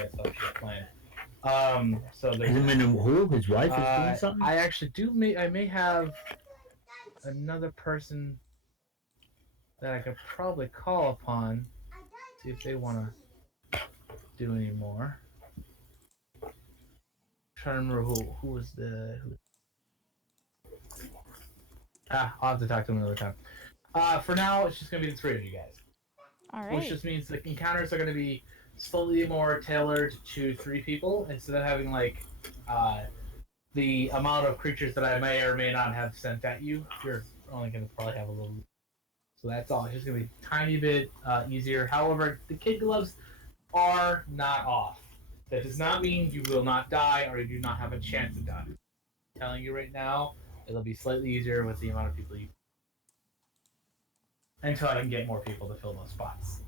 guys thought she was playing. So there's Him and who? His wife is doing something? I actually I may have another person that I could probably call upon. See if they want to do any more. I'm trying to remember who was the who. I'll have to talk to them another time. For now, it's just gonna be the three of you guys. All right. Which just means the encounters are gonna be slightly more tailored to three people instead of having like the amount of creatures that I may or may not have sent at you. You're only gonna probably have a little. So that's all. It's just gonna be a tiny bit easier. However, the kid gloves are not off. That does not mean you will not die or you do not have a chance to die. I'm telling you right now, it'll be slightly easier with the amount of people you. Until I can get more people to fill those spots.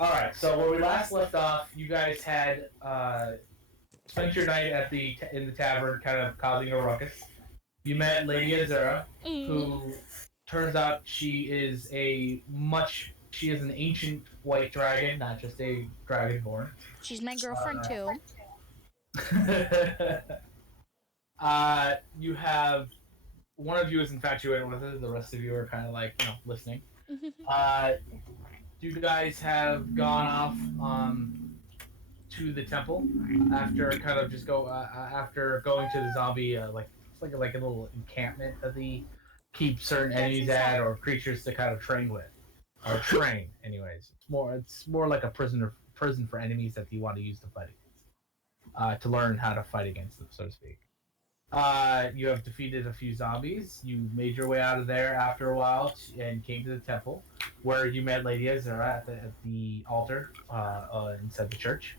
Alright, so where we last left off, you guys had spent your night at in the tavern, kind of causing a ruckus. You met Lady Azura, who turns out she is an ancient white dragon, not just a dragonborn. She's my girlfriend too. You have one of you is infatuated with her. The rest of you are kind of like listening. You guys have gone off to the temple after kind of just after going to the zombie it's like a little encampment that they keep certain enemies at or creatures to kind of train with or train. Anyways, it's more like a prison for enemies that you want to use to fight against, to learn how to fight against them, so to speak. You have defeated a few zombies. You made your way out of there after a while and came to the temple, where you met Lady Azura at the altar inside the church.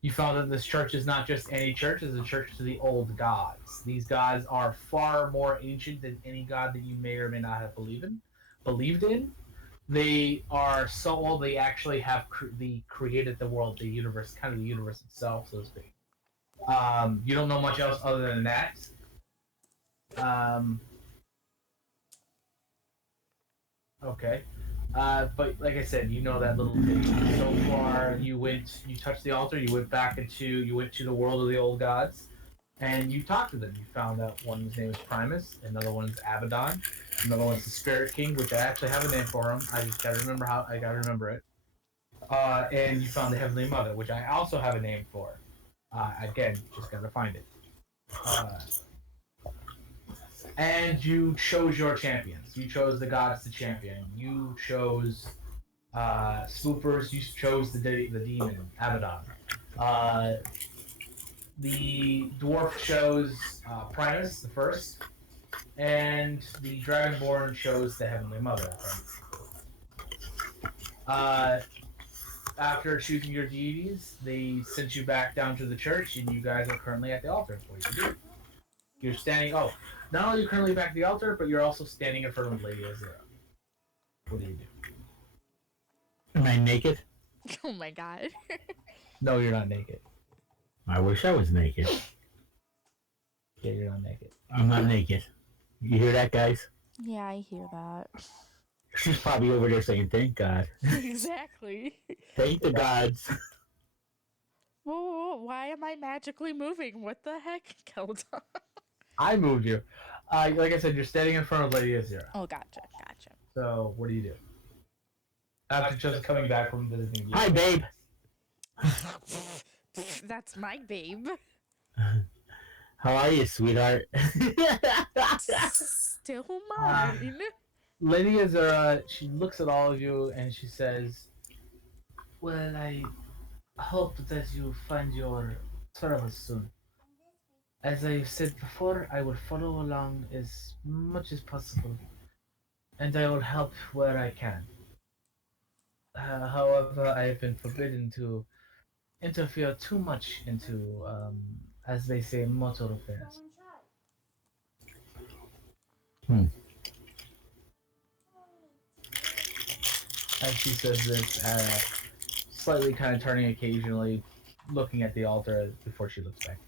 You found that this church is not just any church; it's a church to the old gods. These gods are far more ancient than any god that you may or may not have believed in. They are so old; they actually have created the world, the universe, kind of the universe itself, so to speak. You don't know much else other than that. Okay. But like I said, you know that little thing. So far, you touched the altar, you went to the world of the old gods, and you talked to them. You found out one's name is Primus, another one's Abaddon, another one's the Spirit King, which I actually have a name for him. I just gotta remember it. And you found the Heavenly Mother, which I also have a name for. Again, just gotta find it. And you chose your champions. You chose the gods to champion. You chose Spoopers. You chose the demon Abaddon. The dwarf chose Primus the first, and the dragonborn chose the Heavenly Mother. After choosing your deities, they sent you back down to the church, and you guys are currently at the altar. What do you do? You're standing. Oh, not only are you currently back at the altar, but you're also standing in front of Lady Azura. What do you do? Am I naked? Oh my god. No, you're not naked. I wish I was naked. Yeah, you're not naked. I'm not naked. You hear that, guys? Yeah, I hear that. She's probably over there saying, "Thank God." Exactly. Thank the gods. Whoa, why am I magically moving? What the heck, Keldon? I moved you. Like I said, you're standing in front of Lady Azura. Oh, gotcha. So, what do you do? After just coming back from visiting you. Hi, babe. That's my babe. How are you, sweetheart? Still mine. Lady Azura, she looks at all of you and she says, "Well, I hope that you find your service soon. As I said before, I will follow along as much as possible, and I will help where I can. However, I have been forbidden to interfere too much into, as they say, mortal affairs." As she says this, slightly kind of turning occasionally, looking at the altar before she looks back.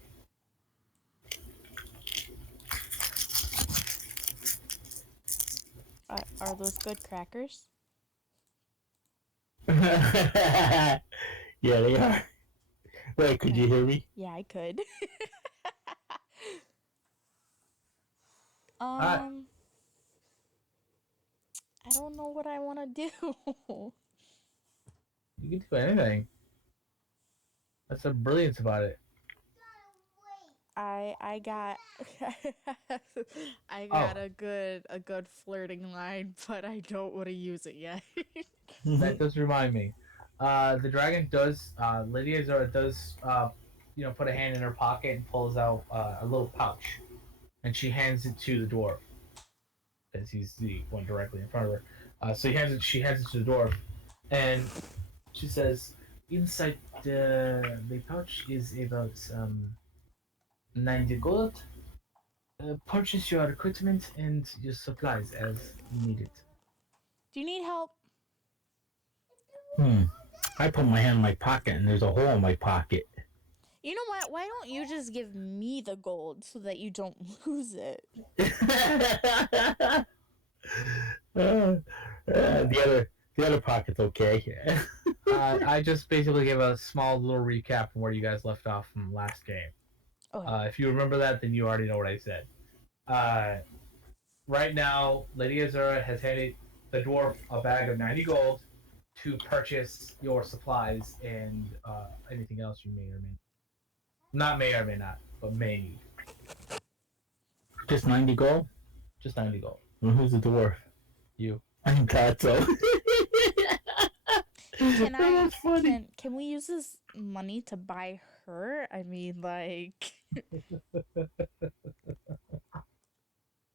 Are those good crackers? Yeah, they are. Wait, could you hear me? Yeah, I could. Alright. I don't know what I want to do. You can do anything. That's the brilliance about it. I got I Oh. got a good flirting line, but I don't want to use it yet. That does remind me. The dragon does. Lydia Zora does. Put a hand in her pocket and pulls out a little pouch, and she hands it to the dwarf, as he's the one directly in front of her. So she hands it to the dwarf, and she says, "Inside the pouch is about 90 gold. Purchase your equipment and your supplies as needed." Do you need help? I put my hand in my pocket and there's a hole in my pocket. You know what? Why don't you just give me the gold so that you don't lose it? The other pocket's okay. I just basically gave a small little recap from where you guys left off from last game. Okay. If you remember that, then you already know what I said. Right now, Lady Azura has handed the dwarf a bag of 90 gold to purchase your supplies and anything else you may or may not, but may need. Just 90 gold? Just 90 gold. And who's the dwarf? You. I'm Katso. Can we use this money to buy her? I mean, like.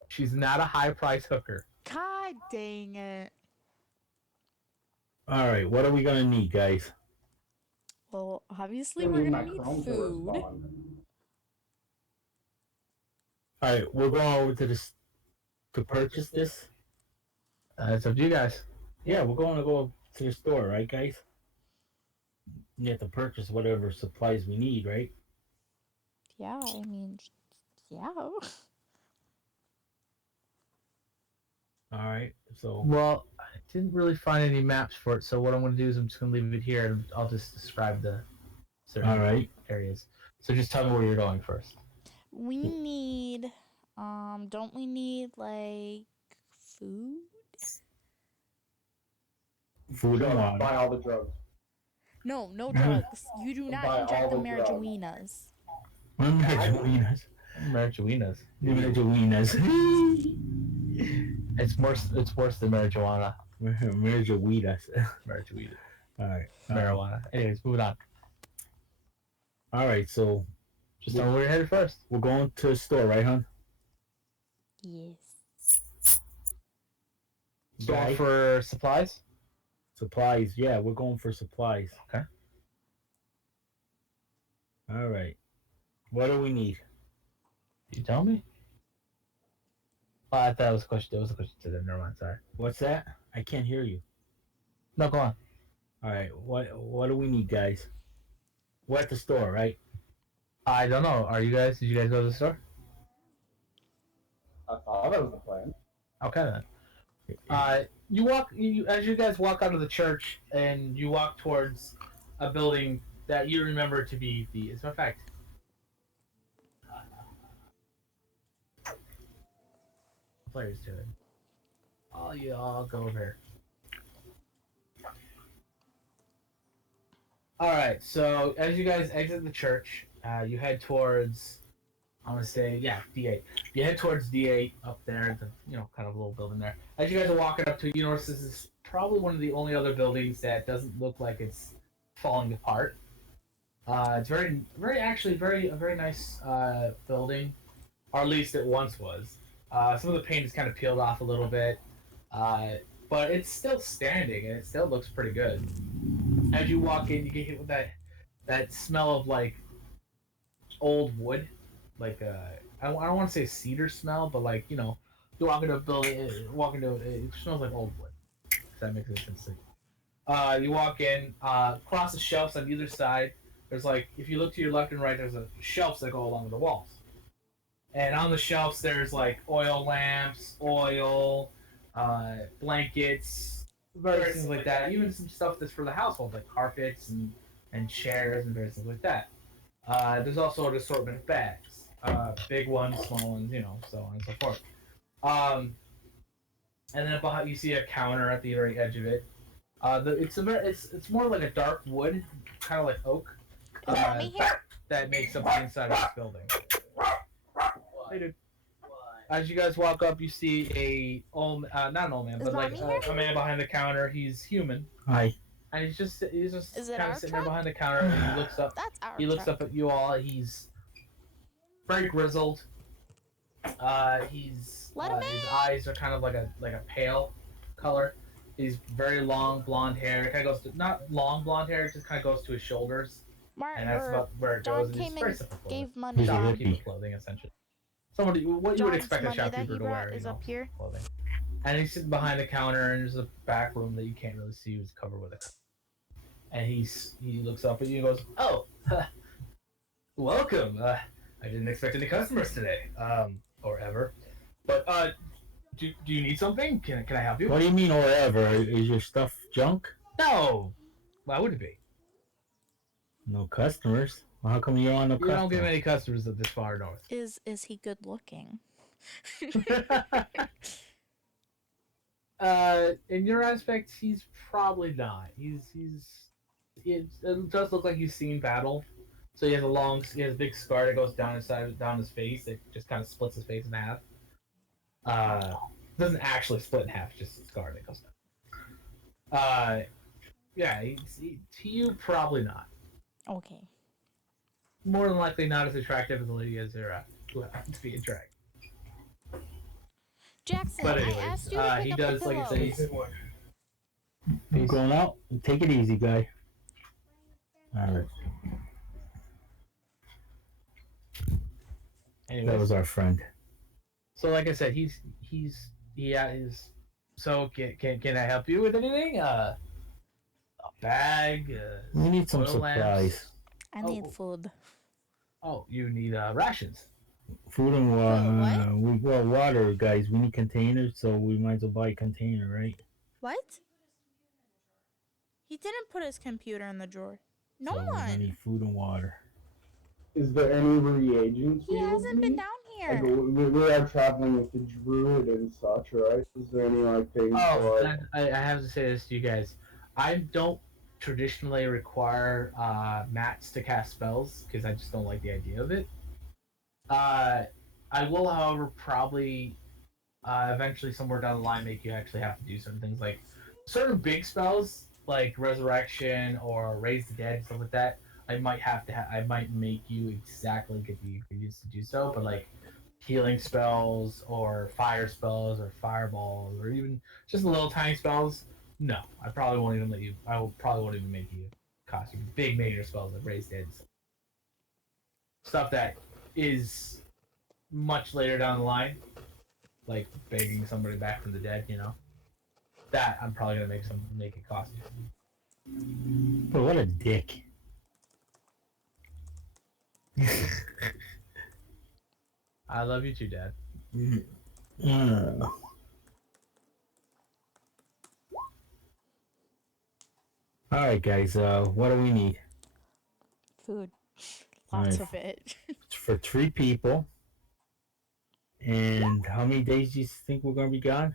She's not a high price hooker. God dang it. Alright, what are we gonna need, guys? Well, obviously we're gonna need food. Alright, we're going over to this to purchase this. It's up to you guys. Yeah, we're going to go to the store, right, guys? You have to purchase whatever supplies we need, right? Yeah, I mean, yeah. Alright, so. Well, I didn't really find any maps for it, so what I'm going to do is I'm just going to leave it here and I'll just describe the certain areas. So just tell me where you're going first. We need, don't we need, like, food? Food and water. Buy all the drugs. No, no drugs. You do not Buy inject the all the drugs. marijuanas. Marijuanas. Marijuanas. Marijuanas. It's worse than marijuana. Marijuanas. Marijuana. Alright. Marijuana. Anyways, moving on. Alright, so Just tell me where you're headed first. we're going to the store, right, hon? Yes. Going Guy? for supplies? Supplies. Yeah, we're going for supplies. Okay. Alright. What do we need? You tell me? Oh, I thought that was a question. That was a question to them. Never mind. Sorry. What's that? I can't hear you. No, go on. Alright, what do we need, guys? We're at the store, right? I don't know. Did you guys go to the store? I thought that was the plan. Okay then. As you guys walk out of the church and you walk towards a building that you remember to be as a matter of fact. Players to it. I'll go over here. Alright, so as you guys exit the church, you head towards, I'm gonna say, D8. You head towards D8 up there, the kind of little building there. As you guys are walking up to it, you notice this is probably one of the only other buildings that doesn't look like it's falling apart. It's a very nice building, or at least it once was. Some of the paint is kind of peeled off a little bit, but it's still standing and it still looks pretty good. As you walk in, you get hit with that smell of like old wood, like I don't want to say cedar smell, but like you walk into a building, it smells like old wood. If that makes any sense. You walk in, across the shelves on either side. There's like if you look to your left and right, there's shelves that go along the walls. And on the shelves, there's like oil lamps, blankets, various things like that. Even some stuff that's for the household, like carpets and chairs and various things like that. There's also an assortment of bags, big ones, small ones, so on and so forth. Um, and then behind you see a counter at the very edge of it. It's more like a dark wood, kind of like oak, Is mommy here? that makes up the inside of this building. Hey, dude. As you guys walk up, you see not an old man, Is but like mommy here? a man behind the counter. He's human, Hi. and he's just Is it kind our of sitting there truck? behind the counter, and he looks up. That's our He looks truck. up at you all. He's very grizzled. Let him His in. eyes are kind of like a pale color. He's very long blonde hair. It kind of goes to not long blonde hair. It just kind of goes to his shoulders, and that's about where it John goes. And came it's very and simple gave clothing. money. He's a back. hippie. Shopkeeper clothing, essentially. Somebody, what you would John's expect a money that shopkeeper he to brought wear, is up here. clothing. And he's sitting behind the counter, and there's a back room that you can't really see who's covered with it. And he looks up at you and goes, "Oh, welcome. I didn't expect any customers today, or ever. But do you need something? Can I help you?" What do you mean, or ever? Is your stuff junk? No. Why would it be? No customers. Well, how come you're on no You don't customers? get many customers this far north. Is he good looking? In your aspect, he's probably not. It does look like he's seen battle. So he has a big scar that goes down his face. It just kind of splits his face in half. Doesn't actually split in half, just a scar that goes down. Yeah, to you, probably not. Okay. More than likely not as attractive as the lady as there who happens to be attractive. Jackson, But I anyways, asked you to pick he up does, the like I pillows. said, You going out? Take it easy, guy. Alright. anyways, That was our friend. so like I said, he's so can I help you with anything? A bag, We need some oil supplies. lamps? I need food. Oh, you need rations. Food and water. What? Water, guys. We need containers, so we might as well buy a container, right? What? He didn't put his computer in the drawer. No So we're gonna one. need food and water. Is there any reagents He we would hasn't been need? down Like, here. we are traveling with the druid and such, right? Is there any things Oh, like... I have to say this to you guys. I don't traditionally require mats to cast spells because I just don't like the idea of it. I will, however, probably eventually somewhere down the line make you actually have to do certain things like certain big spells like resurrection or raise the dead, stuff like that. I might make you exactly get the ingredients to do so, but like healing spells or fire spells or fireballs or even just little tiny spells, no, I probably won't even make you cost you big major spells like raise dead, stuff that is much later down the line, like begging somebody back from the dead, that I'm probably gonna make it cost you. But what a dick. I love you too, Dad. Alright, guys, what do we need? Food. Lots Alright. of it. It's for 3 people. And how many days do you think we're gonna be gone?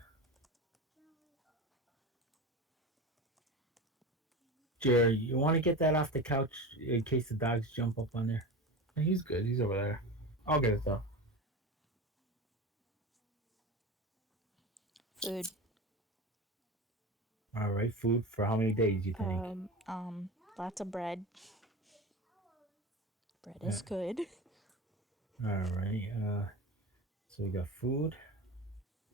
Jerry, you want to get that off the couch in case the dogs jump up on there? He's good. He's over there. I'll get it though. Food. All right, food for how many days you think? Lots of bread. Bread is good. All right. So we got food.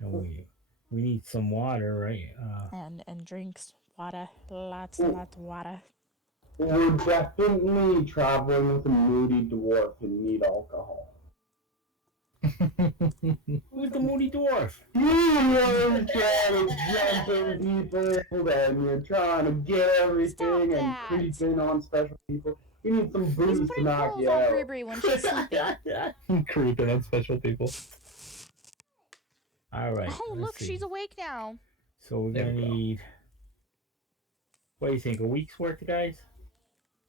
And we need some water, right? And drinks. Water. Lots and lots of water. We're definitely traveling with a moody dwarf and need alcohol. Who's the moody dwarf? You're trying to jump in people and you're trying to get everything Stop and that. creep in on special people. You need some He's booze to putting knock clothes you on out. Bree when she's sleeping. Creeping on special people. All right. Oh, let's look, see. she's awake now. So we're There gonna we go. need What do you think? A week's worth, guys?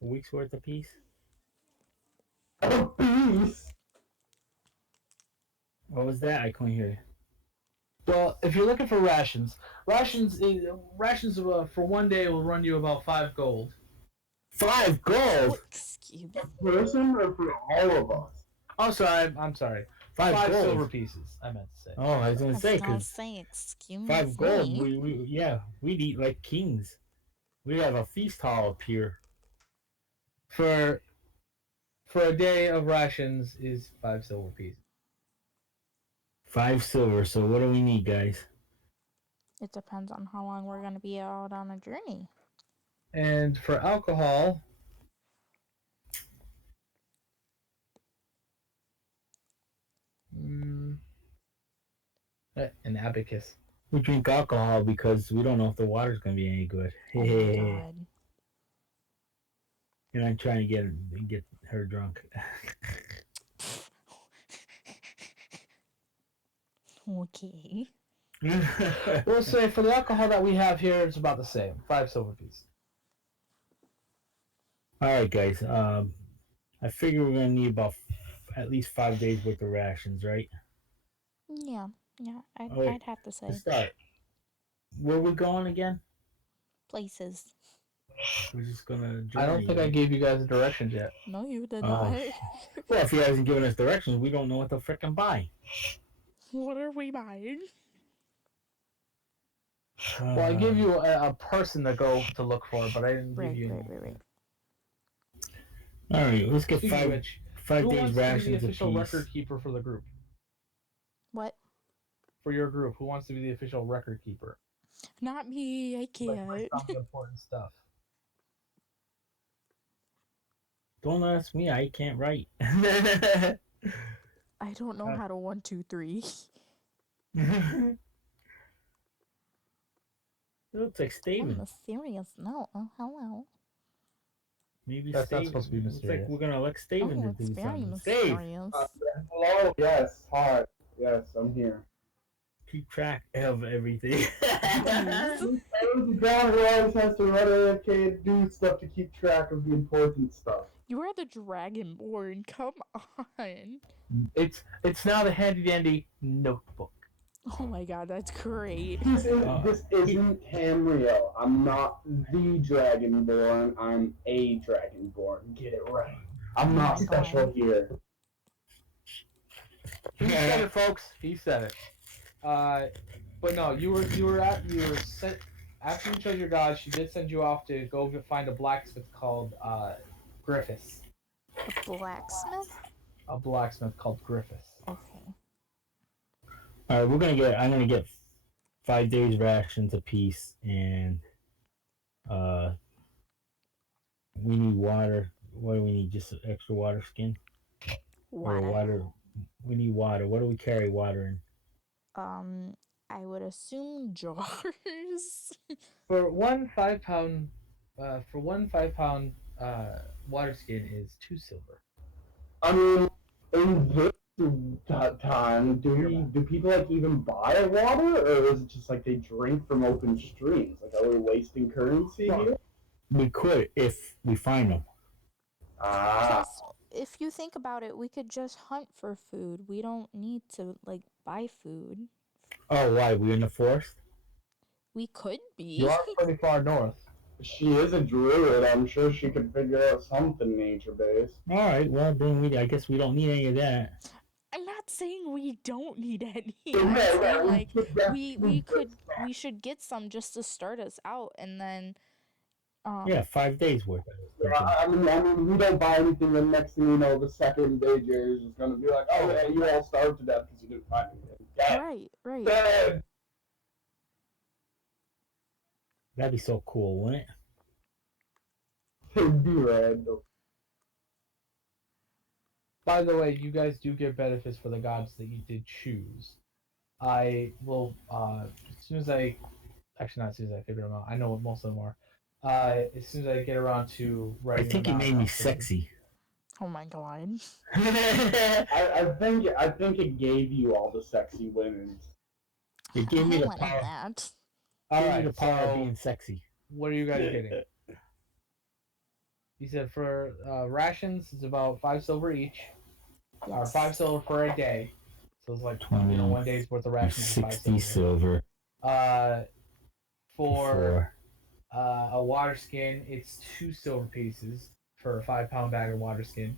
A week's worth of peace? A piece. What was that? I couldn't hear you. Well, if you're looking for rations, rations for 1 day will run you about 5 gold. 5 gold. Excuse A person or for all of us? Oh, sorry. I'm sorry. 5 5 gold. silver pieces. I meant to say. Oh, I was I gonna was say gonna because say, excuse 5 gold. me. We'd eat like kings. We have a feast hall up here. For a day of rations is 5 silver pieces. 5 silver. So what do we need, guys? It depends on how long we're gonna be out on a journey. And for alcohol, an abacus. We drink alcohol because we don't know if the water's gonna be any good. Oh my god. And I'm trying to get her drunk. Okay. We'll say for the alcohol that we have here, it's about the same. 5 silver pieces. All right, guys. I figure we're gonna need about at least 5 days worth of rations, right? Yeah, I'd, Oh, wait. I'd have to say. To start, where we going again? Places. We're just gonna. I don't think I gave you guys the directions yet. No, you did Oh. not. Well, if he hasn't given us directions, we don't know what to frickin' buy. What are we buying? Well, I gave you a person to go to look for, but I didn't give you. Right. All right, let's get Speaking of which, 5 who days wants to be the rations official apiece. record keeper for the group? What? For your group, who wants to be the official record keeper? Not me. I can't. Like some of the important stuff. Don't ask me. I can't write. I don't know how to 1, 2, 3. It looks like On Steven. a serious note, oh hello. Maybe That's not Steven. supposed to be Looks like mysterious. we're gonna elect Steven Oh, to it's do very something. Steve, mysterious. Hello. Yes. Hi. Yes, I'm here. keep track of everything. The guy who always has to run AFK and do stuff to keep track of the important stuff. You are the Dragonborn. Come on. It's now the handy dandy notebook. Oh my god, that's great. This isn't Tamriel. I'm not the Dragonborn. I'm a Dragonborn. Get it right. I'm not special here. He said it, folks. He said it. But no, you were sent after you chose your god. She did send you off to go find a blacksmith called Griffiths. A blacksmith? A blacksmith called Griffiths. Okay. All right, I'm gonna get 5 days rations apiece, and we need water. What do we need? Just extra water skin? Or water? We need water. What do we carry water in? I would assume jars. For one 5-pound, water skin is 2 silver. I mean, in this time, do people like even buy water, or is it just like they drink from open streams? Like, are we wasting currency here? We could if we find them. Plus, if you think about it, we could just hunt for food. We don't need to like buy food. Oh, why? We're in the forest? We could be. You are pretty far north. She is a druid. I'm sure she could figure out something nature-based. All right. Well, then I guess we don't need any of that. I'm not saying we don't need any. Yeah, I'm yeah, saying like we we should get some just to start us out, and then. Yeah, 5 days worth. I mean, we don't buy anything, and next thing you know, the second day Jerry's just gonna be like, "Oh yeah, you all starved to death because you didn't find anything." Yeah. Right. Dead. That'd be so cool, wouldn't it? It'd be random. By the way, you guys do get benefits for the gods that you did choose. I will, as soon as I, actually not as soon as I figure them out, I know what most of them are. As soon as I get around to I writing think them it out, made me I'll send them. sexy. Oh my god. I think it gave you all the sexy women. It gave me I the wanted power. that. All Gave me right, the power of so being sexy. what are you guys getting? He said for rations, it's about 5 silver each, or 5 silver for a day. So it's like 20, 1 day's worth of rations is 5 60 silver. silver. For a water skin, it's 2 silver pieces for a 5-pound bag of water skin.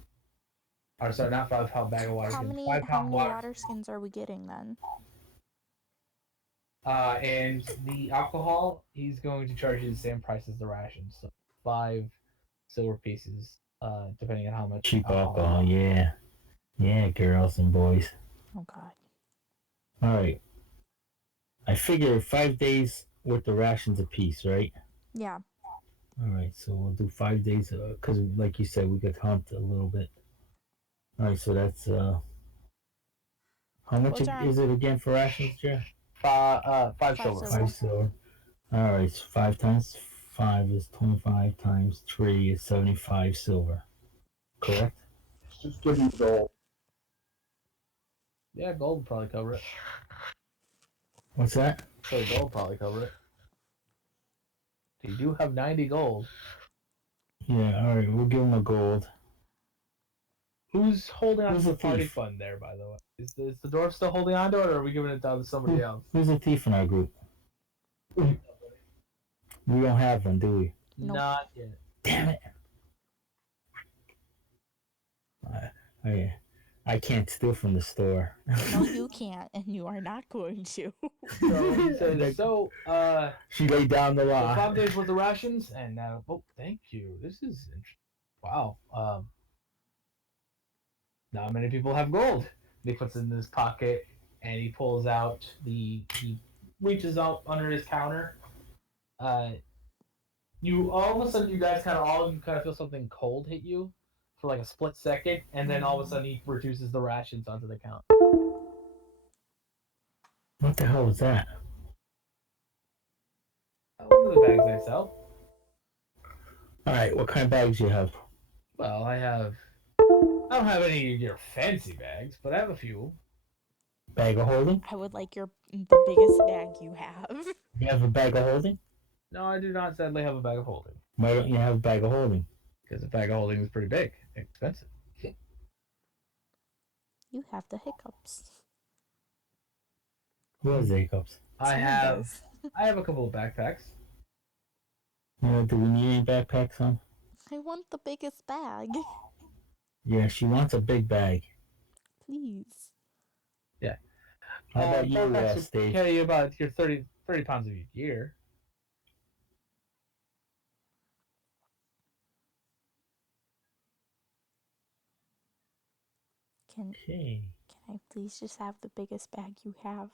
Or sorry, not 5-pound bag of water How skin. many 5-pound water skins are we getting then? And the alcohol, he's going to charge you the same price as the rations. So 5 silver pieces, depending on how much Cheap alcohol, yeah. Yeah, girls and boys. Oh God. Alright. I figure 5 days worth of rations apiece, right? Yeah. Alright, so we'll do 5 days, because like you said, we could hunt a little bit. Alright, so that's, how much is it again for rations, Jeff? 5 silver. 5 silver. Alright, so 5 times 5 is 25 times 3 is 75 silver. Correct? Just give me gold. Yeah, gold would probably cover it. What's that? So gold would probably cover it. You do have 90 gold. Yeah, alright, we'll give him a gold. Who's holding on Who's to the the party thief? fund there, by the way? Is the dwarf still holding on to it, or are we giving it down to somebody else? Who's a thief in our group? We don't have one, do we? Nope. Not yet. Damn it! I can't steal from the store. No, you can't, and you are not going to. So he says, she laid down the so law. 5 days worth of rations, and now, oh, thank you. This is interesting. Wow. Not many people have gold. And he puts it in his pocket, and he pulls out he reaches out under his counter. You all of a sudden, you guys kind of feel something cold hit you for like a split second, and then all of a sudden he reduces the rations onto the counter. What the hell was that? One of the bags I sell. Alright, what kind of bags do you have? Well, I don't have any of your fancy bags, but I have a few. Bag of holding? I would like the biggest bag you have. You have a bag of holding? No, I do not sadly have a bag of holding. Why don't you have a bag of holding? Because a bag of holding is pretty big and expensive. You have the hiccups. Who has the hiccups? I Someone have does. I have a couple of backpacks. Do we need any backpacks on? I want the biggest bag. Yeah, she wants a big bag. Please. Yeah. How about you, backpacks will Steve? carry you about your 30 pounds of your gear. Okay. Can I please just have the biggest bag you have?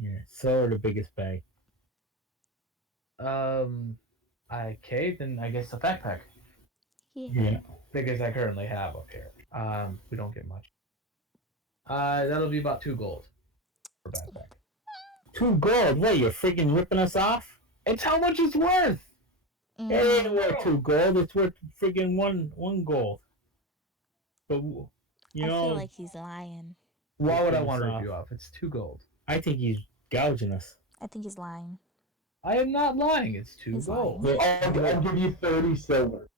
Yeah, so the biggest bag. Okay, then I guess a backpack. Yeah. Biggest I currently have up here. We don't get much. That'll be about 2 gold for backpack. 2 gold? What, you're freaking ripping us off? It's how much it's worth! It ain't worth 2 gold, it's worth freaking one gold. But, you know... I feel like he's lying. Why would I want to rip you off? It's 2 gold. I think he's gouging us. I think he's lying. I am not lying, it's 2 He's gold. I'll give you 30 silver.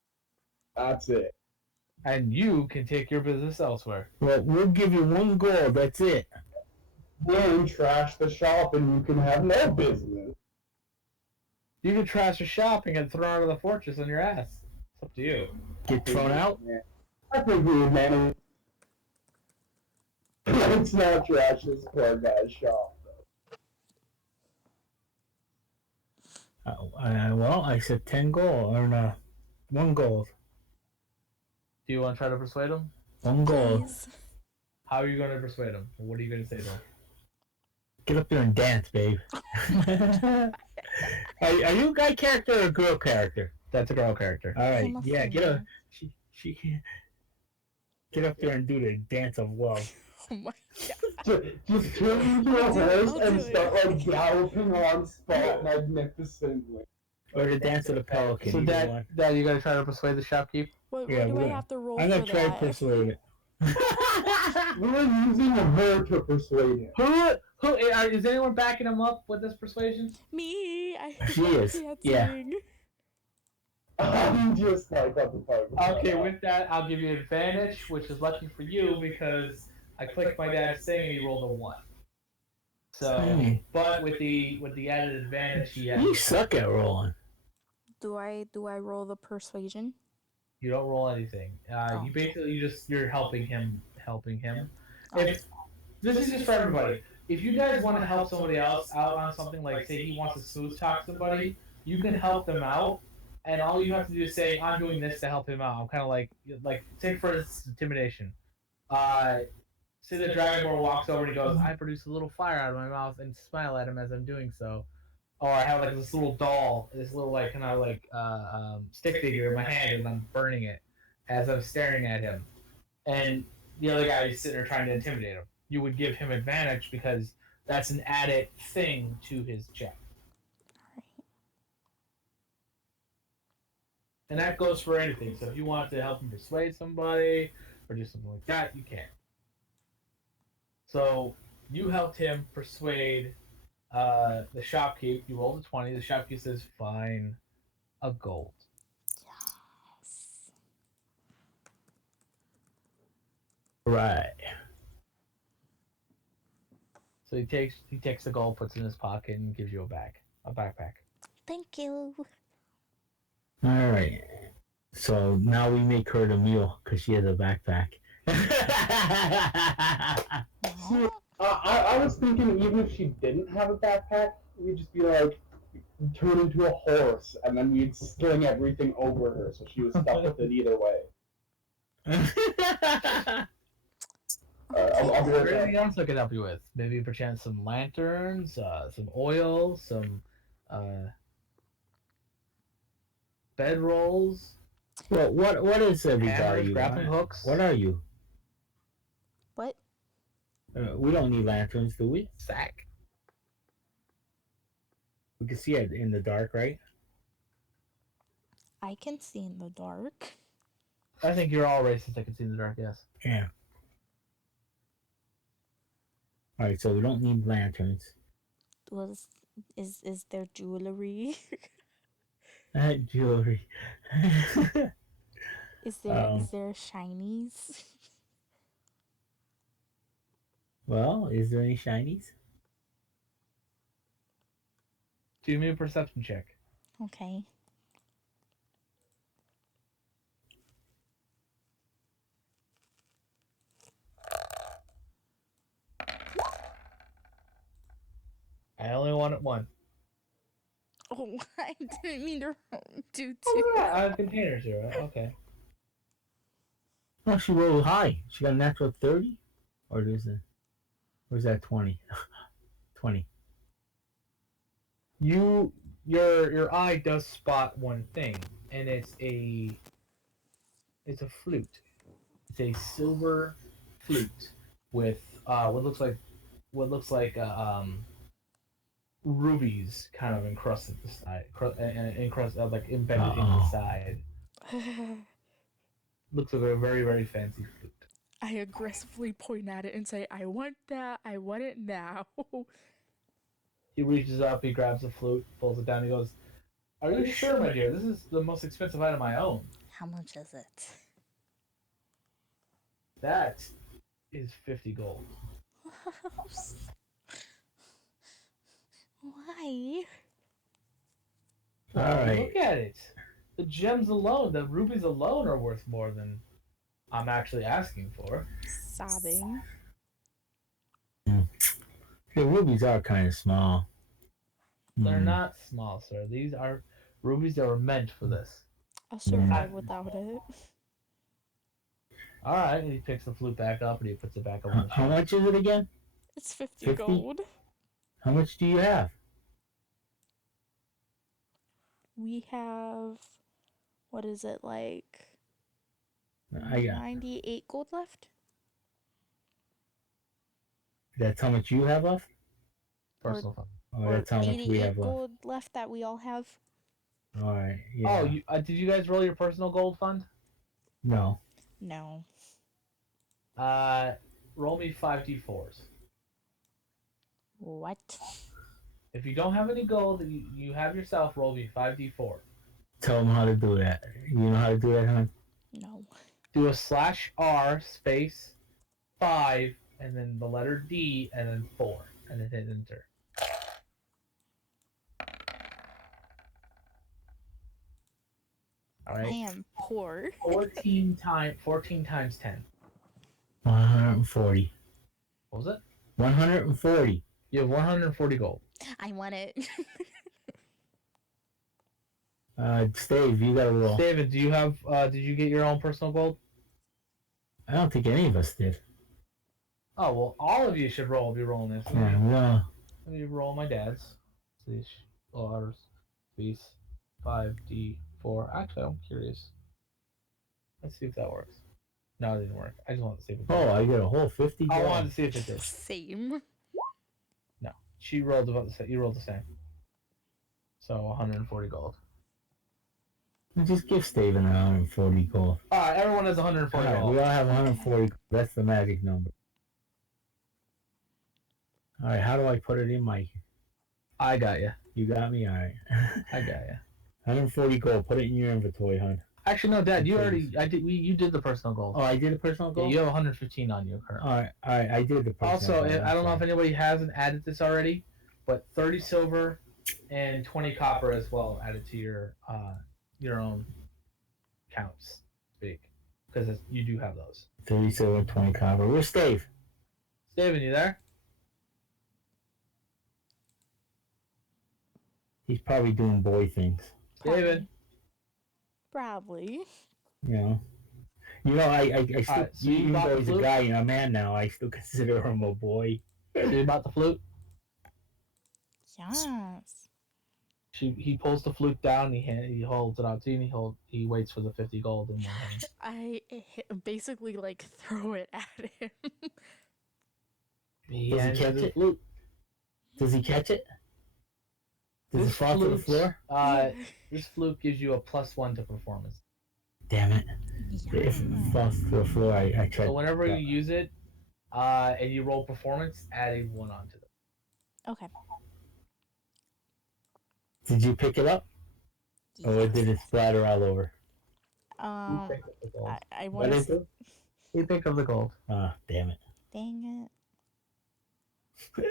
That's it. And you can take your business elsewhere. Well, we'll give you 1 gold, that's it. Then trash the shop and you can have no business. You can trash the shop and get thrown out of the fortress on your ass. It's up to you. Get thrown out? I think we would manage. Let's not trash this poor guy's shop, though. Well, I said 10 gold, or no, 1 gold. Do you want to try to persuade him? 1 gold. Please. How are you going to persuade him? What are you going to say to him? Get up there and dance, babe. Are you a guy character or a girl character? That's a girl character. All right, I'm a yeah, get female. up. She can't get up there and do the dance of love. Oh my god. Just turn into a I'll do it, horse I'll and do it. start like galloping on spot magnificently. Or the dance of the pelican. So, either one. Dad, you going to try to persuade the shopkeep? What Yeah, do we're I gonna- have to roll I'm for gonna try to that? persuade it. We were using her to persuade him. Is anyone backing him up with this persuasion? Me, She is, yeah. dancing. I'm just like, what the fuck? Okay, with that, I'll give you advantage, which is lucky for you because I clicked my dad's thing and he rolled a 1. So, but with the added advantage, he has. You suck at rolling. Do I roll the persuasion? You don't roll anything. You basically you're helping him. If this is just for everybody, if you guys want to help somebody else out on something, like say he wants to smooth talk somebody, you can help them out, and all you have to do is say, "I'm doing this to help him out." I'm kind of like take for instance intimidation. Say the dragonborn walks over and he goes, "I produce a little fire out of my mouth," and smile at him as I'm doing so. Or I have like this little doll, this little like kind of like stick figure in my hand, and I'm burning it as I'm staring at him. And the other guy is sitting there trying to intimidate him. You would give him advantage because that's an added thing to his check. And that goes for anything. So if you want to help him persuade somebody or do something like that, you can. So you helped him persuade the shopkeep. You rolled a 20. The shopkeep says, "Fine, a gold." Yes. Right. So he takes the gold, puts it in his pocket, and gives you a backpack. Thank you. All right. So now we make her the meal because she has a backpack. I was thinking even if she didn't have a backpack, we'd just be like, turn into a horse, and then we'd sling everything over her, so she was stuck with it either way. I'll be right back. Anything else I could help you with? Maybe perchance some lanterns, some oil, some bed rolls. Well, what is everybody? Hammers, grappling hooks. What are you? What? We don't need lanterns, do we? Sack. We can see it in the dark, right? I can see in the dark. I think you're all racist. I can see in the dark. Yes. Yeah. All right, so we don't need lanterns. Is there jewelry? Jewelry. Is there shinies? Well, is there any shinies? Do me a perception check. Okay. I only wanted 1. Oh, I didn't mean to do 2. Oh, yeah, I have containers here. Right? Okay. Oh, she rolled high. She got a natural 30? Or is that 20? 20. Your eye does spot one thing, and it's a flute. It's a silver flute with what looks like rubies kind of encrusted the side, like embedded in the side. Looks like a very, very fancy flute. I aggressively point at it and say, "I want that. I want it now." He reaches up, he grabs the flute, pulls it down. He goes, "Are you sure, my dear? This is the most expensive item I own." How much is it? That is 50 gold. Why? All right. Look at it. The gems alone, the rubies alone, are worth more than I'm actually asking for. Sobbing. The rubies are kind of small. They're not small, sir. These are rubies that were meant for this. I'll survive without it. All right, and he picks the flute back up and he puts it back up on the How shelf. much is it again? It's 50 50? gold. How much do you have? We have, what is it, like I got. 98 gold left? That's how much you have left? Personal fund. Oh, Or that's how much we 88 have left. gold left that we all have? All right. Yeah. Oh, did you guys roll your personal gold fund? No. No. Roll me 5d4s. What? If you don't have any gold, you have yourself roll me 5d4. Tell them how to do that. You know how to do that, hon? No. Do a /R space 5 and then the letter D and then 4 and then hit enter. All I right. am poor. 14 times 10. 140. What was it? 140. You have 140 gold. I want it. Steve, you gotta roll. David, do you have? Did you get your own personal gold? I don't think any of us did. Oh well, all of you should roll. Be rolling this. Yeah, no. Let me roll my dad's. These ours, these 5d4. Actually, I'm curious. Let's see if that works. No, it didn't work. I just wanted to see if it did. Oh, I got a whole 50 I gold. wanted to see if it did. Same. No, she rolled about the same. You rolled the same. So 140 gold. Just give Steven 140 gold. All right, everyone has 140 All right, gold. we all have 140 gold. That's the magic number. All right, how do I put it in my... I got you. You got me? All right. I got you. 140 gold. Put it in your inventory, hon. Actually, no, Dad. You Please. already. You did the personal gold. Oh, I did a personal Yeah, gold? you have 115 on you currently. All right, I did the personal Also, gold. I don't know if anybody hasn't added this already, but 30 silver and 20 copper as well added to your own counts. Speak, because you do have those. 30 silver, 20 copper. Where's Steve? Steven, you there? He's probably doing boy things. Steven. Probably. You know, I still, Alright, so you even bought though the he's a flute? guy and a man now, I still consider him a boy. So you bought the flute? Yes. He pulls the flute down. He holds it out to you. And he waits for the 50 gold in one hand. I basically like throw it at him. He Does he hands catch you the it? flute. Does he catch it? Does it This fall to the flute, floor? This flute gives you a +1 to performance. Damn it. Yeah. If it falls to the floor, I try. So whenever you use it, and you roll performance, add a 1 onto it. Okay. Did you pick it up? Or did it splatter all over? I What want is to. it? You pick up the gold. Ah, damn it. Dang it.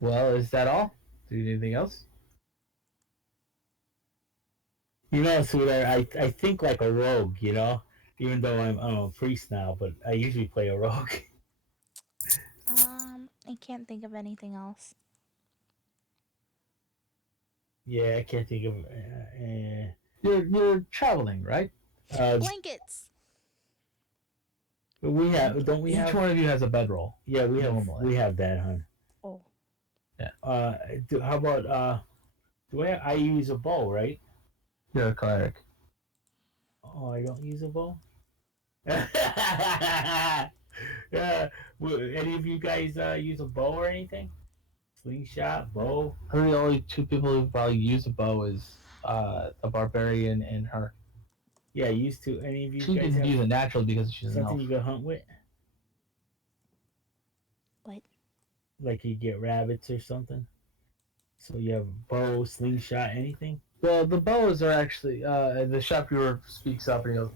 Well, is that all? Do you need anything else? You know, sweetheart, I think like a rogue, you know? Even though I'm a priest now, but I usually play a rogue. I can't think of anything else. Yeah, I can't think of... You're traveling, right? Blankets. We have... Don't we Each have... one of you has a bedroll. Yeah, we Normally. have that, hon. Oh. Yeah. How about... I use a bow, right? You're a cleric. Oh, I don't use a bow? Yeah. Any of you guys use a bow or anything? Slingshot, bow? I think the only two people who probably use a bow is the barbarian and her. Yeah, used to. Any of you She guys can have use it naturally because she's an elf. something you can hunt with? What? Like you get rabbits or something? So you have bow, slingshot, anything? Well, the bows are actually the shopkeeper speaks up and he goes,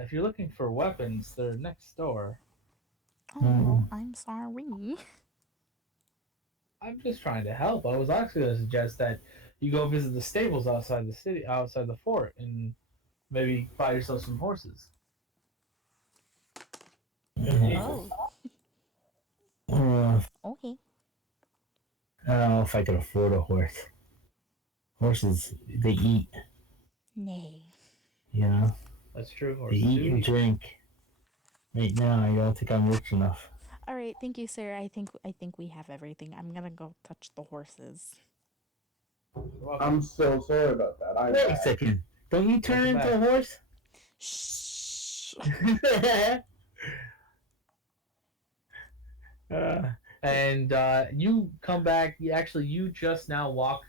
if you're looking for weapons, they're next door. Oh, I'm sorry. I'm just trying to help. I was actually going to suggest that you go visit the stables outside the city, outside the fort, and maybe buy yourself some horses. Oh. Okay. I don't know if I could afford a horse. Horses, they eat, Nay. you know? That's true. They Horses eat do and eat. drink. Right now, I don't think I'm rich enough. All right, thank you, sir. I think we have everything. I'm gonna go touch the horses. I'm so sorry about that. Wait a second. Don't you turn into a horse? Shh. And you come back. You just now walk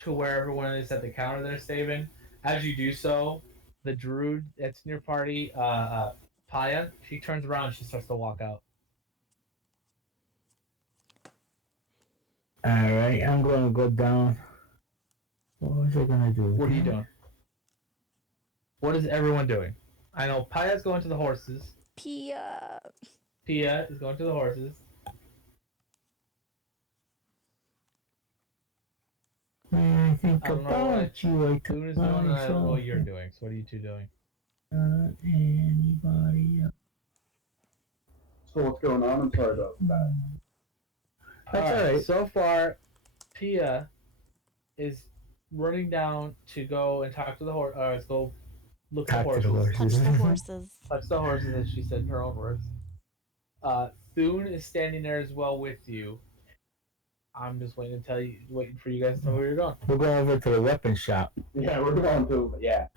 to where everyone is at the counter there, Steven. As you do so, the druid that's in your party, Paya, she turns around and she starts to walk out. Alright, I'm gonna go down. What was I gonna do? What are you doing? What is everyone doing? I know Paya's going to the horses. Pia. Pia is going to the horses. When I think I don't know about what you, I Boone is tell doing, and I don't know what you're myself, doing. So what are you two doing? anybody else. So what's going on? I'm sorry about that. That's alright. So far, Pia is running down to go and talk to the horse. Let's go look at Talk the to the horses. horses. Touch the horses. Touch the horses, as she said in her own words. Thune is standing there as well with you. I'm just waiting for you guys to tell me where you're going. We're going over to the weapon shop. Yeah, we're going to. Yeah.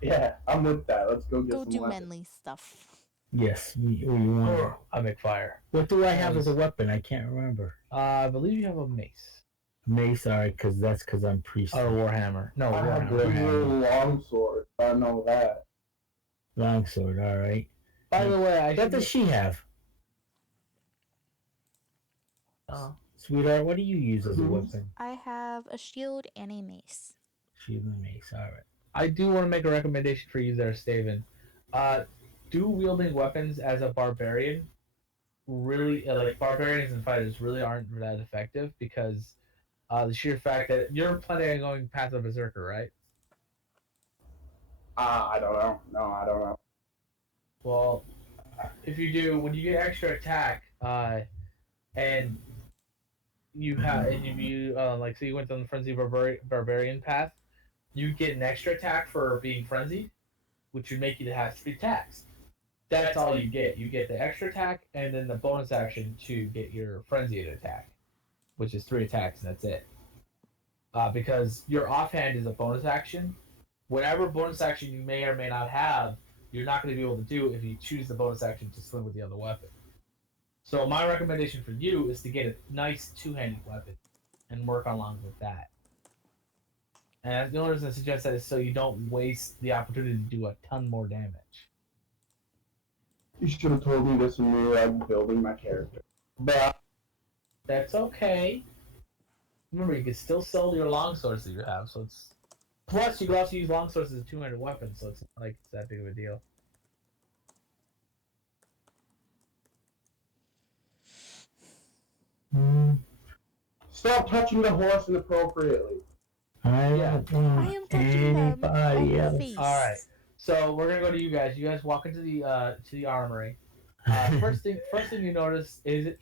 I'm with that. Let's go get Go some do weapons. manly stuff. Yes, we want. I make fire. What do I have as a weapon? I can't remember. I believe you have a mace. Mace, alright, that's because I'm priest. Or a warhammer. No, I have warhammer. the long sword. I know that. Longsword, alright. By the way, What does she have? Sweetheart, what do you use as a weapon? I have a shield and a mace. Shield and mace, alright. I do want to make a recommendation for you there, Staven. Dual wielding weapons as a barbarian really, like barbarians and fighters really aren't that effective because the sheer fact that you're planning on going Path of Berserker, right? I don't know. No, I don't know. Well, if you do, when you get extra attack, and you have, and you like, so you went on the frenzy barbarian path, you get an extra attack for being frenzied, which would make you to have 3 attacks. That's all you get. You get the extra attack and then the bonus action to get your frenzied attack, which is 3 attacks, and that's it. Because your offhand is a bonus action. Whatever bonus action you may or may not have, you're not going to be able to do if you choose the bonus action to swing with the other weapon. So my recommendation for you is to get a nice 2-handed weapon and work along with that. And the only reason I suggest that is so you don't waste the opportunity to do a ton more damage. You should have told me this when we were building my character. But that's okay. Remember, you can still sell your longswords that you have, so it's... Plus, you can also use longswords as a 2-handed weapon, so it's not like it's that big of a deal. Stop touching the horse inappropriately. I Yeah. don't want anybody else. Face. All right, so we're gonna go to you guys. You guys walk into the armory. First thing you notice is it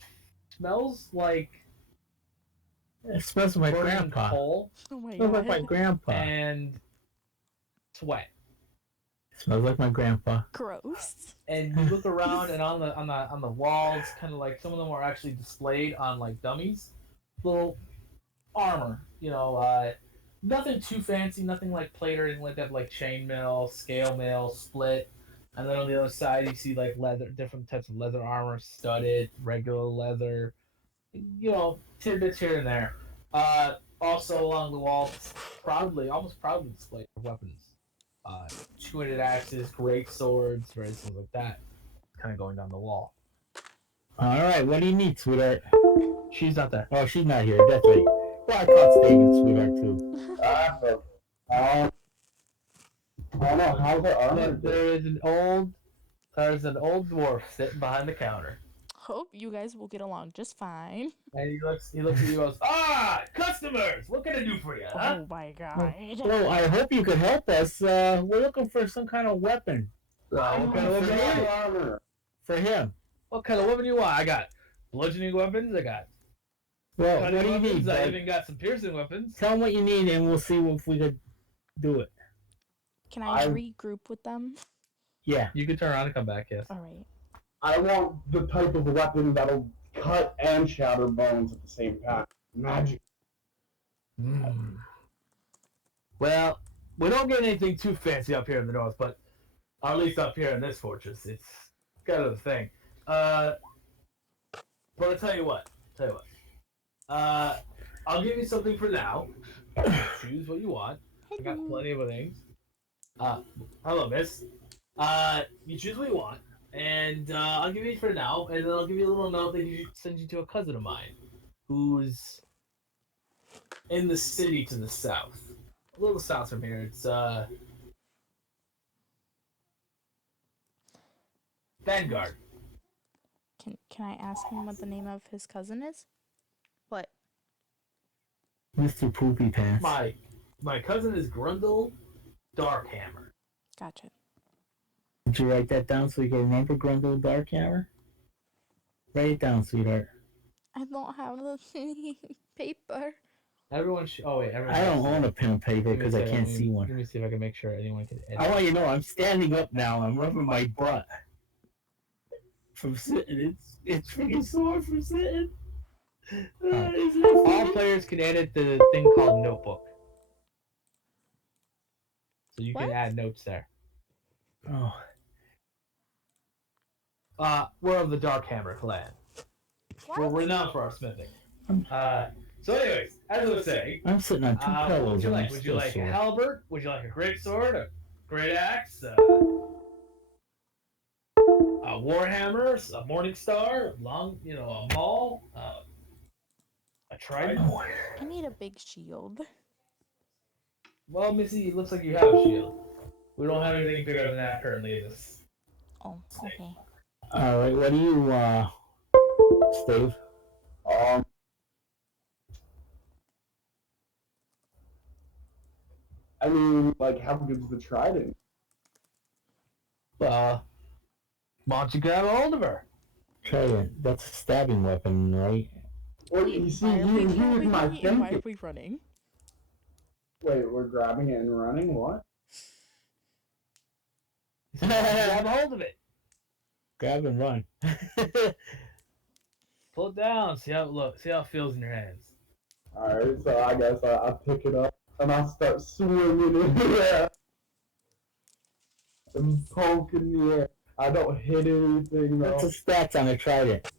smells like It smells like my burning grandpa. coal Oh my It smells like god. my grandpa. and sweat. It smells like my grandpa. Gross. And you look around, and on the walls, kind of like some of them are actually displayed on like dummies, little armor. You know, nothing too fancy, nothing like plate or anything like that, like chainmail, scale mail, split. And then on the other side, you see like leather, different types of leather armor, studded, regular leather. You know, tidbits here and there. Also along the walls, almost proudly displayed weapons. 2-handed axes, great swords, various things like that. Kind of going down the wall. Alright, what do you need, sweetheart? She's not there. Oh, she's not here. That's right. Well, I caught David, sweetheart, too. I don't know. How's the armor? There's an old dwarf sitting behind the counter. Hope you guys will get along just fine. And he looks at you and goes, customers! What can I do for you, huh? Oh my god. Well, I hope you could help us. We're looking for some kind of weapon What kind of weapon do you want? armor. for him. What kind of weapon do you want? I got bludgeoning weapons, I got Well, cutting what do you weapons, need, I bud? even got some piercing weapons. Tell him what you need, and we'll see if we could do it. Can I regroup with them? Yeah. You can turn around and come back, yes. Alright. I want the type of weapon that'll cut and shatter bones at the same time. Magic. Well, we don't get anything too fancy up here in the north, but at least up here in this fortress, it's kind of the thing. But I'll tell you what. I'll give you something for now. Choose what you want. I got Hello. plenty of things. Hello, miss. You choose what you want, and I'll give you it for now, and then I'll give you a little note that you send you to a cousin of mine, who's in the city to the south. A little south from here. It's Vanguard. Can I ask him what the name of his cousin is? What? Mr. Poopy Pants. My cousin is Grundle Darkhammer. Gotcha. Did you write that down so you can remember Grundle Darkhammer? Write it down, sweetheart. I don't have the paper. Everyone everyone. I don't own a pen and paper because I can't see one. Let me see if I can make sure anyone can edit. I want you to know I'm standing up now. I'm rubbing my butt from sitting. It's freaking sore from sitting. All players can edit the thing called Notebook. So you can add notes there. Oh. We're of the Darkhammer clan. We're renowned for our smithing. So anyways, as I was saying, I'm sitting on two what pillows. would you like? Would you like a halberd? Would you like a great sword? A great axe? A warhammer? A morning star? A maul? A trident? I need a big shield. Well, Missy, it looks like you have a shield. We don't have anything bigger than that currently in this. Oh, okay. All right, what do you, Steve? I mean, like, how good's the trident? Why don't you grab a hold of her? Trident. That's a stabbing weapon, right? Well, you see, here's my Why thinking. are we running? Wait, we're grabbing it and running? What? Grab a hold of it. Grab and run. Pull it down. See how it looks. See how it feels in your hands. Alright, so I guess I pick it up and I start swinging in the air. And poking the air. I don't hit anything though. What's the stats on a trident?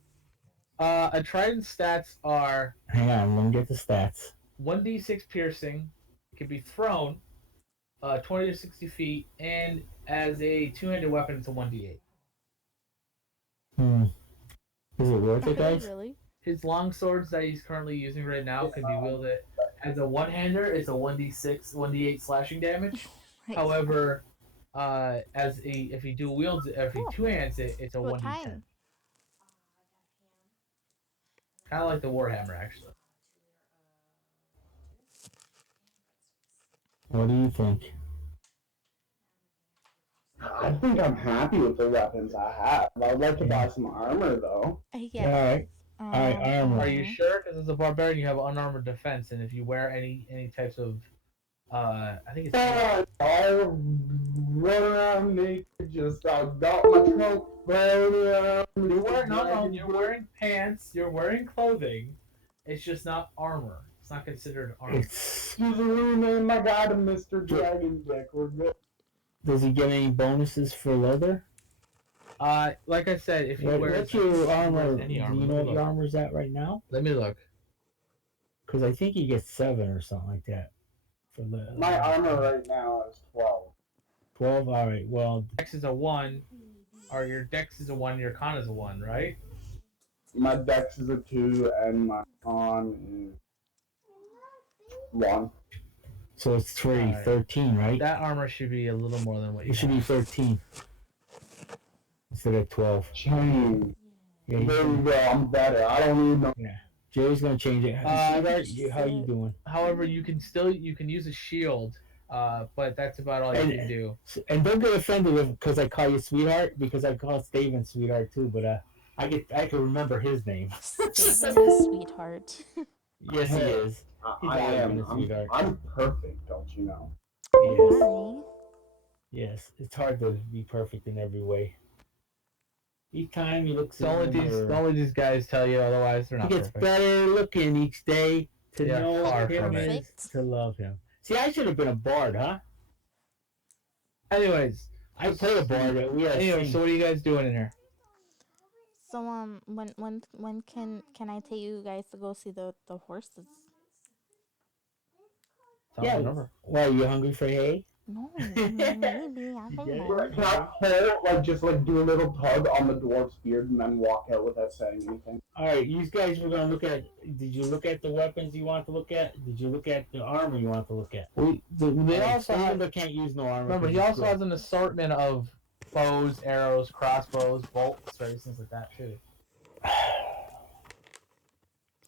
A trident stats are Hang on, let me get the stats. 1d6 piercing. It can be thrown 20 to 60 feet, and as a two-handed weapon, it's a 1d8. Is it worth it, guys? Really? His long swords that he's currently using right now can be wielded as a one-hander. It's a 1d8 slashing damage. Right. However, if he two-hands it, it's a What 1d10. time? Kind of like the Warhammer, actually. What do you think? I think I'm happy with the weapons I have. I'd like to buy some armor though. Yeah. Alright. Alright, armor. Are you sure? Because as a barbarian, you have unarmored defense, and if you wear any types of, I think it's. I'll run around naked, just I got my trunk running around. You're wearing pants. You're wearing clothing. It's just not armor. It's not considered armor. Just rename my guy to Mr. Dragon Dick. We're good. Does he get any bonuses for leather? Like I said, if you wear What's your armor? any armor, Do you know what your armor's at right now? Let me look. Because I think you get 7 or something like that. For the My armor right now is 12. 12? Alright, well. Dex is a 1, or your Dex is a 1, your Con is a 1, right? My Dex is a 2, and my Con is 1. So it's 3, Alright. 13, right? That armor should be a little more than what you It should be 13. Instead of 12. Change. Yeah, There you go, I'm better. I don't need no. yeah. Jerry's gonna change it. How you doing? However, you can use a shield, but that's about all you can do. And don't get offended because I call you sweetheart, because I call Steven sweetheart too. But I can remember his name. Steven is sweetheart. Yes, he is. I am. I'm perfect, don't you know? Yes. Hi. Yes. It's hard to be perfect in every way. Each time you look, Only these guys tell you, otherwise they're not he gets perfect. better looking each day to know far him from it. is to love him. See, I should have been a bard, huh? Anyways, I play a bard. so what are you guys doing in here? So when can I take you guys to go see the horses? Tell me the number. Why, are you hungry for hay? No, maybe I don't Can I pull, like, just like do a little tug on the dwarf's beard and then walk out without saying anything? All right, you guys were gonna look at. Did you look at the weapons you want to look at? Did you look at the armor you want to look at? They also Stavender can't use no armor. remember he also has an assortment of bows, arrows, crossbows, bolts, things like that too.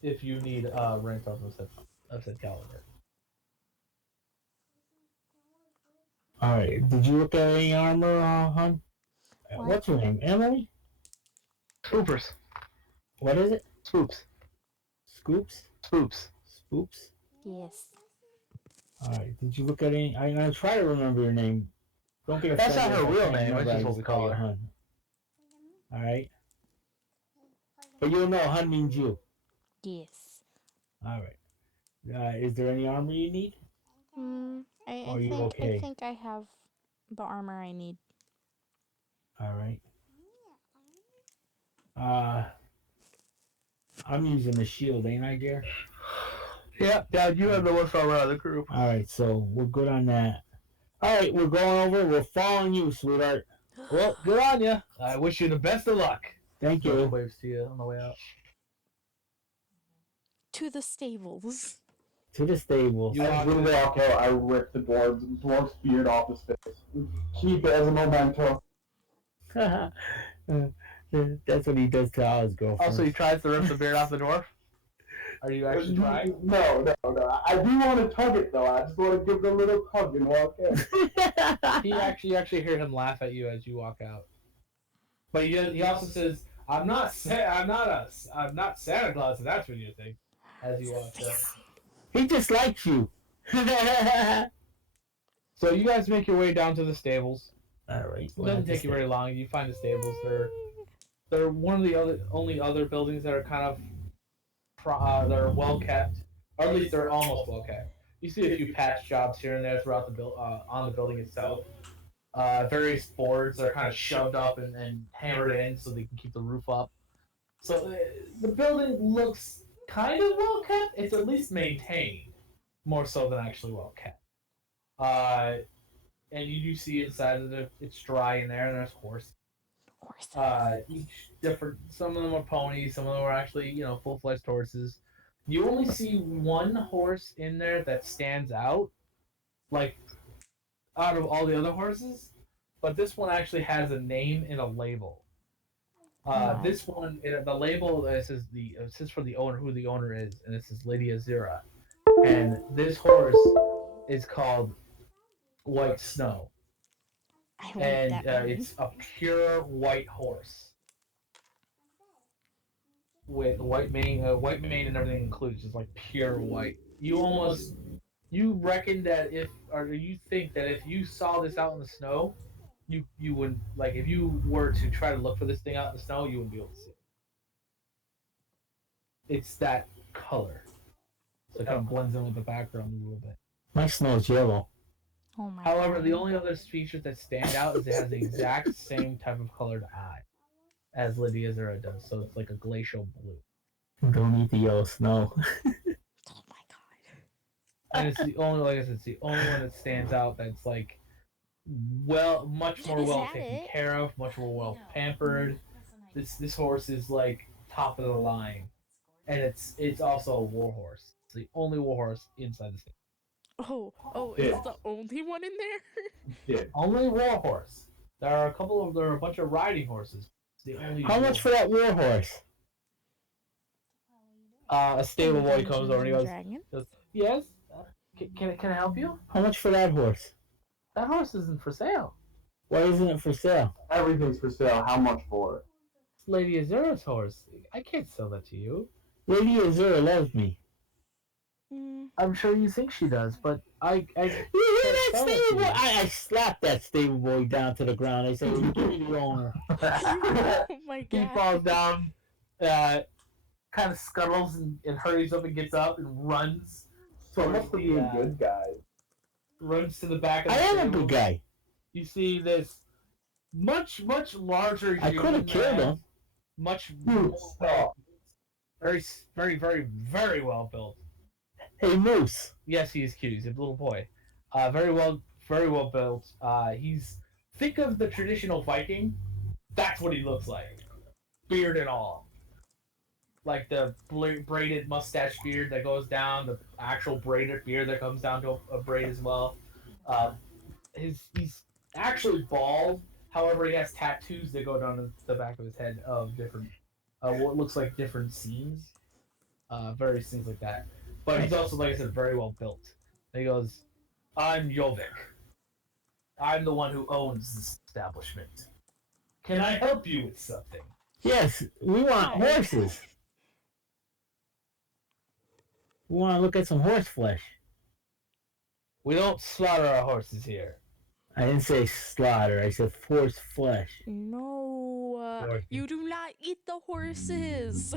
If you need rank of said caliber. All right, did you look at any armor, hon? What? What's your name, Emily? Spoopers. What is it? Spoops. Scoops? Spoops. Spoops? Yes. All right, did you look at any? I try to remember your name. Don't get That's offended not her if I real can't name, remember, that's I just what we call you her. Hun. All right, but you'll know Hun means you. Yes. All right. Is there any armor you need? I you think okay? I think I have the armor I need. All right. I'm using the shield, ain't I, dear? Yeah, you have the most armor out of the group. All right, so we're good on that. All right, we're going over. We're following you, sweetheart. Well, good on you. I wish you the best of luck. Thank George you. waves to you on the way out. To the stables. To the stables. You As we walk out, I rip the dwarf's beard off his face. Keep it as a memento. That's what he does to all his girlfriends. Also, he tries to rip the beard off the dwarf. Are you actually trying? No. I do want to tug it though. I just want to give it a little tug and walk out. You actually hear him laugh at you as you walk out. But he also says, "I'm not Santa Claus, if that's what you think." As you walk out. He just likes you. So you guys make your way down to the stables. All right. It doesn't take you very long. You find the stables. They're one of the only other buildings that are kind of that are well kept, or at least they're almost well kept. You see a few patch jobs here and there throughout the on the building itself. Various boards are kind of shoved up and hammered in so they can keep the roof up. So the building looks kind of well kept. It's at least maintained, more so than actually well kept. And you do see inside of it, it's dry in there, and there's horses. Each different. Some of them are ponies. Some of them are actually, full-fledged horses. You only see one horse in there that stands out, like out of all the other horses. But this one actually has a name and a label. This one, the label says for the owner, who the owner is, and it says Lady Azura. And this horse is called White Snow. And it's a pure white horse with white mane and everything included, just like pure white. You reckon that you think that if you saw this out in the snow, you wouldn't, like, if you were to try to look for this thing out in the snow, you wouldn't be able to see it. It's that color, so it kind of blends in with the background a little bit. My snow's yellow. Oh my However, God. the only other features that stand out is it has the exact same type of colored eye as Lydia Zera does, so it's like a glacial blue. Don't eat the yellow snow. Oh my God. And it's the only, like I said, it's the only one that stands out that's like much more Is well that taken it? care of, much more well pampered. This horse is like top of the line, and it's also a war horse. It's the only war horse inside the state. Is the only one in there? Only war horse. There are a bunch of riding horses. It's the only. How much for that war horse? A stable boy comes over and he goes, Dragon? "Yes, can I help you? How much for that horse? That horse isn't for sale. Why isn't it for sale? Everything's for sale. How much for it? It's Lady Azura's horse. I can't sell that to you. Lady Azura loves me. I'm sure you think she does, but You hear that stable boy? I slapped that stable boy down to the ground. I said, "Give me the owner." Oh my God. He falls down, kind of scuttles and hurries up and gets up and runs. So I must be a good guy. Runs to the back of I the am a stable. good guy. You see this much larger. I could have killed him. Much Dude, stop. very, very, very, very well built. Hey, Moose. Yes, he is cute. He's a little boy. Very well built. He's think of the traditional Viking. That's what he looks like, beard and all. Like the braided mustache beard that goes down, the actual braided beard that comes down to a braid as well. Uh, he's actually bald. However, he has tattoos that go down the back of his head of different, what looks like different scenes, various things like that. But he's also, like I said, very well built. And he goes, "I'm Jovik. I'm the one who owns this establishment. Can I help you with something?" Yes, we want horses. We want to look at some horse flesh. We don't slaughter our horses here. I didn't say slaughter. I said horse flesh. No, you do not eat the horses.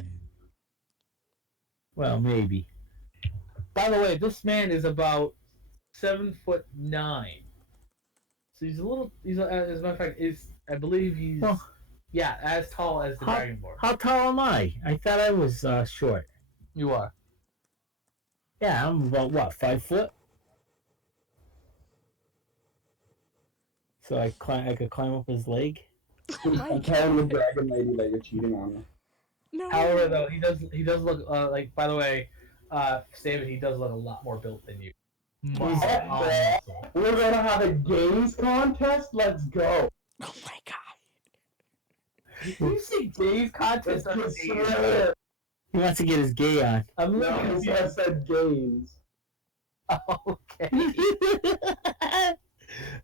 Well, maybe. By the way, this man is about 7'9". So he's a little. As a matter of fact, I believe he's as tall as the Dragonborn. How tall am I? I thought I was short. You are. Yeah, I'm about what, 5 foot? So I could climb up his leg. I'm telling the dragon lady that you're cheating on her. No. However, though, he does look like. By the way, David, he does look a lot more built than you. We're gonna have a games contest. Let's go. Oh my god. You say games contest? He wants to get his gay on. I'm No, looking. I said games. Okay.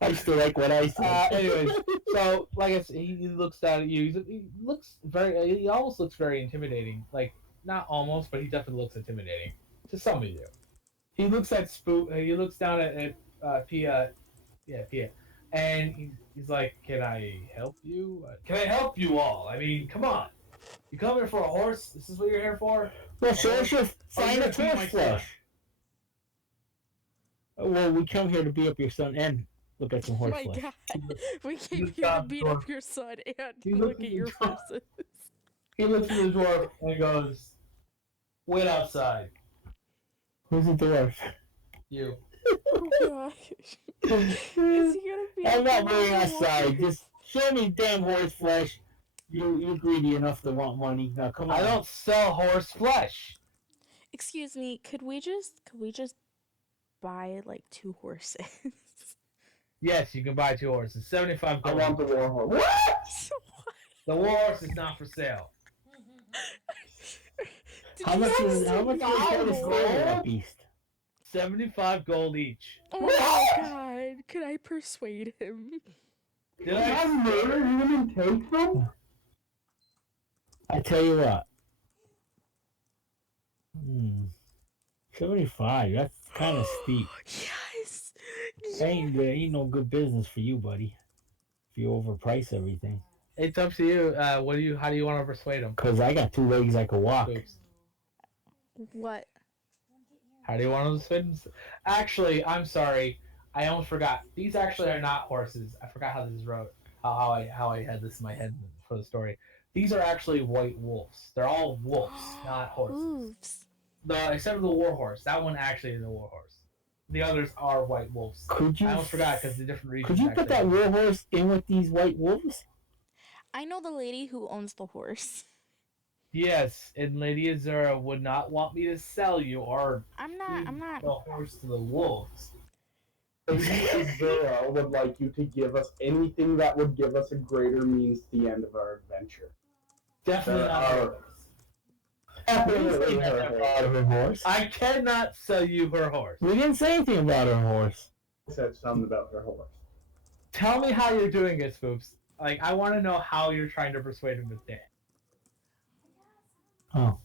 I still like what I said. Anyways, so like I said, he looks down at you. He looks very. He almost looks very intimidating. Like not almost, but he definitely looks intimidating to some of you. He looks at Spoop. He looks down at Pia. Yeah, Pia. And he's like, "Can I help you? Can I help you all? I mean, come on. You come here for a horse? This is what you're here for? Well, show us your sign you're of gonna beat horse my son. flesh. Well, we come here to beat up your son and look at some Oh horse my flesh. god. We came looks here to down beat the up your son and He look looks at at your the door. horses. He looks at the dwarf and he goes, "Wait outside, Who's the dwarf? you." Oh gosh. Is he gonna be I'm not a going dwarf? outside. Just show me damn horse flesh. You're greedy enough to want money. Now come on. I don't sell horse flesh. Excuse me, could we just buy like 2 horses? Yes, you can buy 2 horses. 75 I gold. want the war horse. What? The war horse is not for sale. Did How you much guys is say this no? that beast? 75 gold each. Oh my god, could I persuade him? Did Did I? I murder him and take them? I tell you what. 75. That's kind of steep. Yes! Ain't no good business for you, buddy. If you overprice everything. It's up to you. How do you want to persuade him? Cause I got 2 legs I can walk. Oops. What? How do you want to persuade him? Actually, I'm sorry. I almost forgot. These actually are not horses. I forgot how this is wrote. How I had this in my head for the story. These are actually white wolves. They're all wolves, not horses. Oops. Except for the war horse. That one actually is a war horse. The others are white wolves. Could you? I almost forgot because the different regions. Could you put that war horse in with these white wolves? I know the lady who owns the horse. Yes, and Lady Azura would not want me to sell you or I'm not. the horse to the wolves. Lady Azura would like you to give us anything that would give us a greater means to the end of our adventure. Definitely not Our- horse. Definitely about her horse. I cannot sell you her horse. We didn't say anything about her horse. I said something about her horse. Tell me how you're doing it, Spoops. Like, I want to know how you're trying to persuade him to stay. Oh.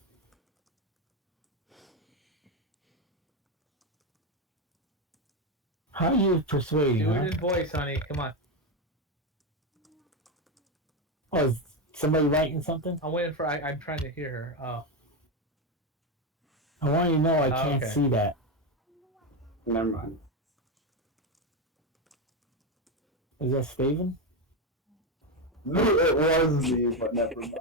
How are you persuading Do her? it in voice, honey. Come on. Oh, is somebody writing something? I'm waiting for. I'm trying to hear her. Oh. I want you to know I Oh, can't okay. see that. Never mind. Is that Steven? It was me, but never mind.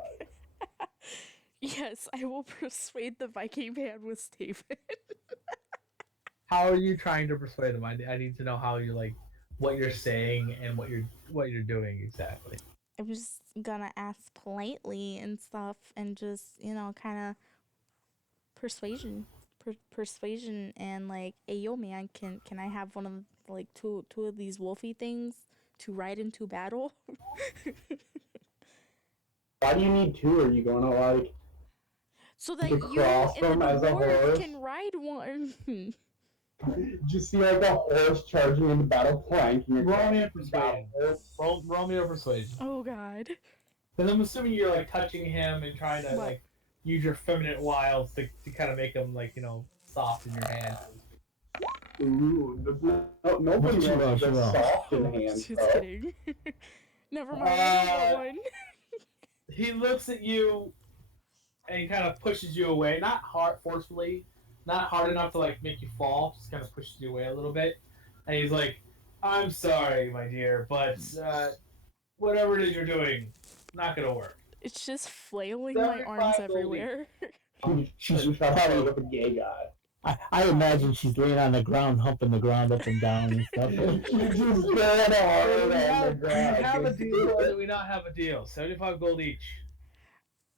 Yes, I will persuade the Viking man with Steven. How are you trying to persuade him? I need to know how you're like what you're saying and what you're doing exactly. I was gonna ask politely and stuff, and just kind of persuasion, and like, hey yo man, can I have one of like two of these wolfy things to ride into battle? Why do you need two? Are you going to like So that to you cross and the them as a dwarf horse? can ride one. Just see like a horse charging into battle plank and you're Roll me a battle persuasion. horse? Roll me a persuasion. Oh god. Because I'm assuming you're like touching him and trying to What? like use your feminine wiles to kind of make him like soft in your hand. Ooh, nobody What's your wants roll? just soft in hands. Just Bro. kidding. Never mind. I don't want one. He looks at you and he kind of pushes you away, not forcefully, not hard enough to like make you fall, just kind of pushes you away a little bit. And he's like, "I'm sorry, my dear, but whatever it is you're doing, not gonna work." It's just flailing my 75 arms gold everywhere. She's probably probably. with a gay guy. I imagine she's laying on the ground, humping the ground up and down and stuff. You just got hard on the Do we have a ground. deal or do we not have a deal? 75 gold each.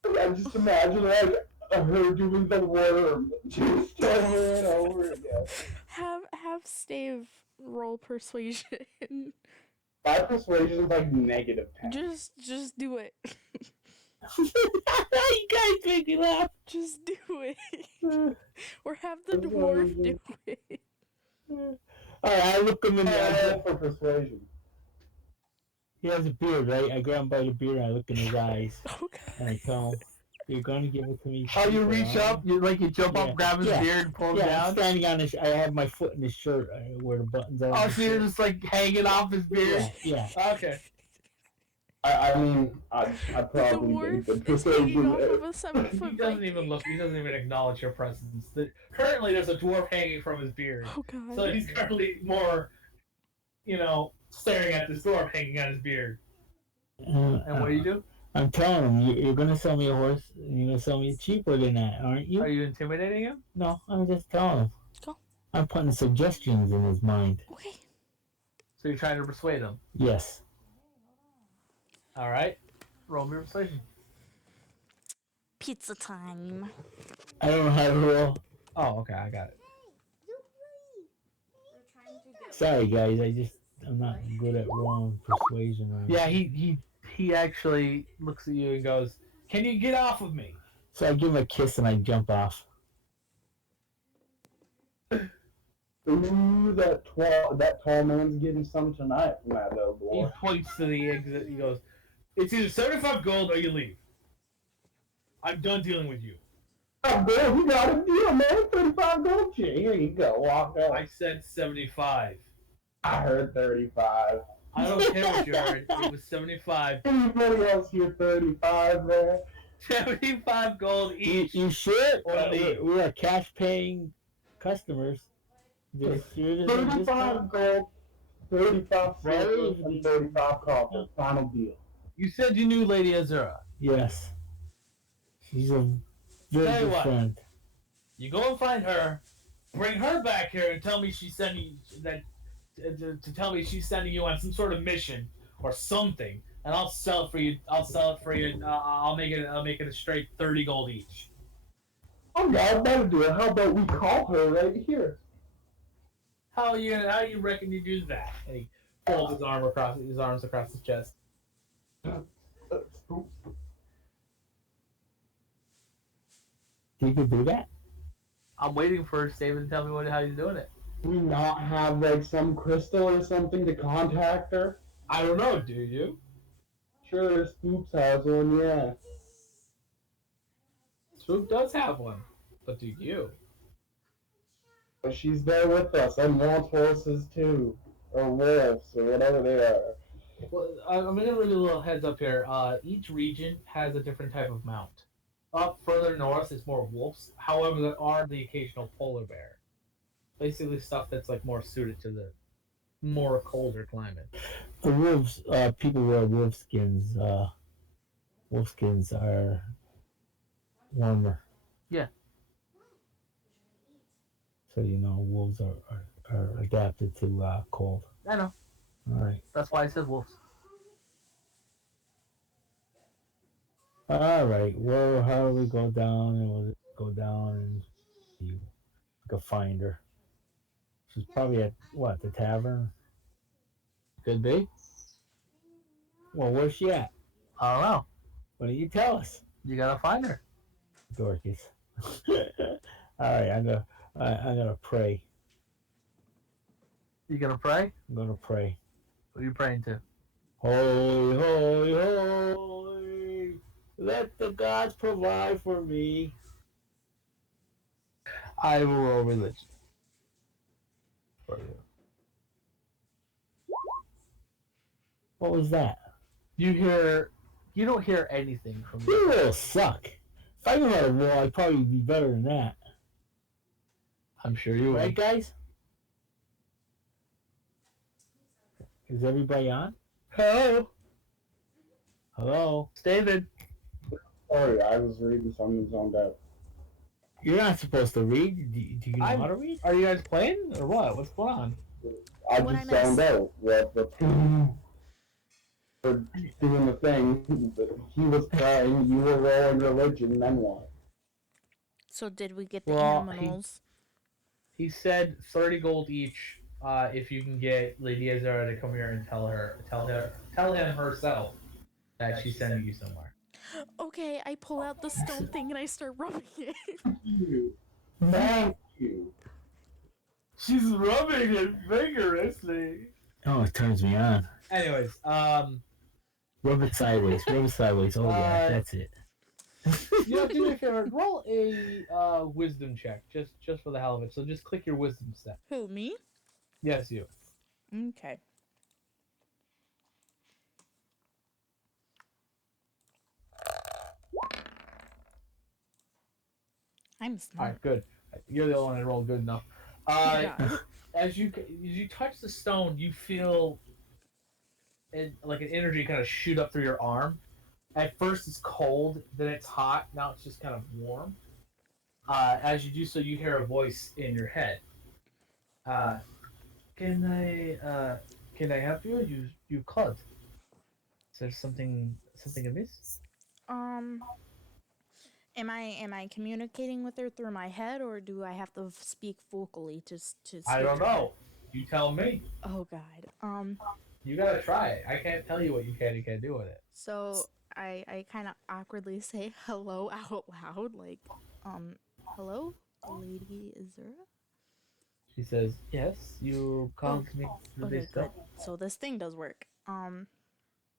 I just imagine like her doing the worm just over and over again. Have Stave roll persuasion. My persuasion is like -10. Just do it. You guys make me laugh. Just do it. Or have the dwarf do it. Alright, I look him in the eye. For persuasion. He has a beard, right? I grab him by the beard and I look in his eyes. Oh And I tell him, you're gonna give it to me. How you reach up, you jump Yeah. up, grab his Yeah. beard, and pull him Yeah, I'm down. standing on his. I have my foot in his shirt where the buttons are. Oh, so you're just like hanging off his beard? Yeah. Okay. I mean, I The probably dwarf did the is hanging persuasion. off of a 7-foot He doesn't bike. even look. He doesn't even acknowledge your presence. Currently, there's a dwarf hanging from his beard, Oh god. so he's currently more, staring at this dwarf hanging on his beard. And what do you do? I'm telling him, you're gonna sell me a horse, and you're gonna sell me cheaper than that, aren't you? Are you intimidating him? No, I'm just telling him. Go. I'm putting suggestions in his mind. Okay. So you're trying to persuade him. Yes. All right. Roll me persuasion. Pizza time. I don't know how to roll. Oh, okay, I got it. Sorry, guys. I'm not good at rolling persuasion. Or Yeah, he actually looks at you and goes, "Can you get off of me?" So I give him a kiss and I jump off. Ooh, that tall man's getting some tonight from that little He boy. points to the exit. He goes, "It's either 75 gold or you leave. I'm done dealing with you." Oh, boy, you got a deal, man. 35 gold. Here you go. Walk up. I said 75. I heard 35. I don't care what you heard. It was 75. Anybody else hear 35, man? 75 gold each. You sure? Or leave. We are cash paying customers. Just sure there's no 35 discount? gold, 35 silver, Really? and 35 copper. Final deal. You said you knew Lady Azura. Yes. She's a very Tell you good what. friend. You go and find her, bring her back here and tell me she's sending that to tell me she's sending you on some sort of mission or something, and I'll sell it for you. I'll sell it for you. And I'll make it a straight 30 gold each. Oh, God, that'll do it. How about we call her right here? How you reckon you do that? And he folds his arms across his chest. Spoops. You could do that? I'm waiting for Steven to tell me how he's doing it. Do we not have, like, some crystal or something to contact her? I don't know. Do you? Sure, Spoops has one, yeah. Spook does have one, but do you? But she's there with us, and wants horses, too. Or wolves, or whatever they are. Well, I'm gonna give you a little heads up here. Each region has a different type of mount. Up further north, it's more wolves. However, there are the occasional polar bear. Basically, stuff that's like more suited to the more colder climate. The wolves, people wear wolf skins. Wolf skins are warmer. Yeah. So, wolves are adapted to cold. I know. All right. That's why I said wolves. All right. Well, how do we go down? And we'll go down and see. Go find her. She's probably at what, the tavern? Could be. Well, where's she at? I don't know. Why don't you tell us? You gotta find her. Dorcas. All right, I'm gonna pray. You gonna pray? I'm gonna pray. What are you praying to? Holy, holy, holy, let the gods provide for me. I will roll religion for you. What was that? You don't hear anything from You me. will suck. If I knew how to roll, I'd probably be better than that. I'm sure you Right, will. guys? Is everybody on? Hello, Hello? it's David. Sorry, I was reading something zoned out. You're not supposed to read. Do you know I'm- how to read? Are you guys playing or what? What's going on? I What'd just I zoned miss? out. What for doing the thing. He was praying, you were rolling religion, then what? So did we get the Well, animals? He said 30 gold each. If you can get Lady Azara to come here and tell him herself that she's sending you somewhere. Okay, I pull out the stone thing and I start rubbing it. You. Thank you. She's rubbing it vigorously. Oh, it turns me on. Anyways, Rub it sideways. Rub it sideways. Oh, yeah, that's it. you know, do me a favor. Roll a wisdom check, just for the hell of it. So just click your wisdom stat. Who, me? Yes, you. Okay. I'm All smart. right, good. You're the only one that rolled good enough. God. As you touch the stone, you feel like an energy kind of shoot up through your arm. At first, it's cold, then it's hot. Now it's just kind of warm. As you do so, you hear a voice in your head. Can I help you? You called. Is there something amiss? Am I communicating with her through my head, or do I have to speak vocally to speak I don't to her? know. You tell me. Oh God. You gotta try it. I can't tell you what you can and can't do with it. So I kind of awkwardly say hello out loud, like, hello, Lady Azura? She says, "Yes, you called me to Okay, this good. stuff." So this thing does work.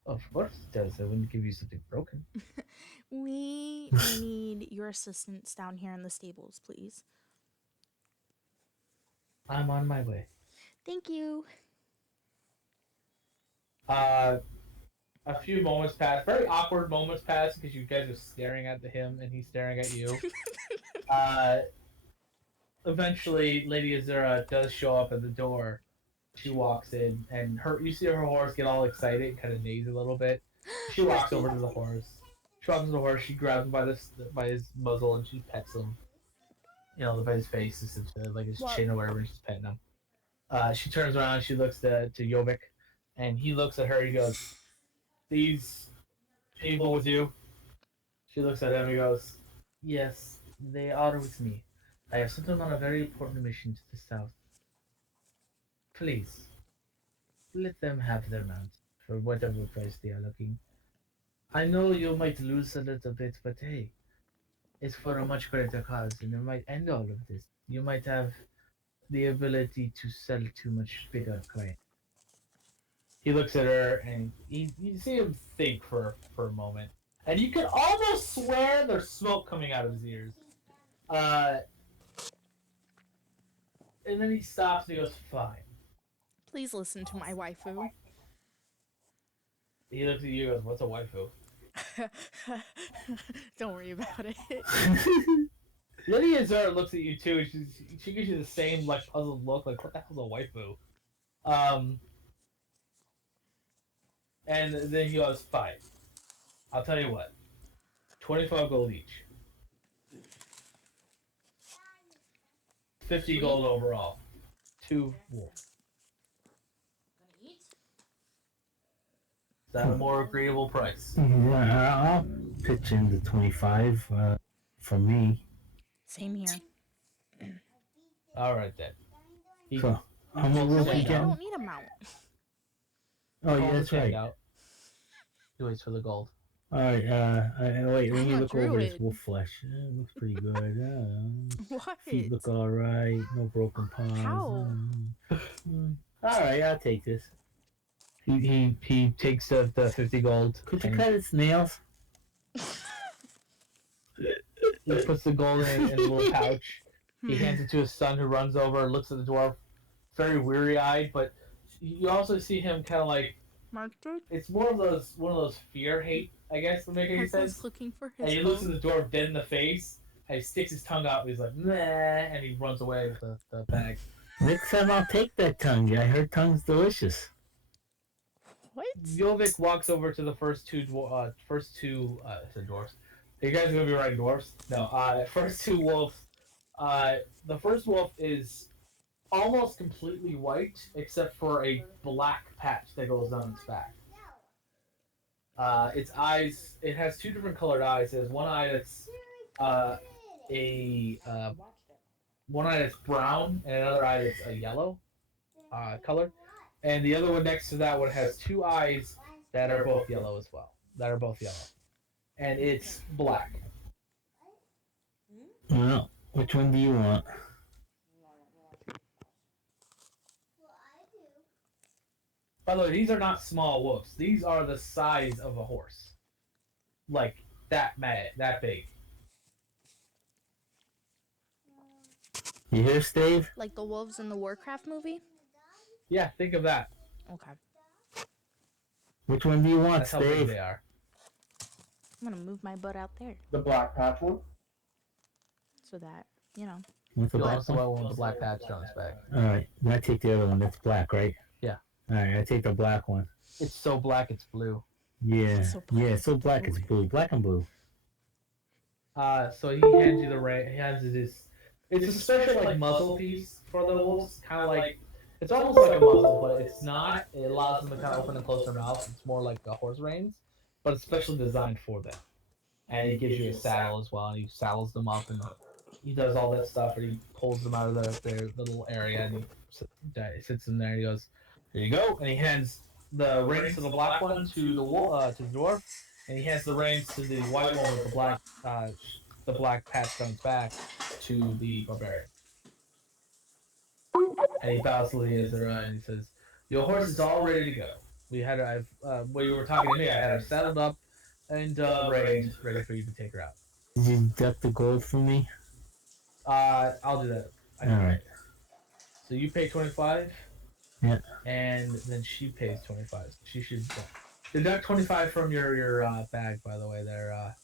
Of course it does. I wouldn't give you something broken. We need your assistance down here in the stables, please. I'm on my way. Thank you. A few moments pass, very awkward moments pass because you guys are staring at him and he's staring at you. Eventually, Lady Azura does show up at the door. She walks in, and you see her horse get all excited and kind of neighs a little bit. She walks over to the horse. She walks to the horse. She grabs him by his muzzle and she pets him. You know, by his face, essentially, like his chin or whatever. And she's petting him. She turns around. She looks to Yovik, and he looks at her. He goes, "These people with you?" She looks at him. He goes, "Yes, they are with me. I have sent them on a very important mission to the south. Please, let them have their mounts for whatever price they are looking. I know you might lose a little bit, but hey, it's for a much greater cause, and it might end all of this. You might have the ability to sell to much bigger clients." He looks at her, and you see him think for a moment, and you can almost swear there's smoke coming out of his ears. And then he stops and he goes, "Fine." Please listen to my waifu. He looks at you and goes, "What's a waifu?" Don't worry about it. Lydia Azura looks at you too, and she gives you the same like puzzled look, like, "What the hell's a waifu?" And then he goes, "Fine. I'll tell you what. 25 gold each. 50 gold overall. 2 wolves." that a more agreeable price? Yeah, I'll pitch in the 25 for me. Same here. All right then. So, how many pulls wolves his we Wait, I hand get? don't need a mount. Oh, pulls yeah, his that's hand right. out. He waits for the gold. Alright, wait, let I'm me a look over this druid. wolf flesh. It looks pretty good. What? Feet look alright. No broken paws. How? Alright, I'll take this. He takes the 50 gold. Could you and cut its nails? He puts the gold in a little pouch. He Hmm. hands it to his son, who runs over, looks at the dwarf, very weary-eyed. But you also see him kind of like, Mustard? it's more of one of those fear-hate, I guess, would make any sense. Heckle's looking for And his he looks at phone. the dwarf dead in the face, and he sticks his tongue out, and he's like, nah, and he runs away with the bag. Next time I'll take that tongue. I heard tongue's delicious. What? Jovic walks over to the first two I said dwarves. Are you guys gonna be riding dwarves? No. First two wolves. The first wolf is almost completely white, except for a black patch that goes down its back. Its eyes. It has two different colored eyes. It has one eye that's one eye that's brown, and another eye that's a yellow color. And the other one next to that one has two eyes that are both yellow as well. That are both yellow. And it's black. Well, which one do you want? By the way, these are not small wolves. These are the size of a horse. Like, that big. You hear, Steve? Like the wolves in the Warcraft movie? Yeah, think of that. Okay. Which one do you want, That's how big Steve? they are. I'm gonna move my butt out there The black patch one? so that, you know. What's the You'll black also one? want the black patch on its back. Alright, I take the other one. That's black, right? Yeah. Alright, I take the black one. It's so black it's blue. Yeah. So black Yeah, it's so black it's blue. Black and blue. So he hands you the ring. He hands you this. It's a special like muzzle piece for the wolves. Kind of like, it's almost like a muzzle, but it's not. It allows them to kind of open and close their mouth. It's more like a horse reins, but it's specially designed for them. And he gives you a saddle as well, and he saddles them up, and he does all that stuff, and he pulls them out of their little area, and he sits in there, and he goes, "Here you go," and he hands the reins to the black one to the dwarf, and he hands the reins to the white one with the black patch on its back to the barbarian. And he bows to Leazera, and he says, "Your horse is all ready to go. When you were talking to me, I had her saddled up and ready for you to take her out." Did you deduct the gold from me? I'll do that. Alright. So you pay 25. Yeah. And then she pays 25. She should deduct 25 from your bag, by the way. There,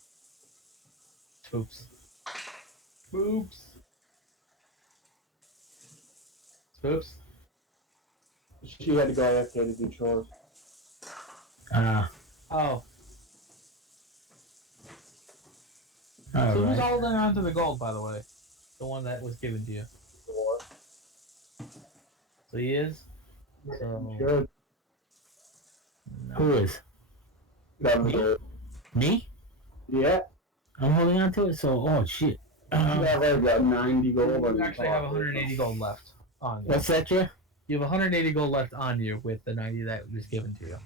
Spoops. Spoops. Spoops. She had to go after to do chores. Oh. So who's Alright. holding on to the gold, by the way? The one that was given to you. So he is? So... Good. No. Who is? That was it. Me? Yeah. I'm holding on to it, so, oh shit. You got like about 90 gold on You your actually have pocket. 180 gold left on you. What's that, Jeff? You have 180 gold left on you with the 90 that was given to you.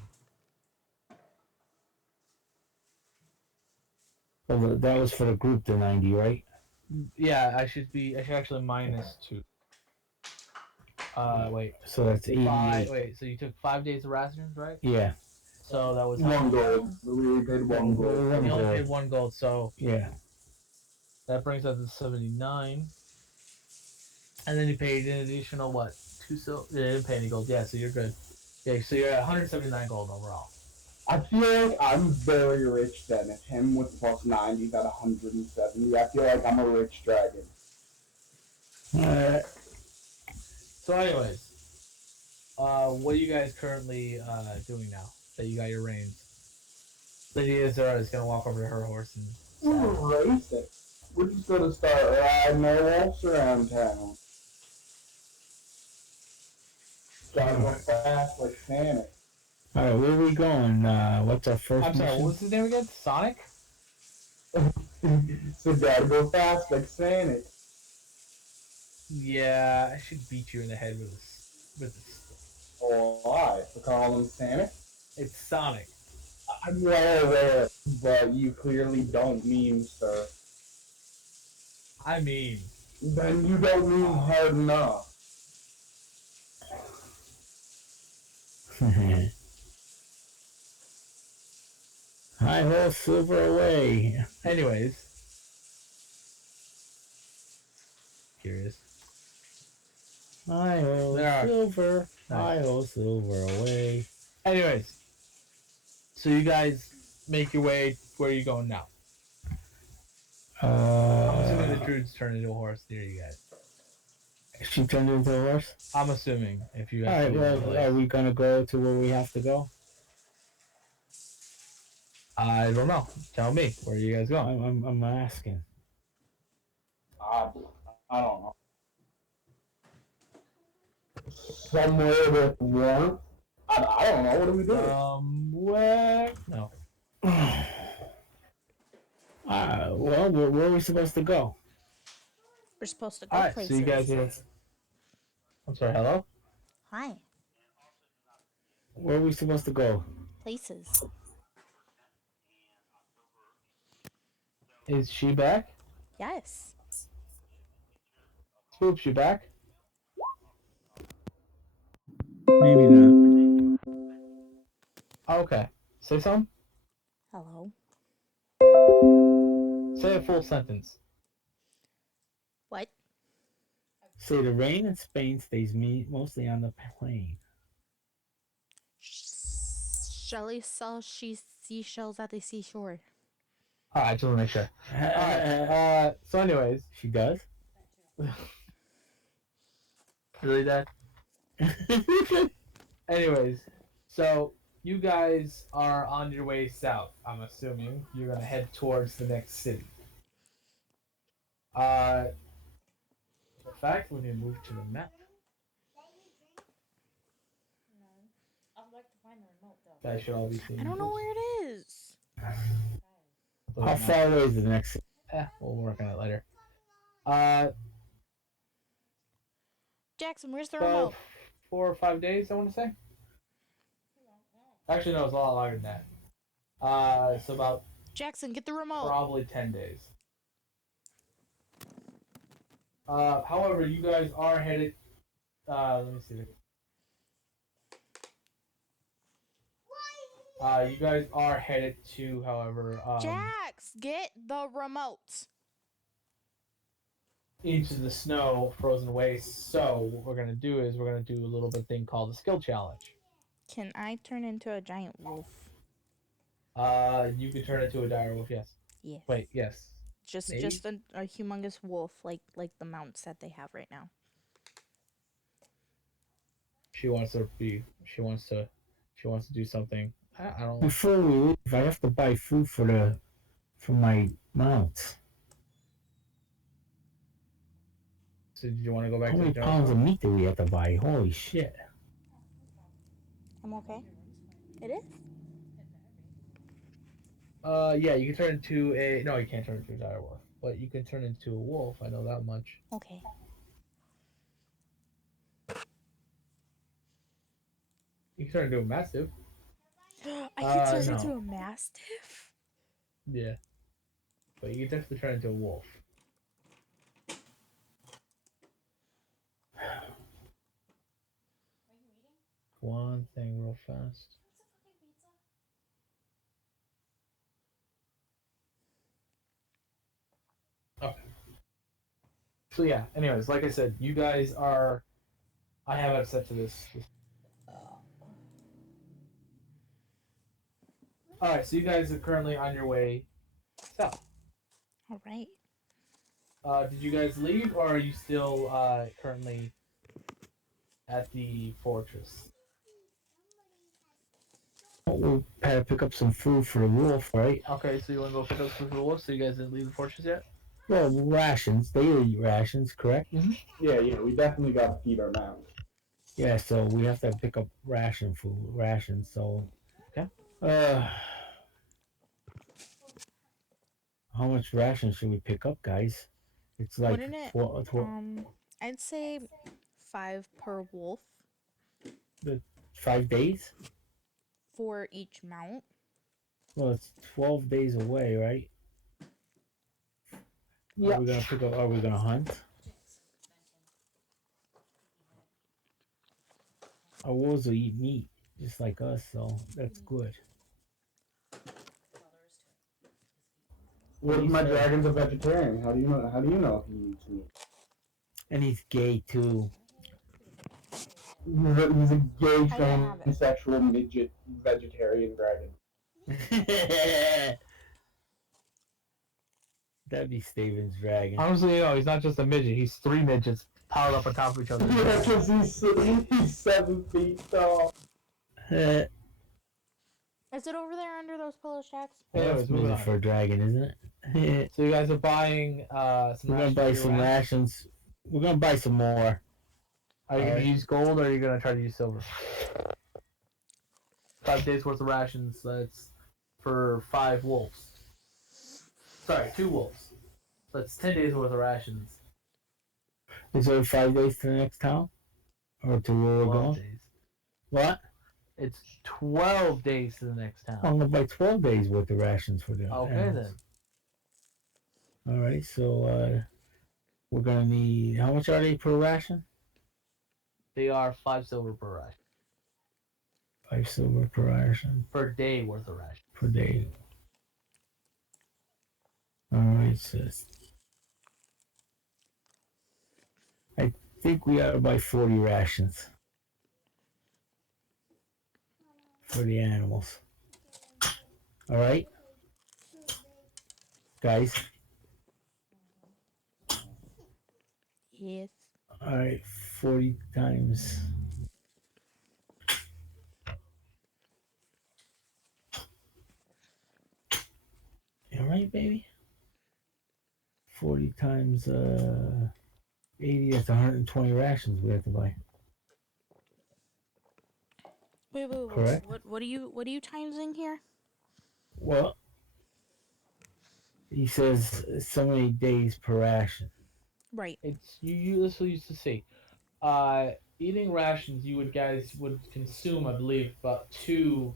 Well, that was for the group, the 90, right? Yeah, I should actually minus 2. Wait. So that's 88. Wait, so you took 5 days of rations, right? Yeah. So that was 1 gold. We paid 1 gold. You only paid 1 gold, so Yeah. that brings us to 79. And then you paid an additional what? 2 silver? Yeah, you didn't pay any gold. Yeah, so you're good. Yeah, so you're at 179 gold overall. I feel like I'm very rich then. If him with plus 90 is at 170, I feel like I'm a rich dragon. So anyways, what are you guys currently doing now that you got your reins? Lydia Zara is gonna walk over to her horse and We're racing. We're just gonna start riding our wolves around town. Gotta go fast like Sonic. All right, where are we going? What's our first I'm sorry, mission? what was his name again? Sonic? So gotta go fast like Sonic. Yeah, I should beat you in the head with this. Oh, why? For calling him Sonic? It's Sonic. I'm well aware, but you clearly don't mean, sir. I mean, Then you don't mean hard enough. Hi ho, silver away. anyways. Curious. Hi ho, There are- silver. Nice. Hi ho, silver away. Anyways, so you guys make your way. Where are you going now? I'm assuming the druid's turned into a horse near you guys. She turned into a horse? I'm assuming if you. Alright, actually well, realize. are we gonna go to where we have to go? I don't know. Tell me. Where are you guys going? I'm asking. I don't know. Somewhere with warmth? I don't know. What do we do? Where? No. Well, where are we supposed to go? We're supposed to go Alright, places. so you guys are. I'm sorry, hello? Hi. Where are we supposed to go? Places. Is she back? Yes. Spoops, you back? Maybe not. Oh, okay. Say something? Hello. Say a full sentence. What? Say the rain in Spain stays mostly on the plain. Shelly sells seashells at the seashore. Alright, just want to make sure. Alright, so anyways. She does? Really, Dad? Anyways, so you guys are on your way south, I'm assuming. You're going to head towards the next city. In fact, when you move to the map. That should all be seen. I don't know where it is. How far away is the next? We'll work on it later. Jackson, where's the So remote? 4 or 5 days, I want to say. Actually, no, it's a lot longer than that. So about Jackson, get the remote. probably 10 days. However, you guys are headed. Let me see. You guys are headed to, however, Jax, get the remote. into the snow, frozen waste. So what we're gonna do is we're gonna do a little bit thing called the skill challenge. Can I turn into a giant wolf? You can turn into a dire wolf. Yes. Yes. Wait. Yes. Just maybe? just a humongous wolf like the mounts that they have right now. She wants to be. She wants to do something. I don't. Before we leave, I have to buy food for my mounts. So do you want to go back How to many the pounds of jungle? meat do we have to buy? Holy shit. I'm okay. It is? Yeah, you can turn into a. No, you can't turn into a dire wolf, but you can turn into a wolf. I know that much. Okay. You can turn into a mastiff. I can turn no. into a mastiff? Yeah. But you can definitely turn into a wolf. One thing real fast. Okay. So yeah, anyways, like I said, you guys are. I have it set to this. Alright, so you guys are currently on your way south. Alright. Did you guys leave, or are you still currently at the fortress? We had to pick up some food for the wolf, right? Okay, so you want to go pick up some wolves, so you guys didn't leave the fortress yet? Well, rations. They eat rations, correct? Yeah, we definitely gotta feed our mounts. Yeah, so we have to pick up rations. So, Okay. How much rations should we pick up, guys? It's like Wouldn't it? 12, I'd say 5 per wolf 5 days. for each mount. Well, it's 12 days away, right? Yeah. Are we gonna pick up? Are we gonna hunt? Our wolves will eat meat just like us, so that's good. What if you my say? dragon's a vegetarian? How do you know? How do you know if he eats meat? And he's gay too. He's a gay I don't have it. transsexual midget vegetarian dragon. That'd be Steven's dragon. Honestly, no, he's not just a midget. He's 3 midgets piled up on top of each other. Yeah, because he's 7 feet tall. Is it over there under those pillow stacks? Anyways, That's moving midget on. for a dragon, isn't it? So you guys are buying some We're gonna rations buy for your some ranch? rations. We're gonna buy some more. Are you going Alright. to use gold or are you going to try to use silver? 5 days worth of rations. That's for 5 wolves. Sorry, 2 wolves. That's 10 days worth of rations. Is it 5 days to the next town, or to where we're 12 going? days. What? It's 12 days to the next town. I'm gonna buy 12 days worth of rations for the Okay animals. then. All right, so we're gonna need, how much are they per ration? They are 5 silver per ration. 5 silver per ration Per day worth of ration. per day. All right, sis. I think we ought to buy 40 rations for the animals. All right, guys. Yes. All right, 40 times. All right, baby. 40 times 80. That's 120 rations we have to buy. Wait. Correct. What are you timesing here? Well, he says so many days per ration. Right. It's you this used to see. Eating rations you guys would consume, I believe, about 2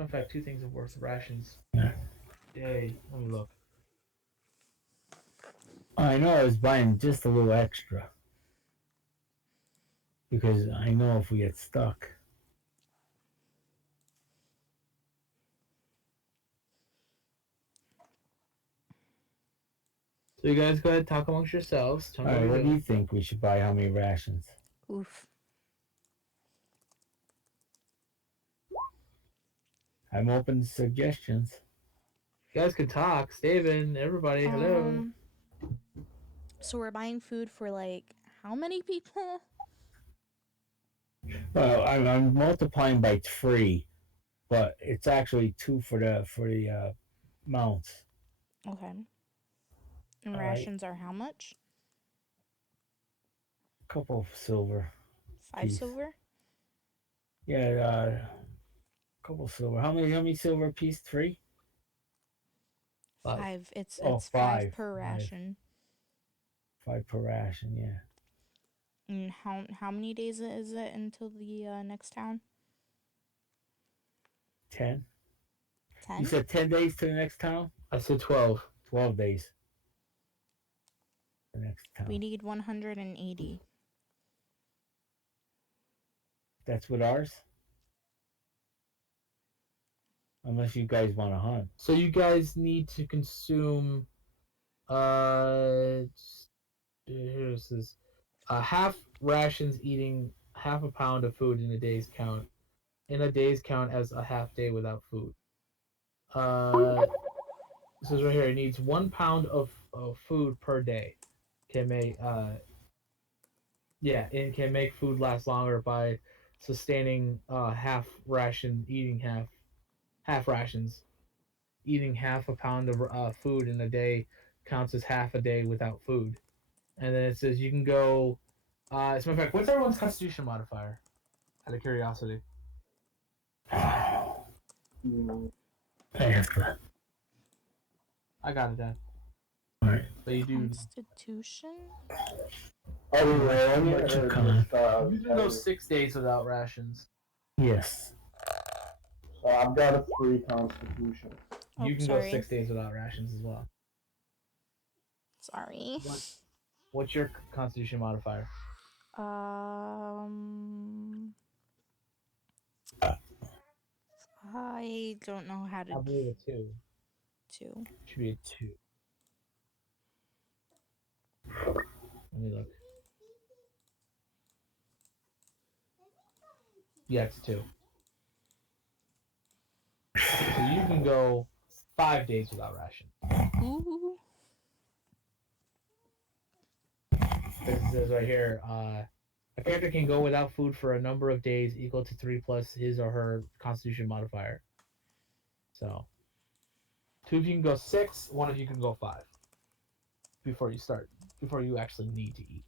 in fact 2 things of worth of rations. Yeah. Day. Let me look. I know I was buying just a little extra because I know if we get stuck. So you guys go ahead talk amongst yourselves. Tell me All right, what what you're do you doing. think we should buy? How many rations? Oof. I'm open to suggestions. You guys can talk. Steven, everybody, hello. So we're buying food for like how many people? Well, I'm multiplying by 3, but it's actually 2 for the mounts. Okay. And All right. rations are how much? Couple of silver. 5 piece. silver? Yeah, couple silver. How many silver a piece? 3? 5. It's Oh, 5 5. per 5. ration. 5 per ration, yeah. And how many days is it until the next town? 10. 10? You said 10 days to the next town? I said 12. 12 days. The next town. We need 180. That's with ours? Unless you guys want to hunt. So you guys need to consume here's this half rations eating half a pound of food in a day's count. In a day's count as a half day without food. This is right here. It needs 1 pound of food per day. Can make it can make food last longer by sustaining half ration, eating half rations. Eating half a pound of food in a day counts as half a day without food. And then it says you can go As a matter of fact, what's everyone's constitution modifier? Out of curiosity. Mm. I have to. I got it, Dan. Alright. But you do. Constitution? Are we rolling it What you or con? just You can go 6 days without rations. Yes. So I've got a 3 constitution. Oh, You can sorry. go 6 days without rations as well. Sorry. What's your constitution modifier? I don't know how to I believe a 2. do. Should be a 2. Let me look. Yeah, it's 2. So you can go 5 days without ration. Ooh. It says right here, a character can go without food for a number of days equal to 3 plus his or her constitution modifier. So, 2 of you can go 6, 1 of you can go 5. Before you actually need to eat.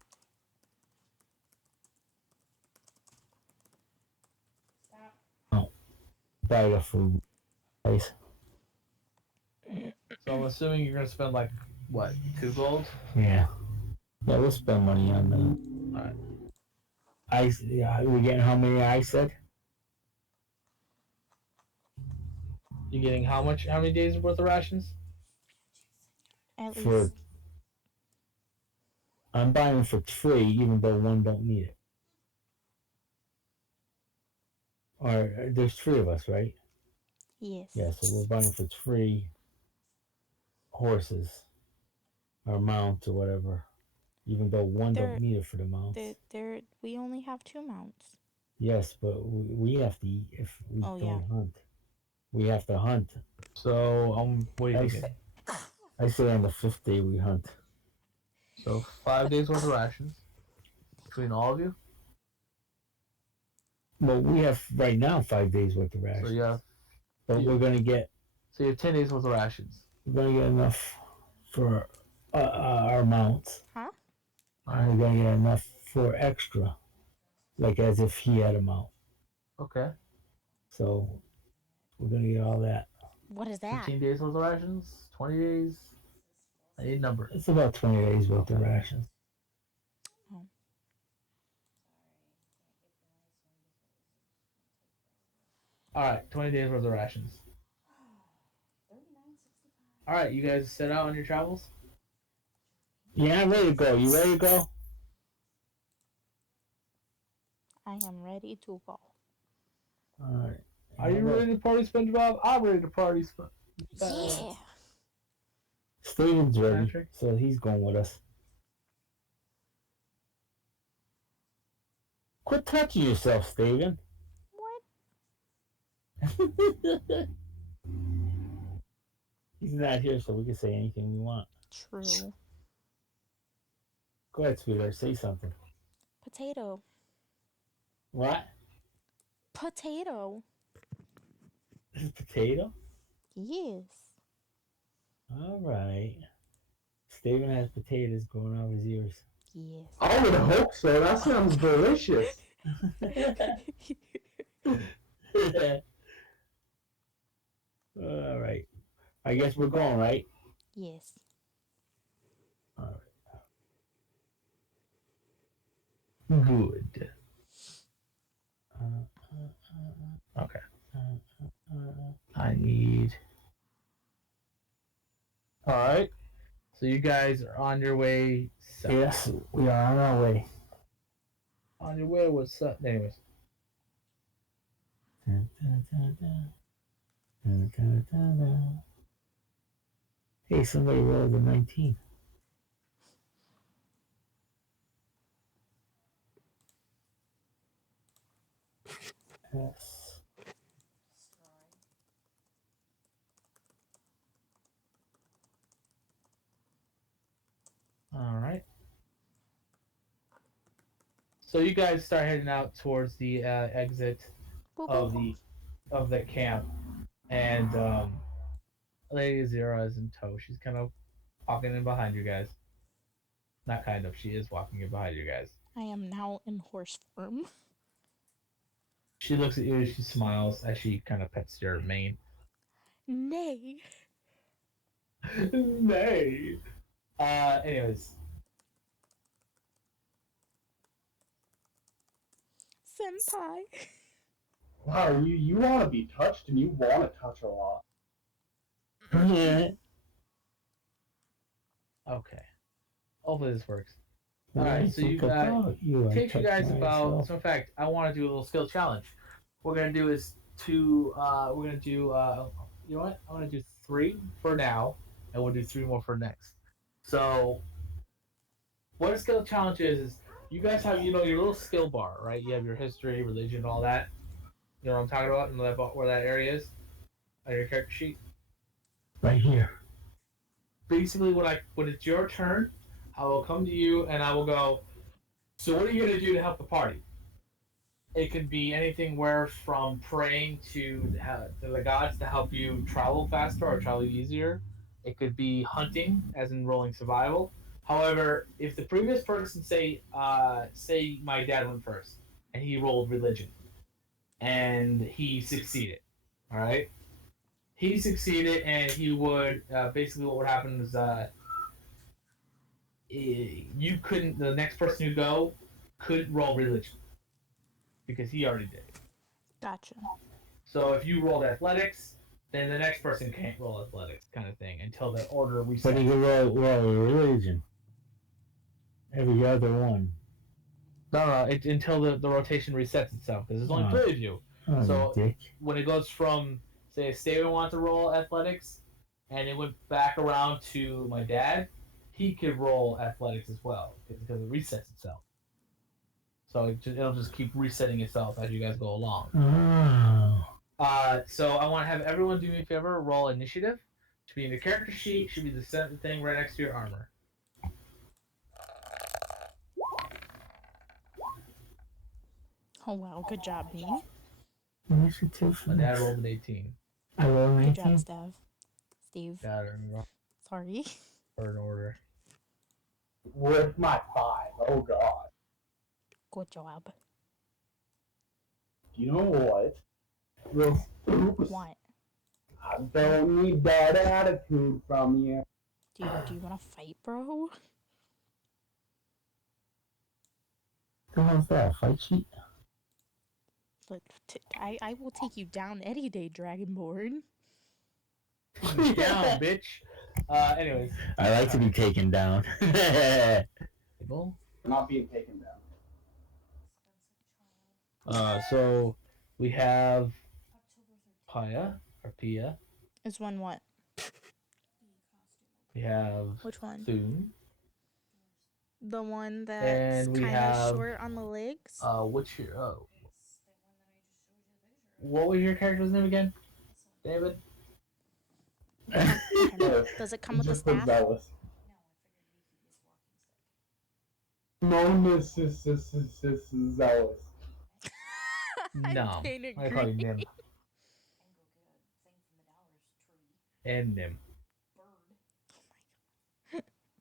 Buy the food. Nice. So I'm assuming you're gonna spend like, what, 2 gold? Yeah. Yeah, we'll spend money on that. Alright. Ice. Yeah, we're getting how many I said? You're getting how many days worth of rations? At For least. I'm buying for 3, even though 1 don't need it. Or there's 3 of us, right? Yes. Yeah, so we're buying for 3 horses or mounts or whatever. Even though 1 They're- don't need it for the mounts. We only have 2 mounts. Yes, but we have to eat if we Oh, don't yeah. hunt. We have to hunt. So, what do you I think? I say on the 5th day we hunt. So 5 days worth of rations between all of you. Well, we have right now 5 days worth of rations. So you have But we're gonna get 10 days worth of rations. we're gonna get enough for our mounts. Huh? And we're gonna get enough for extra, like as if he had a mount. Okay. So we're gonna get all that. What is that? 15 days worth of rations. 20 days. I need numbers. It's about 20 days worth of rations. Oh. All right, 20 days worth of rations. All right, you guys set out on your travels. Yeah, I'm ready to go. You ready to go? I am ready to go. All right. Are you ready to party, SpongeBob? I'm ready to party, Yeah. Steven's ready, Patrick? so he's going with us. Quit touching yourself, Steven. What? He's not here, so we can say anything we want. True. Go ahead, sweetheart. Say something. Potato. What? Potato. This is potato? Yes. All right. Steven has potatoes growing out of his ears. Yes. I would hope so. That sounds delicious. All right. I guess we're going, right? Yes. All right. Good. Okay. I need. All right. So you guys are on your way south. Yes, we are on our way. On your way, what's up? Anyways. Hey, somebody rolled a 19. Yes. All right. So you guys start heading out towards the exit Boop, of boop. the camp, and Lady Zero is in tow. She's kind of walking in behind you guys. Not kind of. She is walking in behind you guys. I am now in horse form. She looks at you. She smiles as she kind of pets your mane. Nay. Nay. Anyways, Senpai. Wow, you want to be touched and you want to touch a lot. Yeah. okay. Hopefully this works. What do Alright, you so you think got about you? I takes you touch guys about. myself. So in fact, I want to do a little skill challenge. What we're gonna do is two. We're gonna do. You know what? I'm gonna do 3 for now, and we'll do 3 more for next. So what a skill challenge is you guys have your little skill bar, right? You have your history, religion, all that. You know what I'm talking about? You know where that area is on your character sheet. Right here. Basically, when it's your turn, I will come to you and I will go. So what are you gonna do to help the party? It could be anything where from praying to the gods to help you travel faster or travel easier. It could be hunting, as in rolling survival. However, if the previous person say my dad went first and he rolled religion and he succeeded, all right, he succeeded and he would basically what would happen is you couldn't the next person to go couldn't roll religion because he already did. Gotcha. So if you rolled athletics, then the next person can't roll athletics, kind of thing, until the order resets. But you can roll religion. Every other one. No, until the rotation resets itself, because there's only Oh. 3 of you. Oh, So you dick. when it goes from, say, Steven wanted to roll athletics, and it went back around to my dad, he could roll athletics as well, because it resets itself. So it'll just keep resetting itself as you guys go along. Oh. So I want to have everyone do me a favor, roll initiative. Should be in the character sheet, should be the thing right next to your armor. Oh wow, good job, me. Initiative. My dad rolled an 18. I rolled an Good job, 18. Steve. Got it wrong Sorry. for an order. With my 5. Oh god. Good job. You know what? Real Spoops. What? I don't need that attitude from you. Do you wanna fight, bro? The hell's that? Fight sheet? Look, I will take you down any day, Dragonborn. Down, bitch. Anyways. I like to be taken down. Not being taken down. So we have Pia, or Pia. Is one what? We have Which one? Thune. The one that's And we kind have, of short on the legs? which here? Oh. What was your character's name again? David? I don't know. Does it come with a Just put staff? zealous. Momus is zealous. No. can't I call you agree. Nim. And Nim.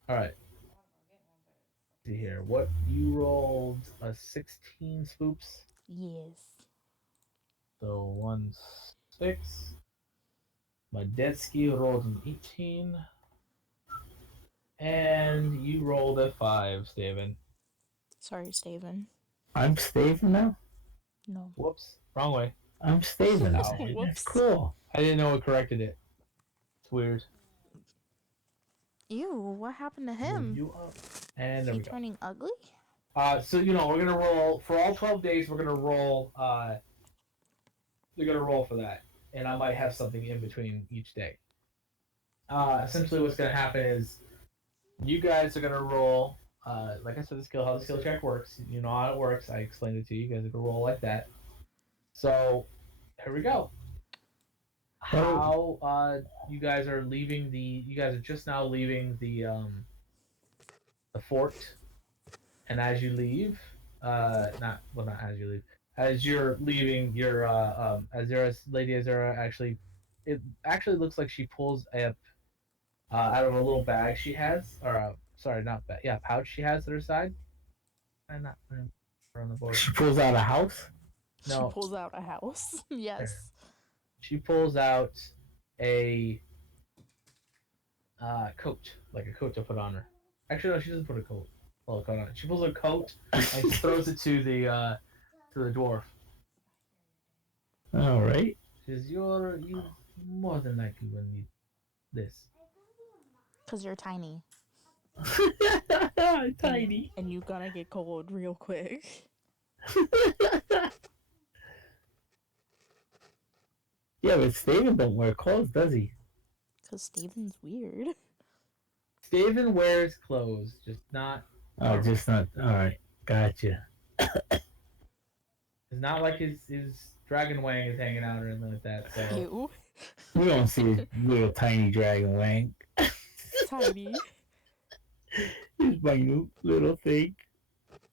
Alright. See here. What you rolled a 16 Spoops. Yes. So 1 6. My dead ski rolled an 18. And you rolled a 5, Steven. Sorry, Steven. I'm Steven now? No. Whoops. Wrong way. I'm Steven now. Whoops. That's cool. I didn't know it corrected it. It's weird. Ew, what happened to Move him? you up. And Is there he we go. turning ugly? So we're gonna roll for all 12 days. We're gonna roll. They're gonna roll for that, and I might have something in between each day. Essentially, what's gonna happen is you guys are gonna roll. Like I said, how the skill check works. You know how it works. I explained it to you. You guys are gonna roll like that. So here we go. How you guys are leaving the? You guys are just now leaving the fort. And as you leave, not as you leave, as you're leaving, your Azera's Lady Azera it actually looks like she pulls up out of a little bag she has, or sorry, not bag, yeah, pouch she has at her side. I'm not on the board. She pulls out a house. No. She pulls out a house. Yes. She pulls out a coat, like a coat to put on her. Actually, no, she doesn't put a coat. Well, a coat on. She pulls a coat and she throws it to the dwarf. All right. She says, "You more than likely will need this." Cause you're tiny. Tiny. And you're gonna get cold real quick. Yeah, but Steven don't wear clothes, does he? Cause Steven's weird. Steven wears clothes, just not. Oh, just not. All right, gotcha. It's not like his dragon wang is hanging out or anything like that. So Ew. We don't see his little tiny dragon wang. Tiny. His minute little thing.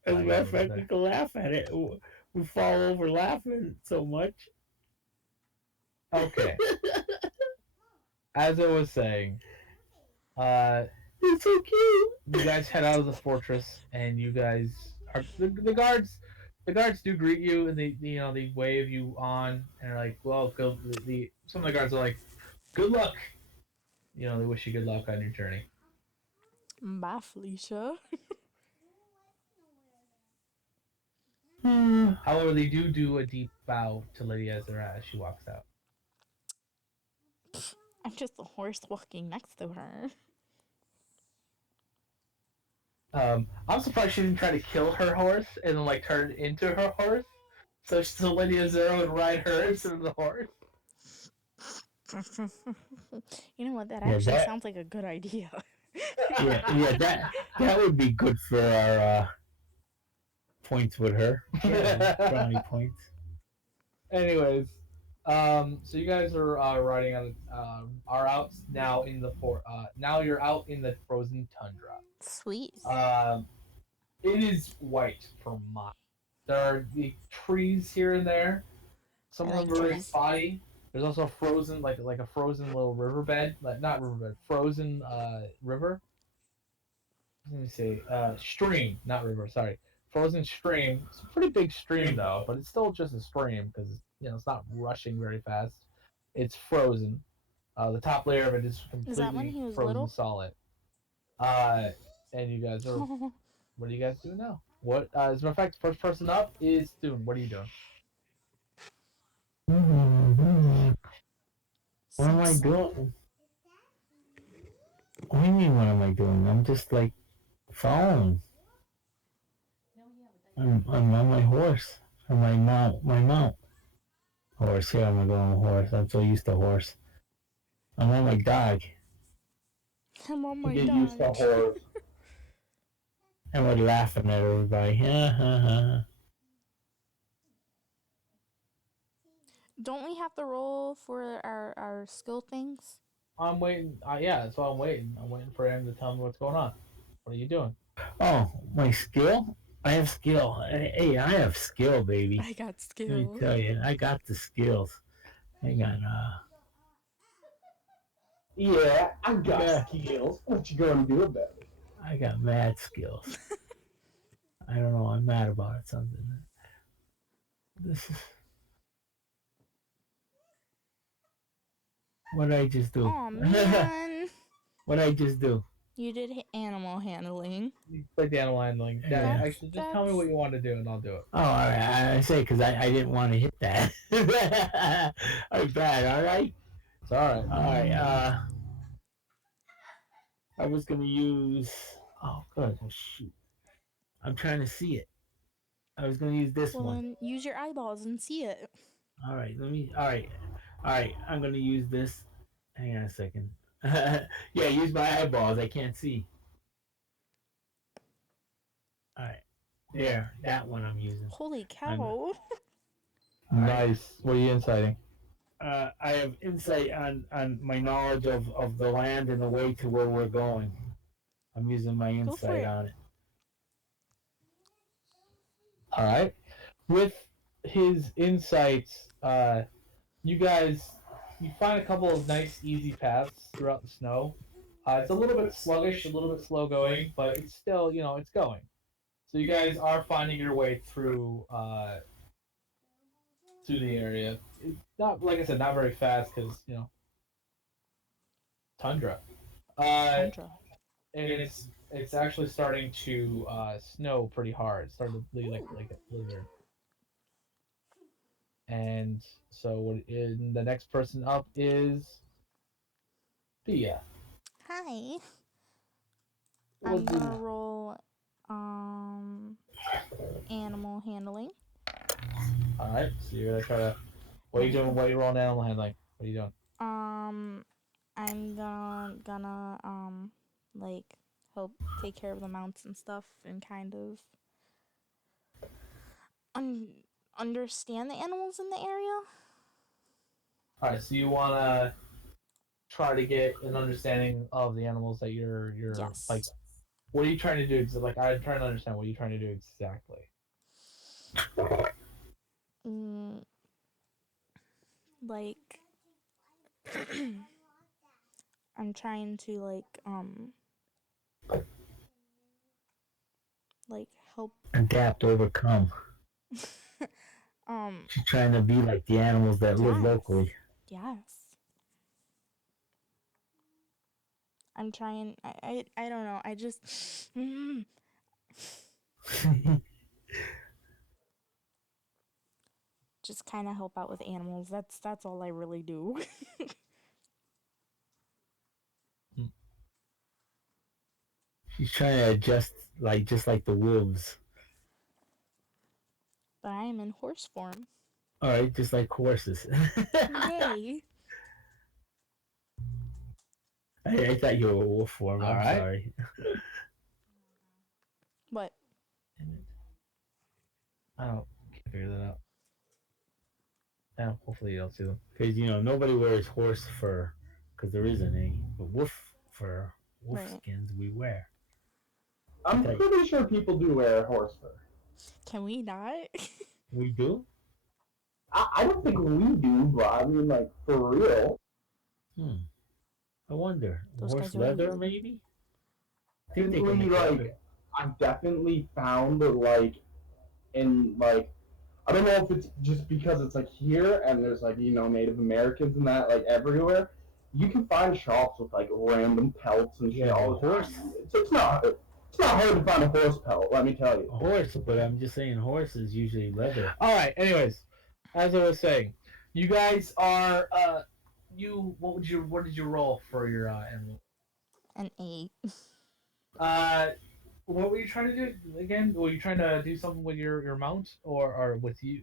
As a I matter of know fact, that. we can laugh at it. We fall over laughing so much. okay. As I was saying, It's so cute. you guys head out of the fortress, and you guys are the guards. The guards do greet you, and they wave you on, and are like, "Well, go." Some of the guards are like, "Good luck." They wish you good luck on your journey. Bye, Felicia. However, they do a deep bow to Lady Ezra as she walks out. I'm just a horse walking next to her. I'm surprised she didn't try to kill her horse and then like turn into her horse, so Lady Ezra would ride her instead of the horse. You know what? That Yeah, actually that- sounds like a good idea. Yeah, that would be good for our points with her. Yeah, brownie points. Anyways, so you guys are riding out. Are out now in the now you're out in the frozen tundra. Sweet. It is white for miles. There are the trees here and there. Some I of them like are very trees. spotty. There's also a frozen, like a frozen little riverbed, like not riverbed, frozen river. Let me see, stream, not river. Sorry, frozen stream. It's a pretty big stream though, but it's still just a stream because it's not rushing very fast. It's frozen. The top layer of it is Is that when completely he was frozen little? solid. And you guys are. What do you guys do now? What? As a matter of fact, first person up is Thune. What are you doing? What am I doing? What do you mean, what am I doing? I'm just like following. I'm on my horse. Or my mount. Horse, yeah, I'm going on horse. I'm so used to horse. I'm on my dog. I'm on my Get used to dog. horrors. And we're laughing at everybody. Don't we have to roll for our skill things? I'm waiting. Yeah, that's why I'm waiting. I'm waiting for him to tell me what's going on. What are you doing? Oh, my skill? I have skill. Hey, I have skill, baby. I got Let me skill. tell you, I got the skills. Hang on, Yeah, I got Yeah. skills. What you gonna do about it? I got mad skills. I don't know, I'm mad about it, something. This is... What did I just do? Oh man, What did I just do? you did animal handling. You play the animal handling. Yeah. Actually, just tell me what you want to do, and I'll do it. Oh, all right. I say because I didn't want to hit that. All right, bad. All right. It's all right. All right. I was gonna use. Oh, good. Oh, shoot. I'm trying to see it. I was gonna use this Well, one. then use your eyeballs and see it. All right. Let me. All right. All right. I'm gonna use this. Hang on a second. Yeah, use my eyeballs. I can't see. All right. There. That one I'm using. Holy cow! Nice. What are you inciting? I have insight on my knowledge of the land and the way to where we're going. I'm using my for insight it. on it. All right. With his insights, you find a couple of nice, easy paths throughout the snow. It's a little bit sluggish, a little bit slow going, but it's still, it's going. So you guys are finding your way through the area. It's not, like I said, not very fast because tundra. Uh, Tundra. and it's actually starting to snow pretty hard. It's starting to be like a blizzard. And so the next person up is Thea. Hi. Well, I'm gonna roll animal handling. All right, so you're gonna try to. What are you doing? What are you rolling animal handling? What are you doing? I'm gonna like help take care of the mounts and stuff and kind of understand the animals in the area. All right, so you wanna try to get an understanding of the animals that you're Yes. like. What are you trying to do? Like, I'm trying to understand what you're trying to do exactly. Like I'm trying to like help Adapt, overcome. She's trying to be like the animals that live locally. Yes. I'm trying. I don't know. I just just kind of help out with animals. That's all I really do. She's trying to adjust, like just like the wolves. But I am in horse form. All right, just like horses. Yay! I thought you were a wolf form. All I'm right. sorry. What? I don't can't figure that out. Yeah, hopefully you don't see them. Because nobody wears horse fur, because there isn't any. But wolf fur, wolf Right. skins we wear. I'm pretty sure people do wear horse fur. Can we not? We do? I don't think we do, but I mean, like, for real. I wonder. Those Horse guys are leather, weird. maybe? I think they can Definitely, make like, leather. I've definitely found, like, in, like, I don't know if it's just because it's, like, here and there's, like, Native Americans and that, like, everywhere. You can find shops with, like, random pelts and shit all the horse. time. It's not hard to find a horse pelt, let me tell you. A horse, but I'm just saying horse is usually leather. All right. Anyways, as I was saying, you guys are what did you roll for your animal? An 8. What were you trying to do again? Were you trying to do something with your mount or with you?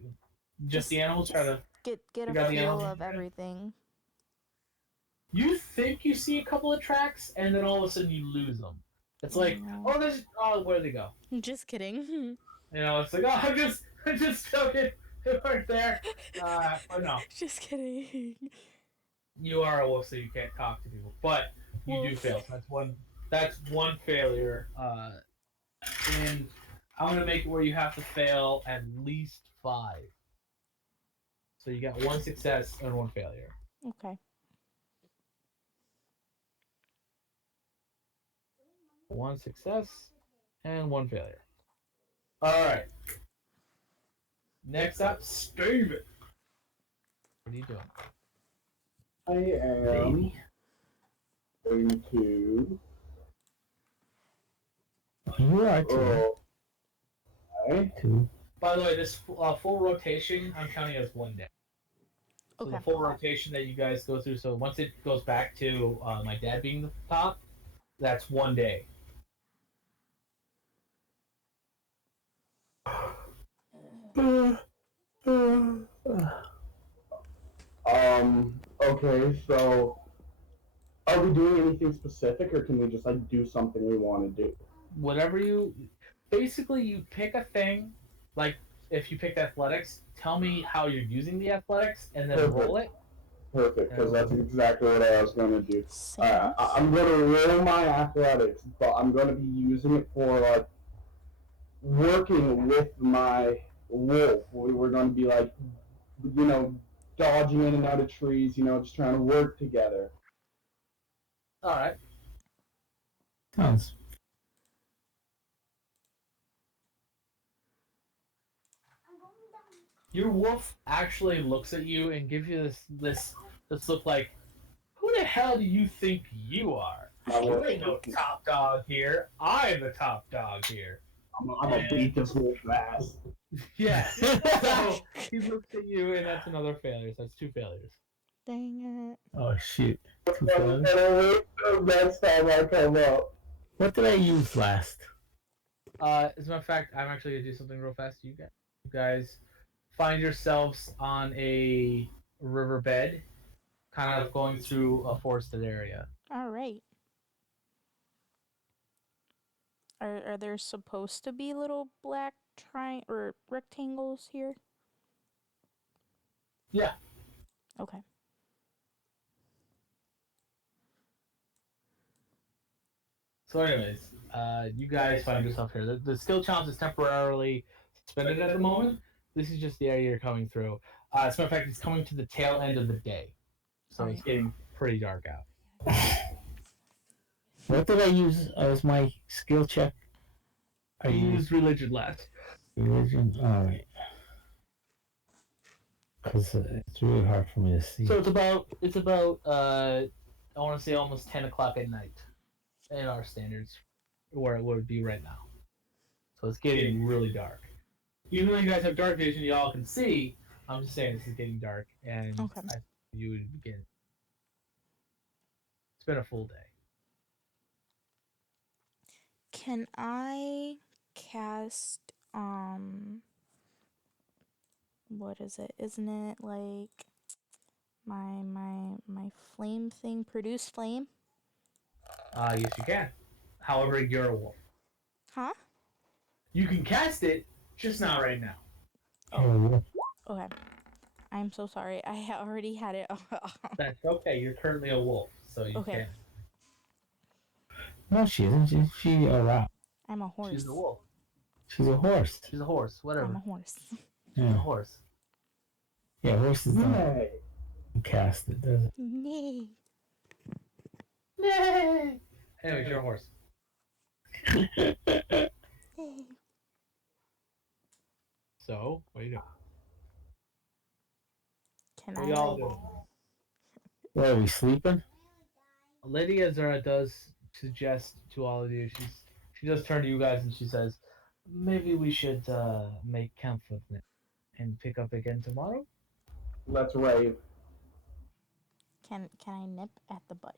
Just the animals? Try to get a figure out the feel animals? of everything. You think you see a couple of tracks, and then all of a sudden you lose them. It's like, where did they go? Just kidding. It's like, I'm just joking. They weren't there. But no, Just kidding. you are a wolf, so you can't talk to people, but you do fail. So that's one failure. And I'm gonna make it where you have to fail at least 5. So you got 1 success and 1 failure. Okay. 1 success and 1 failure. All right. Next up, Steven. What are you doing? I am going to. You are too. Two. By the way, this full rotation, I'm counting as 1 day. So Okay. the full rotation that you guys go through, so once it goes back to my dad being the top, that's 1 day. Okay, so are we doing anything specific, or can we just like do something we want to do? Whatever basically you pick a thing, like if you picked athletics, tell me how you're using the athletics and then roll it. Perfect, because that's exactly what I was going to do. I'm going to roll my athletics, but I'm going to be using it for like working with my wolf. We're going to be like, dodging in and out of trees, just trying to work together. All right. Sounds. Your wolf actually looks at you and gives you this look like, who the hell do you think you are? My You wolf. ain't no top dog here. I'm the top dog here. I'm gonna beat this wolf ass. Yeah. So he looks at you, and that's another failure. So that's 2 failures. Dang it. Oh shoot. Too And fast. I'll wait till next time I come up. What did I use last? As a matter of fact, I'm actually gonna do something real fast. You guys find yourselves on a riverbed, kind of going through a forested area. All right. Are there supposed to be little black or rectangles here? Yeah. Okay. So, anyways, you guys find yourself here. The skill challenge is temporarily suspended at the moment. This is just the area you're coming through. As a matter of fact, it's coming to the tail end of the day, so it's getting pretty dark out. What did I use as my skill check? I You used used religion last. religion. Alright. Because it's really hard for me to see. So it's about I want to say almost 10 o'clock at night in our standards, where it would be right now. So it's getting really dark. Even though you guys have dark vision, y'all can see. I'm just saying this is getting dark, and Okay. you would begin. It's been a full day. Can I cast what is it? Isn't it like my flame thing, produce flame? Yes, you can. However, you're a wolf. Huh? You can cast it, just not right now. Oh, Okay. I'm so sorry. I already had it. That's okay. You're currently a wolf, so you Okay. can't. no, she isn't. She a rat. I'm a horse. She's a wolf. She's a horse. She's a horse. Whatever. I'm a horse. She's a Yeah, horse. yeah. Horses don't Nay. cast it, does it? Nay. Yay! Anyways, you're a horse. Nay. So, what are you doing? Can What I? are y'all doing? What are we sleeping? Lady Azura does suggest to all of you. She does turn to you guys and she says, maybe we should make camp for the night and pick up again tomorrow. Let's rave. Can I nip at the butt?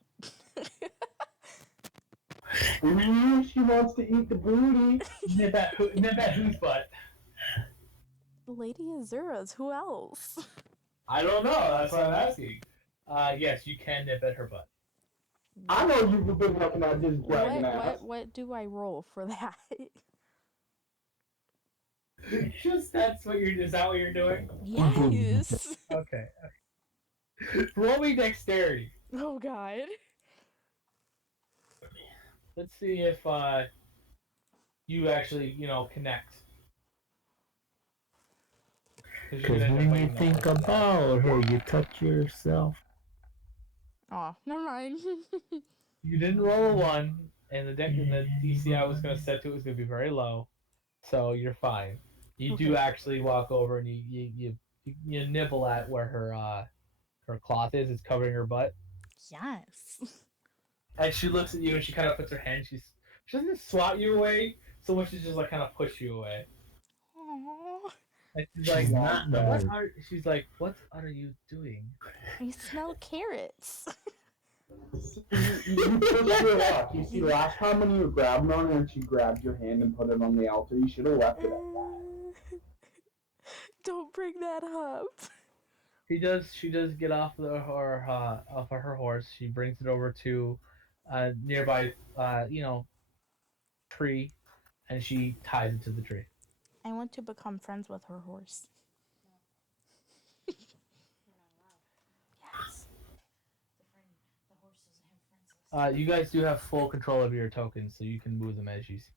Ooh, she wants to eat the booty. Nip at whose butt? Lady Azura's. Who else? I don't know. That's what I'm asking. Yes, you can nip at her butt. I know you've been looking at this bragging ass. What do I roll for that? Just is that what you're doing? Yes. Okay. Roll me dexterity. Oh God. Let's see if you actually, connect. Because when you think about her, you touch yourself. Oh, never mind. You didn't roll a 1, and the DC I was going to set to it was going to be very low, so you're fine. You do actually walk over and you nibble at where her cloth is. It's covering her butt. Yes. And she looks at you and she kind of puts her hand. She doesn't swat you away so much as just like kind of push you away. Aww. And she's like, not she's like, what are you doing? I smell carrots. You pushed her off. You see, last time when you were grabbing on her and she grabbed your hand and put it on the altar, you should have left it at that. Don't bring that up. She does get off off of her horse. She brings it over to a nearby tree, and she ties it to the tree. I want to become friends with her horse. Yes. You guys do have full control of your tokens, so you can move them as you see.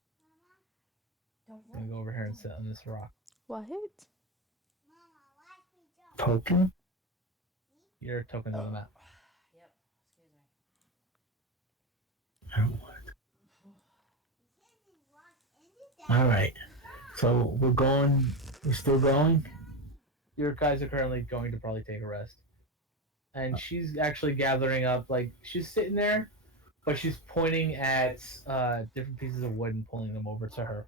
I'm gonna go over here and sit on this rock. What? Token? Your tokens on the map. I don't want it. Alright. So we're still going? your guys are currently going to probably take a rest. And she's actually gathering up, like, she's sitting there, but she's pointing at different pieces of wood and pulling them over to her.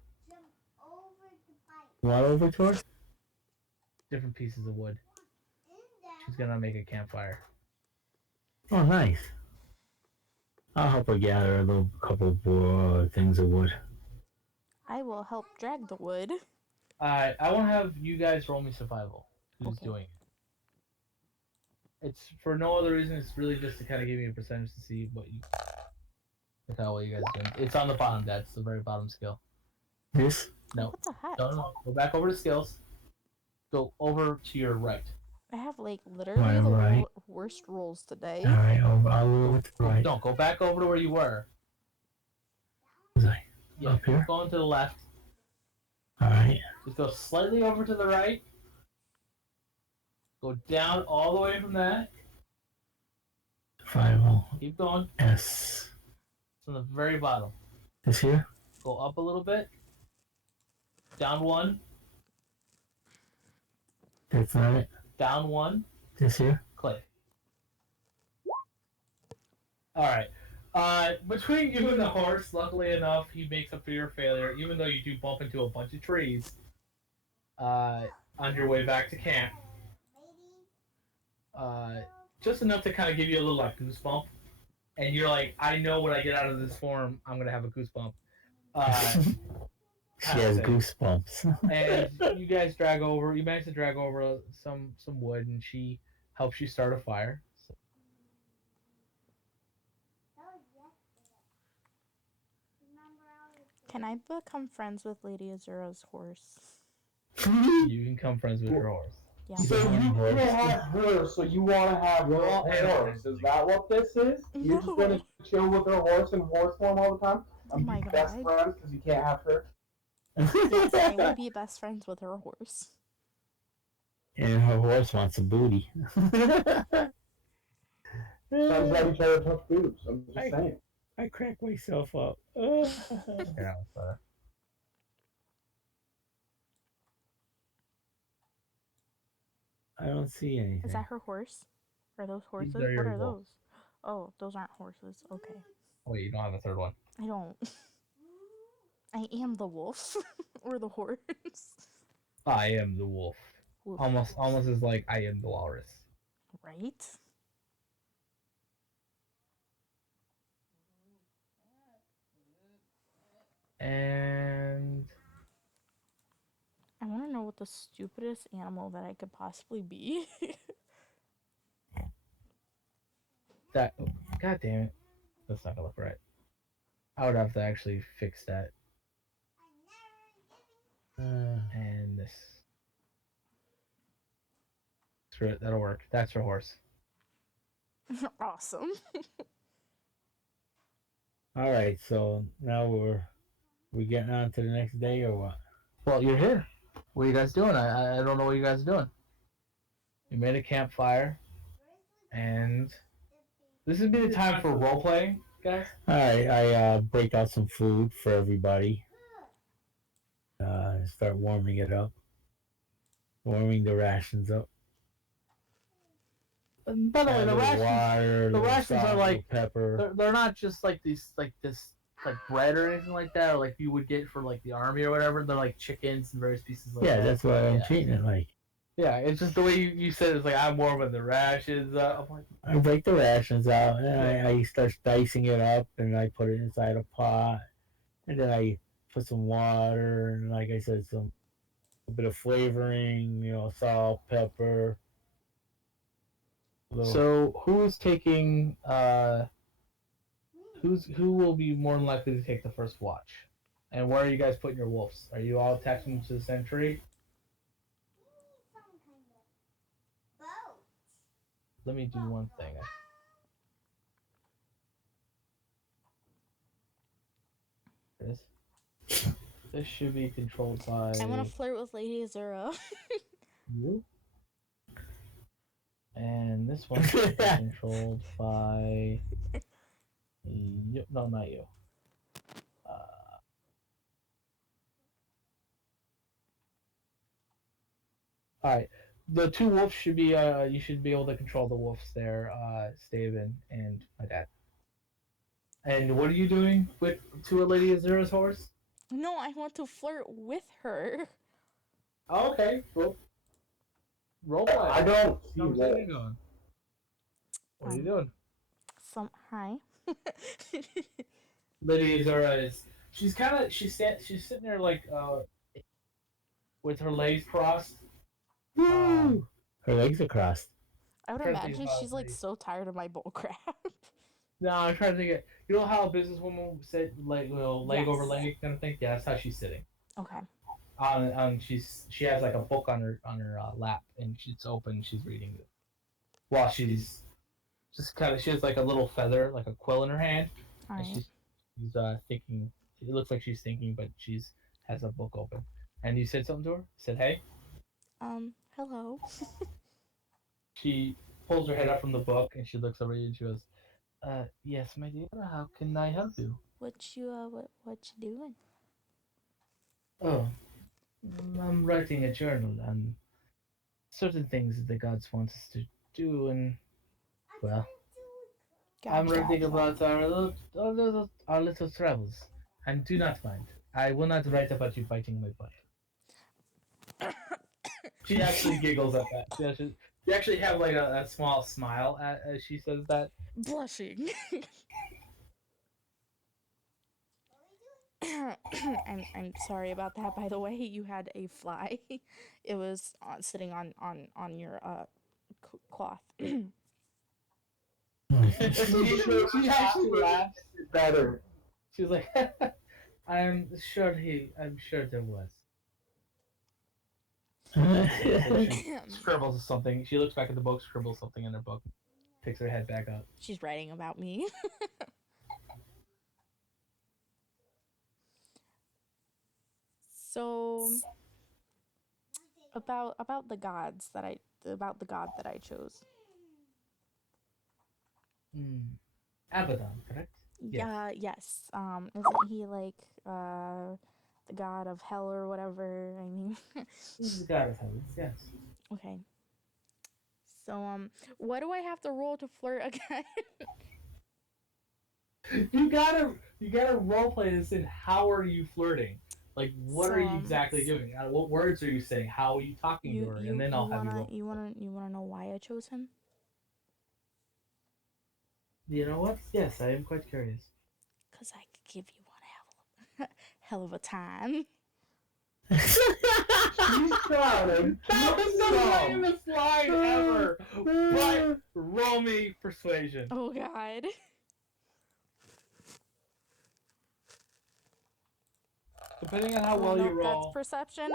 What over to her? Different pieces of wood. She's gonna make a campfire. Oh, nice. I'll help her gather a little couple of things of wood. I will help drag the wood. I want to have you guys roll me survival. Who's Okay. doing it? It's for no other reason. It's really just to kind of give me a percentage to see what you, look how well you guys are doing. It's on the bottom. That's the very bottom skill. This? No. What the heck? No. Go back over to skills. Go over to your right. I have like literally My the right. worst rolls today. Alright, I'll move it to the right. No, go back over to where you were. Was I Yeah, up here? going to the left. Alright. Just go slightly over to the right. Go down all the way from that. Survival. Keep going. S. It's on the very bottom. This here? Go up a little bit. Down one. That's not it. Down one. This here? Click. Alright. Between you and the horse, luckily enough, he makes up for your failure, even though you do bump into a bunch of trees on your way back to camp. Just enough to kind of give you a little like goosebump. And you're like, I know when I get out of this form, I'm going to have a goosebump. She has goosebumps. And you guys you manage to drag over some wood, and she helps you start a fire. So. Can I become friends with Lady Azura's horse? You can become friends with her horse. Yeah. So you can't have her, so you want to have her horse. Is that what this is? You're just going to chill with her horse in horse form all the time? Oh my be best God. friends because you can't have her? Yes, I will be best friends with her horse. And her horse wants a booty. Sounds like each other touch boobs. I'm just saying. I crack myself up. Yeah, I don't see anything. Is that her horse? Are those horses? These are your What are wolves. those? Oh, those aren't horses. Okay. Wait, you don't have a third one. I don't. I am the wolf. Or the horse. I am the wolf. Wolf. Almost as like I am the walrus. Right? And I want to know what the stupidest animal that I could possibly be. that, god damn it, that's not gonna look right. I would have to actually fix that. And this. Screw it, that'll work. That's her horse. Awesome. All right, so now we getting on to the next day or what? Well, you're here. What are you guys doing? I don't know what you guys are doing. You made a campfire, and this would be the time for role playing, guys. All right, I break out some food for everybody. Start warming it up, warming the rations up. And by the way, the rations are like pepper. They're not just like this bread or anything like that, or like you would get for like the army or whatever. They're like chickens and various pieces like that. Yeah, that's what I'm treating it like. Yeah, it's just the way you said it's like I'm warming the rations up. I'm like, I break the rations out and I start dicing it up and I put it inside a pot and then I put some water and like I said, a bit of flavoring, salt, pepper. So who's taking who will be more than likely to take the first watch? And where are you guys putting your wolves? Are you all attaching them to the sentry? Let me do one thing. This should be controlled by. I want to flirt with Lady Azura. You. And this one should be controlled by. You. No, not you. Alright. the two wolves should be you should be able to control the wolves there, Steven and my dad. And what are you doing with to a Lady Azura's horse? No, I want to flirt with her. Oh, okay, well, roll play. I don't see What what. are you doing? What are you doing? Hi. Lady Azura is she's sitting there like with her legs crossed. Woo! Her legs are crossed. I would Trying to think imagine about she's like like- so tired of my bullcrap. No, I'm trying to think. You know how a businesswoman sit like leg over Yes. leg kind of thing? Yeah, that's how she's sitting. Okay. She has like a book on her lap and it's open. She's reading it while she's just kind of. She has like a little feather, like a quill in her hand, All and right. she's thinking. It looks like she's thinking, but she's has a book open. And you said something to her. You said, "Hey." Hello. She pulls her head up from the book and she looks over you and she goes, yes, my dear. How can I help you?" What you doing? "Oh, I'm writing a journal on certain things that the gods want us to do, and well, I'm Gotcha. writing about our little travels. And do not mind. I will not write about you biting my butt." She actually giggles at that. You actually have like a small smile as she says that. Blushing. I'm sorry about that. By the way, you had a fly. It was sitting on your cloth. She actually laughs. Better. She's like, I'm sure there was. So she scribbles something. She looks back at the book, scribbles something in her book, picks her head back up. She's writing about me. So about the gods that about the god that I chose. Abaddon, correct? Yes. Yes. Isn't he like the god of hell or whatever? I mean. He's the god of heavens, yes. Okay. So what do I have to roll to flirt again? You gotta roleplay this in how are you flirting? Like, what are you exactly doing? What words are you saying? How are you talking to her? And then I'll have you roll. You wanna know why I chose him? You know what? Yes, I am quite curious. 'Cause I could give you one hell of a time. She's shouting. That was the famous line ever! But roll me persuasion. Oh god. Depending on how well you roll. That's perception.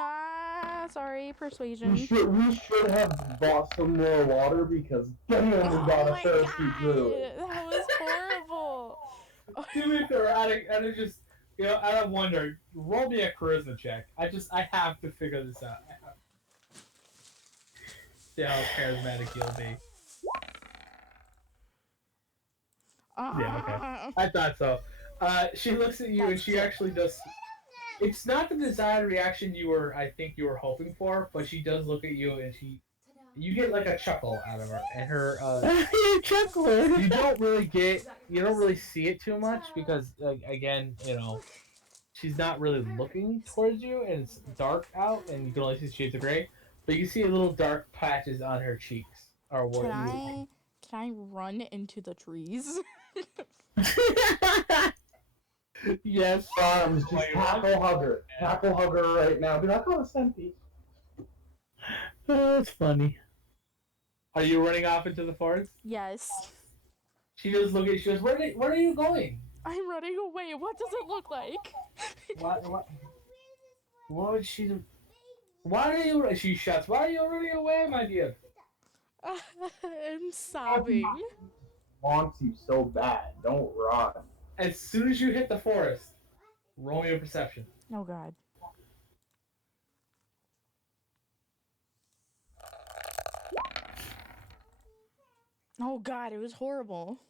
Sorry, We persuasion. should have bought some more water because damn, we Oh got my a thirsty god, brew. that was horrible. To be fair, out of just out of wonder, roll me a charisma check. I have to figure this out. See how charismatic you'll be. Yeah, okay. I thought so. She looks at you and she actually does. It's not the desired reaction I think you were hoping for, but she does look at you and you get like a chuckle out of her, and her You're chuckling. you don't really see it too much because again, she's not really looking towards you and it's dark out and you can only see shades of gray, but you see little dark patches on her cheeks. Or what? Can I run into the trees? Yes. Just tackle hugger. Tackle hugger right now. Be like, oh, centipede. Oh, that's funny. Are you running off into the forest? Yes. She just look at you. She goes, "Where are you going?" I'm running away. What does it look like? What would she do? Why are you? She shuts. Why are you running away, my dear? I'm sobbing. Wants you so bad. Don't run. As soon as you hit the forest, roll me a perception. Oh god. Oh god, it was horrible.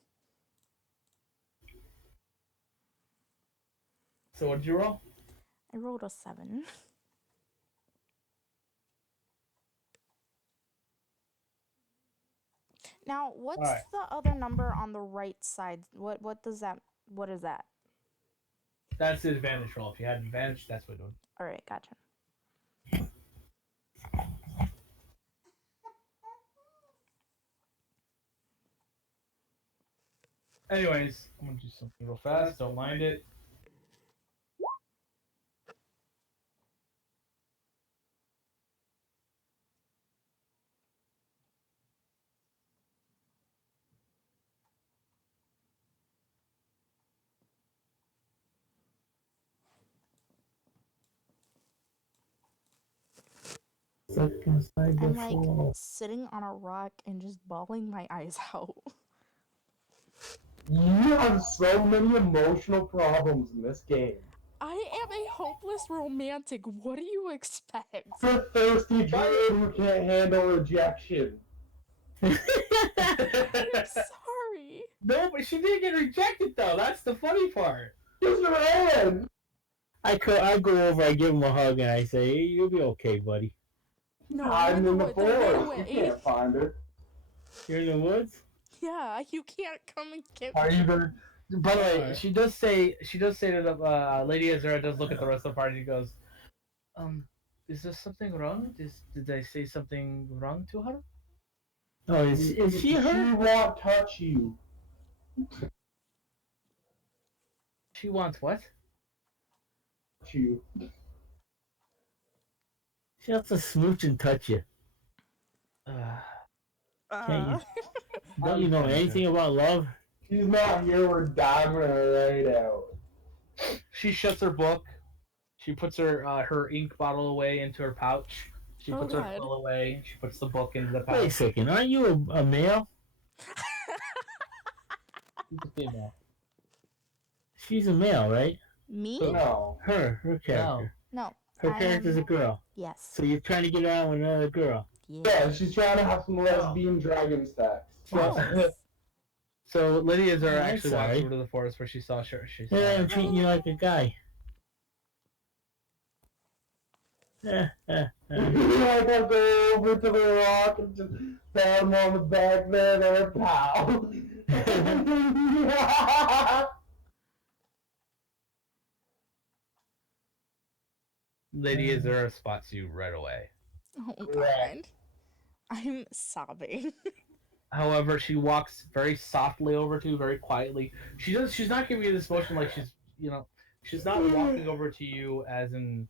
So what did you roll? I rolled a 7. Now, what's Alright. the other number on the right side? What is that? That's the advantage roll. If you had advantage, that's what it would. All right, gotcha. Anyways, I'm gonna do something real fast. Don't mind it. Stuck inside the I'm like floor. sitting on a rock and just bawling my eyes out. You have so many emotional problems in this game. I am a hopeless romantic. What do you expect? You're a thirsty druid who can't handle rejection. I'm sorry. No, but she didn't get rejected though. That's the funny part. Just ran. I go over, I give him a hug, and I say, hey, "You'll be okay, buddy." No, Hiding in the woods. forest. You can't find her. You're in the woods. Yeah, you can't come and get Are me. you gonna? By the way, Alright. she does say that Lady Azura does look at the rest of the party and goes, is there something wrong? Did I say something wrong to her? Oh, is she She hurt? won't touch you. She wants what? Touch you. She has to smooch and touch you. Can't you? Don't you know anything about love? She's not here. We're diving her right out. She shuts her book. She puts her ink bottle away into her pouch. She Oh, puts her God. quill away. She puts the book into the Wait a pouch. second, aren't you a male? She's a female. She's a male, right? Me? No. Her character. No. Her I character's am- a girl. Yes. So you're trying to get around with another girl. Yeah, she's trying to have some lesbian dragon sex. Yes. So Lydia Azura I'm actually walks sorry. over to the forest where she saw her. Yeah, I'm treating you like a guy. Like I'll go over to the rock and just pat him on the back there, pal. Lady Azura spots you right away. Oh, Right. God. I'm sobbing. However, she walks very softly over to you, very quietly. She's not giving you this motion like she's not walking over to you as in.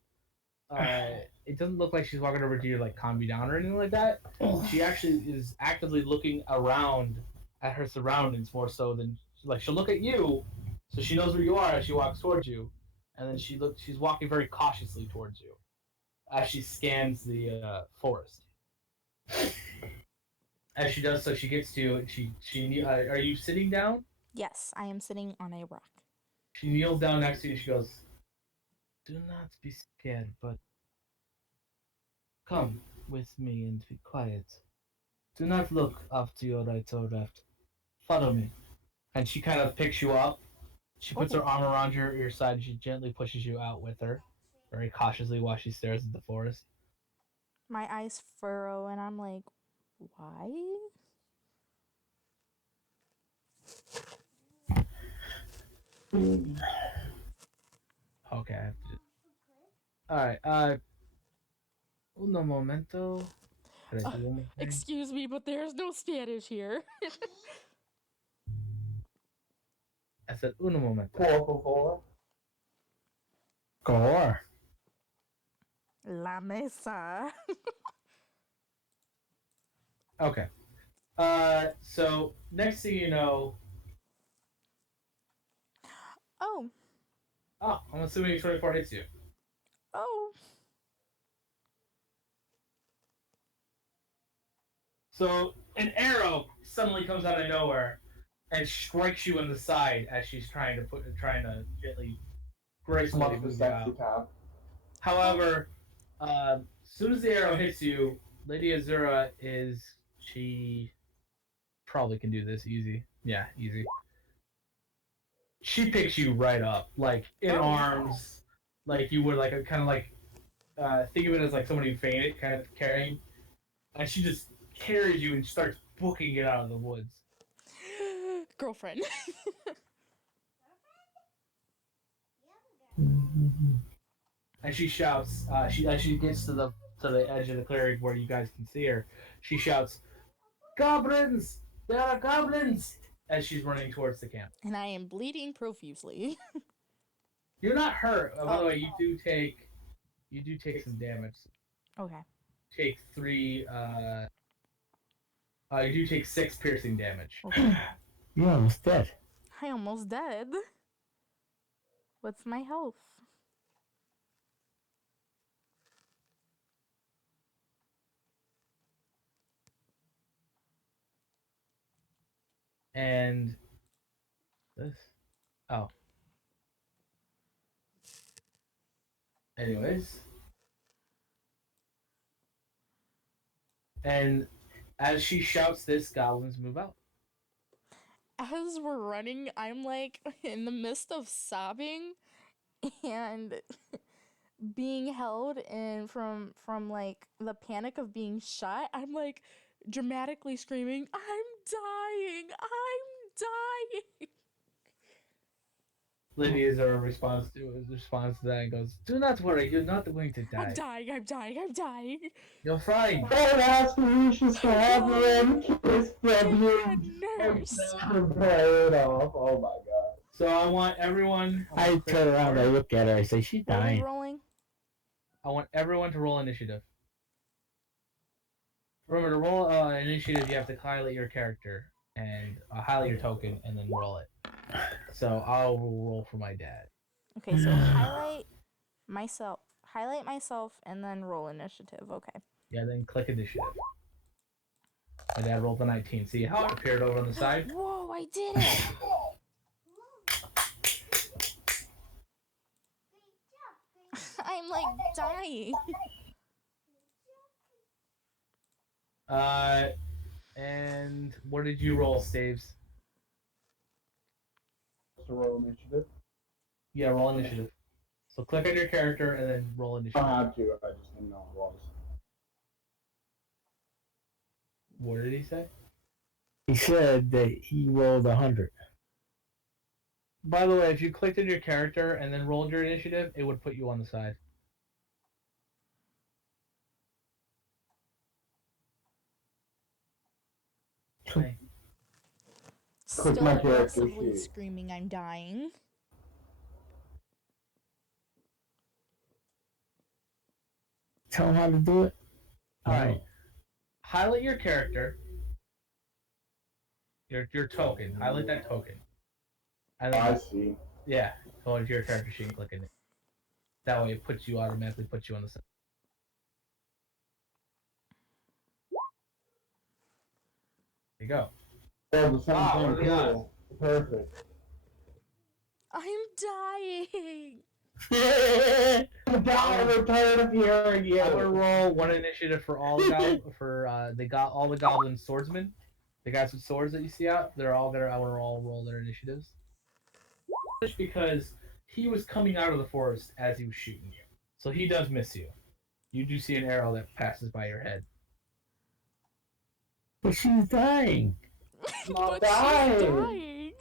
It doesn't look like she's walking over to you like calm you down or anything like that. She actually is actively looking around at her surroundings more so than like she'll look at you, so she knows where you are as she walks towards you, and then she's walking very cautiously towards you as she scans the forest. As she does so, she gets to you. Are you sitting down? Yes, I am sitting on a rock. She kneels down next to you and she goes, "Do not be scared, but come with me and be quiet. Do not look up to your right or left. Follow me." And she kind of picks you up. She puts her arm around your side and she gently pushes you out with her, very cautiously while she stares at the forest. My eyes furrow and I'm like, why? Okay, I have to. Alright, uno momento. Can I do one more thing? Excuse me, but there's no Spanish here. I said uno momento. Por Gore. La mesa. Okay. So next thing you know, Oh. I'm assuming 24 hits you. Oh. So an arrow suddenly comes out of nowhere and strikes you in the side as she's trying to gently, gracefully Much the move you sexy out. time. However, as soon as the arrow hits you, Lady Azura she probably can do this easy. Yeah, easy. She picks you right up, like in Oh. arms, like you would like a kind of like think of it as like somebody who fainted, kind of carrying, and she just carries you and starts booking it out of the woods. Girlfriend. And she shouts. As she gets to the edge of the clearing where you guys can see her, she shouts, "Goblins! There are goblins!" As she's running towards the camp. And I am bleeding profusely. You're not hurt. By the Oh. way, you do take some damage. Okay. Take 3. You do take 6 piercing damage. Okay. You're almost dead. I almost dead. What's my health? And this. Oh. Anyways. And as she shouts this, goblins move out. As we're running, I'm like in the midst of sobbing and being held, and from like the panic of being shot, I'm like dramatically screaming, "I'm dying! I'm dying!" Lydia's responds to that and goes, "Do not worry, you're not going to I'm die. dying! I'm dying! I'm dying! You're fine." Don't ask Felicia's to have one kiss from you. Nurse. Play it off. Oh my god. So I want everyone. I turn around, I look at her, I say, she's What are we dying. rolling? I want everyone to roll initiative. Remember, to roll initiative, you have to highlight your character and highlight your token and then roll it. So I'll roll for my dad. Okay, so highlight myself, and then roll initiative. Okay. Yeah, then click initiative. My dad rolled the 19. See how it appeared over on the side? Whoa, I did it! I'm like dying. And what did you roll, Staves? To roll initiative. Yeah, roll initiative. So click on your character and then roll I initiative. had to. I just didn't know it was. What did he say? He said that he rolled 100. By the way, if you clicked on your character and then rolled your initiative, it would put you on the side. Okay. Click Still my character aggressively sheet. screaming, "I'm dying." Tell him how to do it. Alright. Highlight your character. Your token. Highlight that token. And then, I see. yeah, go into your character sheet and click in it. That way it automatically puts you on the side. There you go. Oh, the same what thing. are the Cool. Perfect. I'm dying. I'm tired of hearing you. I'm gonna roll one initiative for all all the goblin swordsmen. The guys with swords that you see out, I want to all roll their initiatives. Just because he was coming out of the forest as he was shooting you. So he does miss you. You do see an arrow that passes by your head. But she's dying. But dying. she's dying.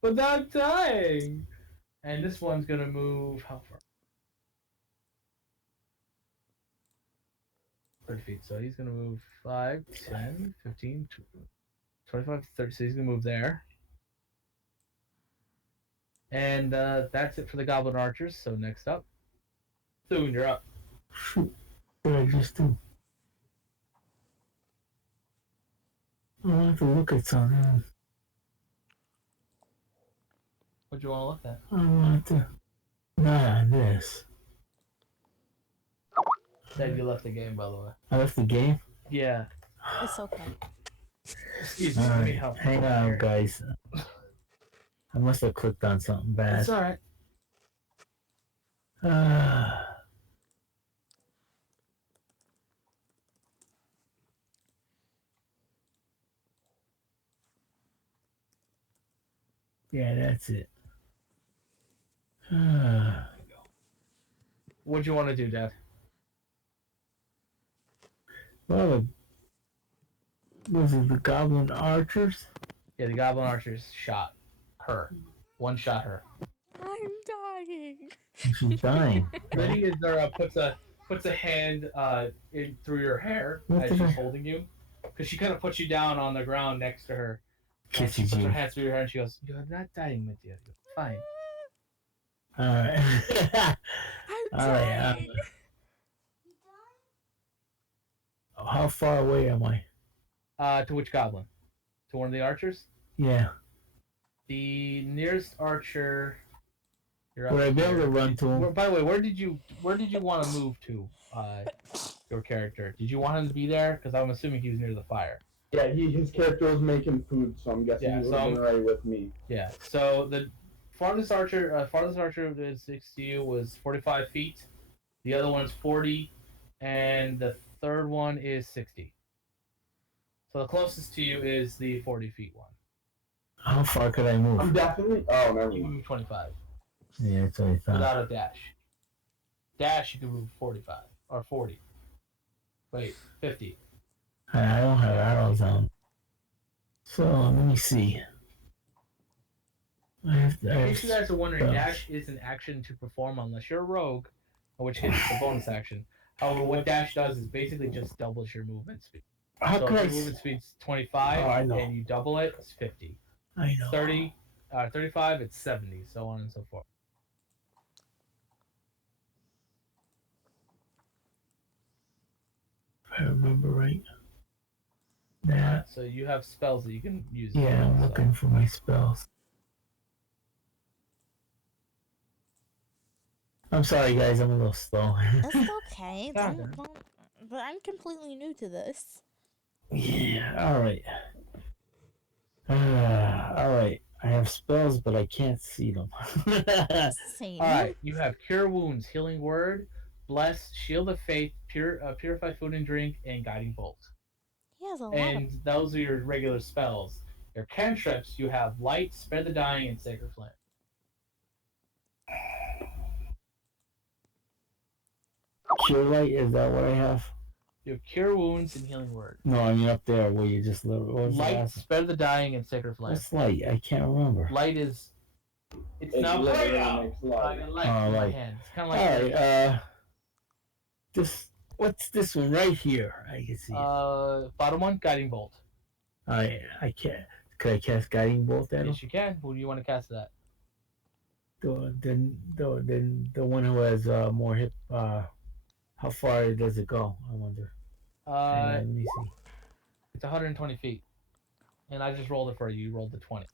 But not dying! And this one's gonna move how far? 30 feet. So he's gonna move 5, 10, 15, 25, 30. So he's gonna move there. And that's it for the goblin archers. So next up, Thune, you're up. Shoot. What did I just do? I want to look at something. What do you want to look at? I want to. Nah, this. Dad, you left the game, by the way. I left the game. Yeah. It's okay. Excuse me. All Let me right, help. hang on, guys. I must have clicked on something bad. That's all right. Yeah, that's it. What do you want to do, Dad? Well, Was it the goblin archers? Yeah, the goblin archers shot her. One shot her. I'm dying. She's dying. Lydia puts a hand in through your hair What as did she's I- holding you, because she kind of puts you down on the ground next to her. And she Kisses puts her you. hands through your hair and she goes, "You're not dying, Lydia. You're fine." Alright. I'm Alright, dying. how far away am I? To which goblin? To one of the archers? Yeah. The nearest archer. You're Would up I be able here. to run to him? By the way, where did you want to move to? Your character. Did you want him to be there? Because I'm assuming he was near the fire. Yeah, his character was making food, so I'm guessing Yeah, he so would have been right with me. Yeah. So the farthest archer that's next to you was 45 feet. The other one's 40, and the third one is 60. So the closest to you is the 40 feet one. How far could I I'm move? definitely. Oh, never You can mind. move 25 Yeah, that's what I thought. without a dash. Dash, you can move 45 or 40. Wait, 50. I don't have arrows on. So let me see. In case you guys are wondering, spells. dash is an action to perform unless you're a rogue, in which case it's a bonus action. However, what dash does is basically just doubles your movement speed. How So could if I? your movement speed's 25 Oh, I know. and you double it, it's 50. I know. 35, it's 70, so on and so forth. If I remember right. That. So you have spells that you can use. Yeah, I'm looking for my spells. I'm sorry, guys. I'm a little slow. That's okay. Yeah. But I'm completely new to this. Yeah. All right. All right. I have spells, but I can't see them. Same. Alright, you have Cure Wounds, Healing Word, Bless, Shield of Faith, Purify Food and Drink, and Guiding Bolt. He has a lot And those are your regular spells. Your cantrips, you have Light, Spare the Dying, and Sacred Flame. Cure light, is that what I have? You have Cure Wounds and Healing Word. No, I mean up there where you just what was the Light, last- Spare the Dying, and Sacred Flame. What's light? I can't remember. Light is... It's It now literally bright out. makes light. Light Oh, in my light. hand. It's kind All of like... right. What's this one right here? I can see. Bottom one, Guiding Bolt. I can't. Could I cast guiding bolt at him? Yes, you can. Who do you want to cast that? The one who has more hip. How far does it go? I wonder. Hang on, let me see. It's 120 feet. And I just rolled it for you. You rolled the 20.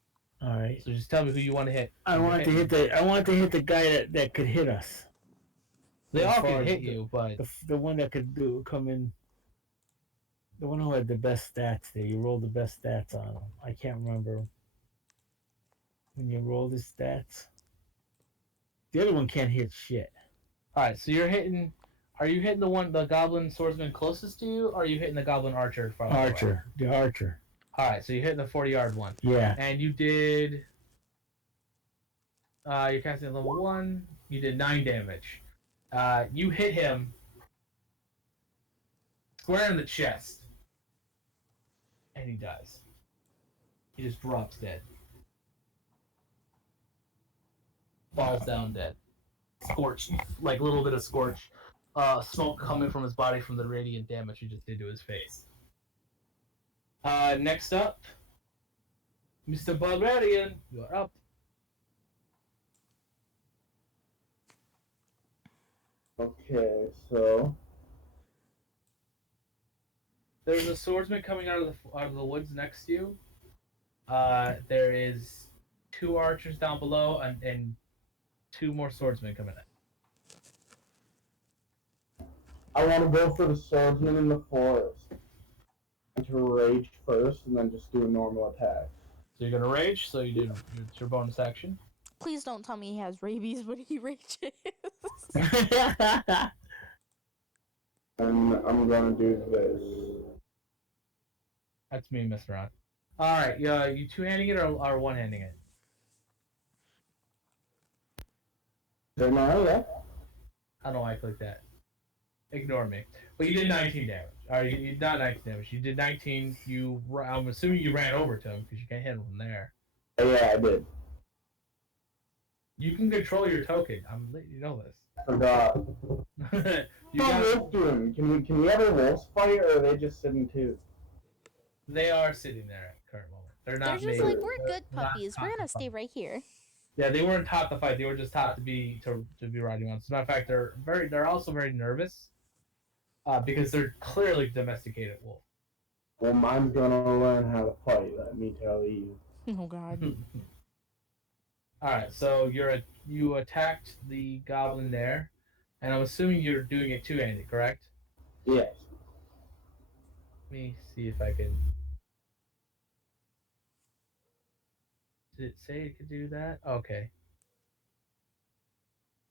All right. So just tell me who you want to hit. I want to hit the guy that could hit us. They As all far can as hit you, but The one that could come in. The one who had the best stats there. You rolled the best stats on him. I can't remember. When you roll the stats. The other one can't hit shit. all right. So you're hitting. Are you hitting the goblin swordsman closest to you, or are you hitting the goblin archer farther away? Archer. The archer. All right. So you're hitting the 40-yard one, Yeah. and you did. You're casting at level 1. You did 9 damage. You hit him square in the chest, and he dies. He just drops dead. Falls down dead. Scorched, like a little bit of scorch. Smoke coming from his body from the radiant damage he just did to his face. Next up, Mr. Barbarian, you're up. Okay, so There's a swordsman coming out of the woods next to you. There is 2 archers down below and 2 more swordsmen coming in. I want to go for the swordsman in the forest. To rage first, and then just do a normal attack. So you're gonna rage. So you do your bonus action. Please don't tell me he has rabies when he rages. And I'm gonna do this. That's me messing around. All right, you 2-handing it or 1-handing it? Don't know, yeah? I don't know why I clicked that. Ignore me. But you did 19 damage. You not 19 damage. You did 19. I'm assuming you ran over to him because you can't hit him from there. Yeah, I did. You can control your token. I'm letting you know this. Forgot. You How got, are wolves doing? Can we have a wolves fight, or are they just sitting too? they are sitting there at the current moment. They're They're not just made. like, we're they're good not puppies. taught We're to gonna stay fight. right here. Yeah, they weren't taught to fight. They were just taught to be riding on. As a matter of fact, they're also very nervous, because they're clearly domesticated wolf. Well, mine's gonna learn how to fight. Let me tell you. Oh God. All right, so you attacked the goblin there, and I'm assuming you're doing it two-handed, correct? Yes. Let me see if I can. Did it say it could do that? Okay.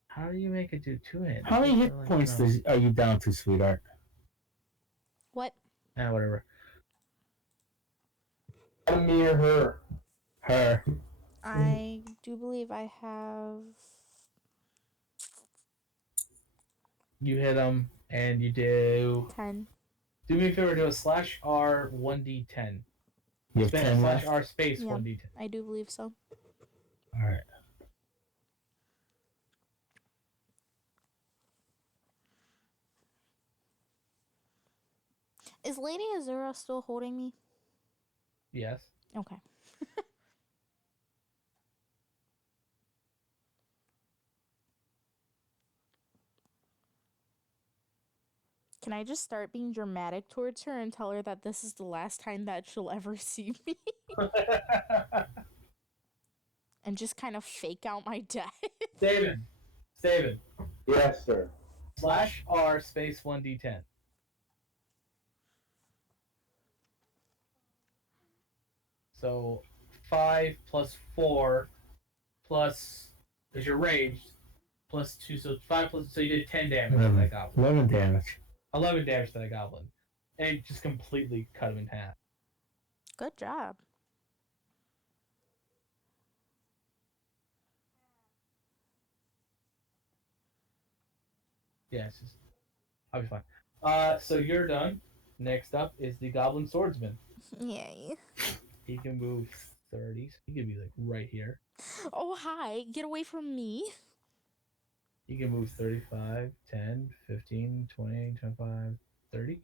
How do you make it do two-handed? How many hit points are you down to, sweetheart? What? Whatever. Me or her? Her. I do believe I have. You hit him, and you do. 10. Do me a favor, do a /R 1d10. You have 10 left? /R space Yeah. 1d10. I do believe so. Alright. Is Lady Azura still holding me? Yes. Okay. Can I just start being dramatic towards her and tell her that this is the last time that she'll ever see me? And just kind of fake out my death? David. Yes, sir. /R space 1d10. So 5 plus 4 plus, because you're raged, plus 2, so 5 plus, so you did 10 damage to that goblin. 11 damage. 11 damage to that goblin. And just completely cut him in half. Good job. Yeah, it's just, I'll be fine. So you're done. Next up is the goblin swordsman. Yay. He can move 30, so he can be like right here. Oh, hi. Get away from me. He can move 35, 10, 15, 20, 25, 30.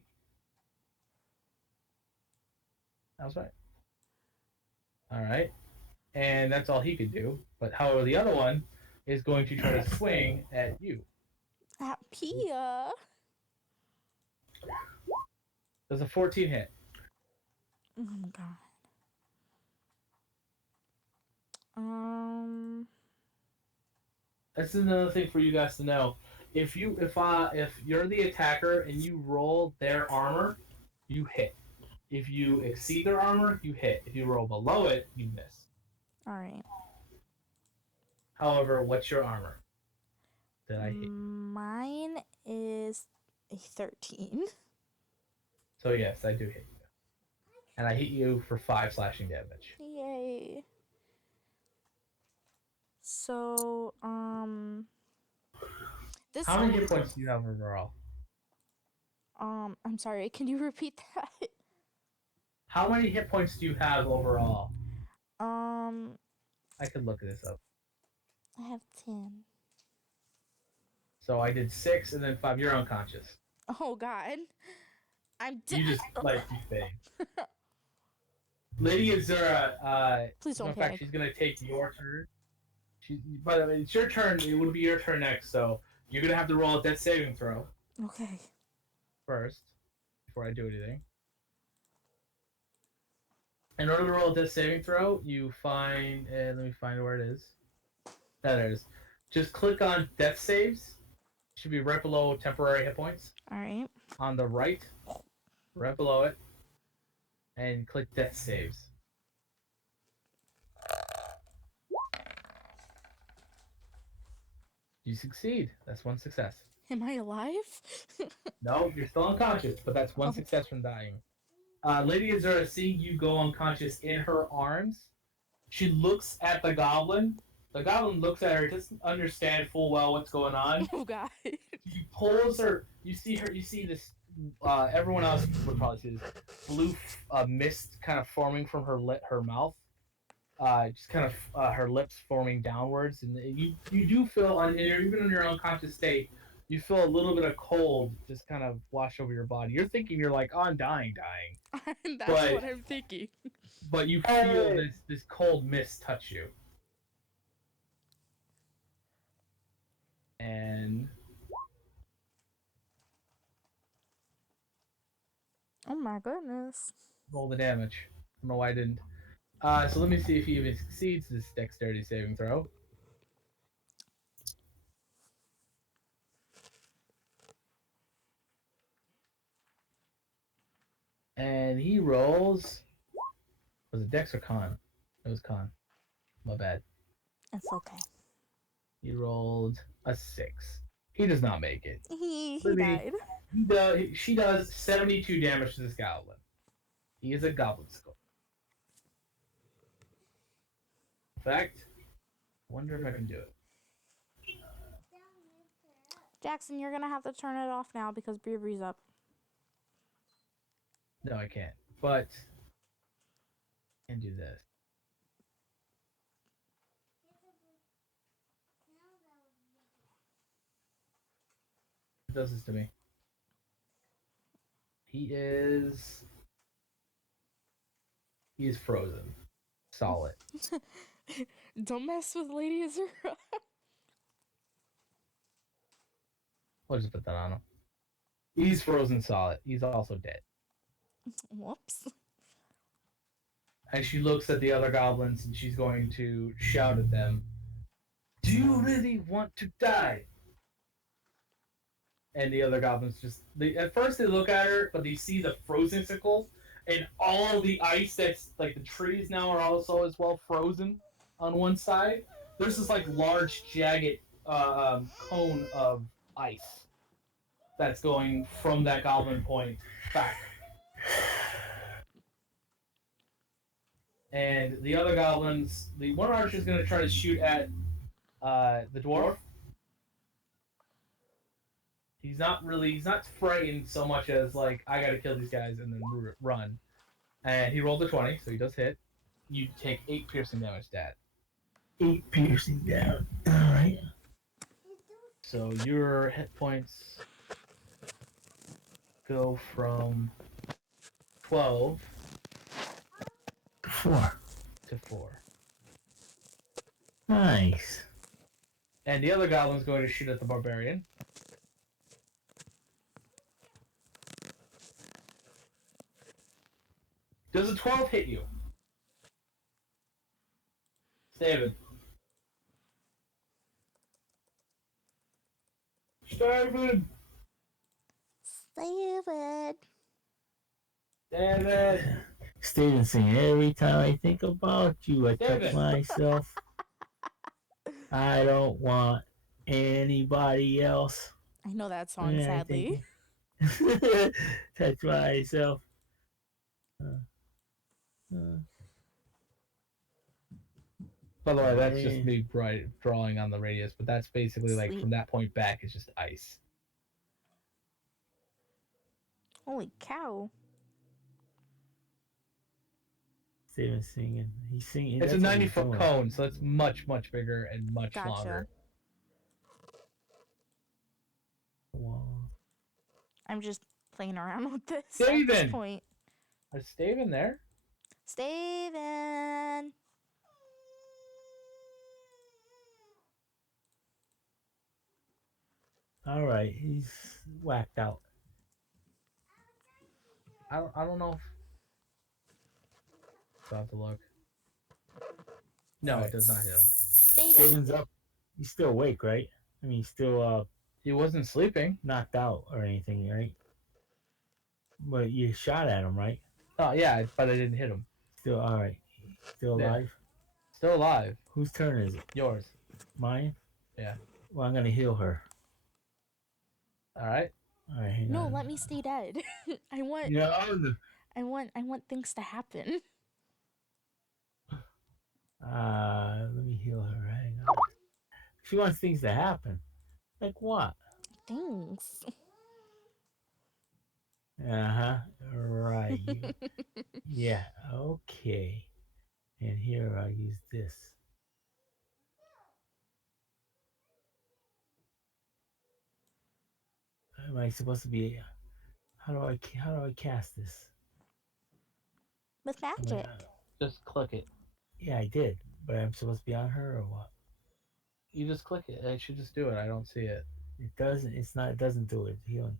That was right. All right. And that's all he could do. But however, the other one is going to try to swing at you. At Pia. Does a 14 hit? Oh, God. This is another thing for you guys to know. If you're the attacker and you roll their armor, you hit. If you exceed their armor, you hit. If you roll below it, you miss. All right. However, what's your armor? That I hit. Mine is a 13. So yes, I do hit you. And I hit you for 5 slashing damage. Yay. So, this How many hit points do you have overall? I'm sorry, can you repeat that? How many hit points do you have overall? I I could look this up. have 10. So I did 6 and then 5. You're unconscious. Oh, God. I'm dead. You just like you fade. Lady Azura, Please don't in fact, panic. she's gonna take your turn. By the way, it's your turn. It would be your turn next, so you're gonna have to roll a death saving throw Okay. first before I do anything. In order to roll a death saving throw, you find. Let me find where it is. There it is. Just click on death saves. Should be right below temporary hit points. All right. On the right below it, and click death saves. You succeed. That's one success. Am I alive? No, you're still unconscious, but that's one success from dying. Lady Azura, seeing you go unconscious in her arms, she looks at the goblin. The goblin looks at her, doesn't understand full well what's going on. Oh, God. She pulls her. You see her. You see this everyone else would probably see this blue mist kind of forming from her mouth. Just kind of her lips forming downwards, and you do feel even in your unconscious state, you feel a little bit of cold just kind of wash over your body. You're thinking you're like, oh, I'm dying, That's but what I'm thinking. but you feel this cold mist touch you, and Oh my goodness. roll the damage. I don't know why I didn't. So let me see if he even succeeds this dexterity saving throw. And he rolls. Was it Dex or Con? It was Con. My bad. It's okay. He rolled a 6. He does not make it. He died. She does 72 damage to this goblin. He is a goblin skull. In fact, I wonder if I can do it. Jackson, you're gonna have to turn it off now because Beaver's up. No, I can't. But I can do this. It does this to me. He is frozen. Solid. Don't mess with Lady Azura. We'll just put that on him. He's frozen solid. He's also dead. Whoops. And she looks at the other goblins and she's going to shout at them, "Do you really want to die?" And the other goblins at first they look at her, but they see the frozen sickles and all the ice that's like the trees now are also as well frozen on one side. There's this like large jagged cone of ice that's going from that goblin point back. And the other goblins, the one archer is going to try to shoot at the dwarf. He's not frightened so much as like, I gotta kill these guys and then run. And he rolled a 20, so he does hit. You take 8 piercing damage, Dad. 8 piercing down. Alright. So your hit points go from 12 4. to 4. Nice. And the other goblin's going to shoot at the barbarian. Does a 12 hit you? Steven. Steven! Steven. Steven! Steven saying, every time I think about you, I touch Steven. myself. I don't want anybody else. I know that song, Yeah, sadly. touch myself. By the way, that's just me drawing on the radius, but that's basically like Sweet. from that point back, it's just ice. Holy cow. Steven's singing. He's singing. It's a that's what he's 90-foot doing. cone, so it's much, much bigger and much Gotcha. longer. Wow. I'm just playing around with this at Steven! this point. Is Steven there? Steven! All right, he's whacked out. I don't know if... I'll have to look. No, it does not hit him. Steven! Steven's up. He's still awake, right? I mean, he's still He wasn't sleeping. knocked out or anything, right? But you shot at him, right? Oh, yeah, but I didn't hit him. Still, all right. Still Yeah. alive? Still alive. Whose turn is it? Yours. Mine? Yeah. Well, I'm going to heal her. Alright. All right, hang No, on. let me stay dead. I want things to happen. Let me heal her. Hang on. She wants things to happen. Like what? Thanks. Uh-huh. Right. Yeah. Okay. And here I'll use this. Am I supposed to be? How do I cast this? With Am I, magic. Just click it. yeah, I did, but I'm supposed to be on her or what? You just click it. It should just do it. I don't see it. It doesn't. It's not. It doesn't do it. Healing.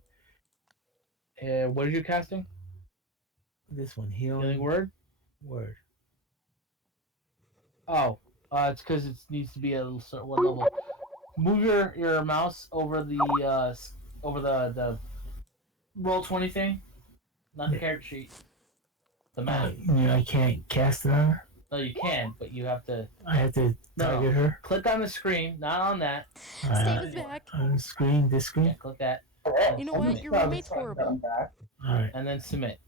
What are you casting? This one Healing healing word. word. Oh, it's because it needs to be a certain one level. Move your mouse over the roll 20 thing, not the character sheet. The map. I can't cast it on her. No, you can, but you have to I have to target her. click on the screen, not on that. Stave is back. On the screen. This screen. Yeah, click that. You know what? Your roommate's horrible. All right. And then submit.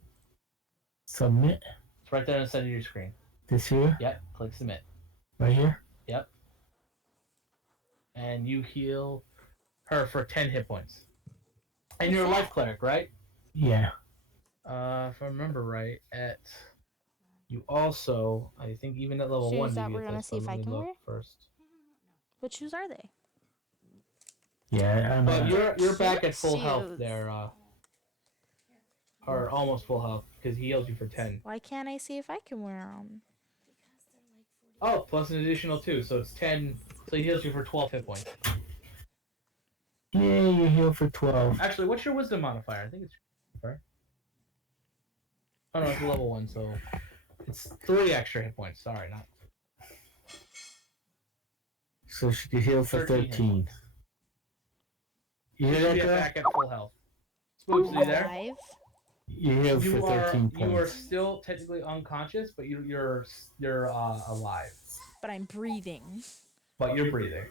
Submit. It's right there in the center of your screen. This here. Yep. Click submit. Right here. Yep. And you heal her for 10 hit points. And you're a life cleric, right? Yeah. If I remember right, you also, I think even at level Shoes 1 that you we're get gonna this, see if but I let me can look wear? first. What shoes are they? Yeah. I'm. But you're Cute back at full health shoes. there, or almost full health because he heals you for 10. Why can't I see if I can wear them? Oh, plus an additional 2, so it's 10. So he heals you for 12 hit points. Yeah, you heal for 12. Actually, what's your wisdom modifier? I think it's right. Oh no, it's a level 1, so it's 3 extra hit points. Sorry, not. So she could heal for 13. You You hear should that, be girl? back at full health. Spoops, are you there? Alive. You heal for 13 points. You are still technically unconscious, but you're alive. But I'm breathing. But you're breathing.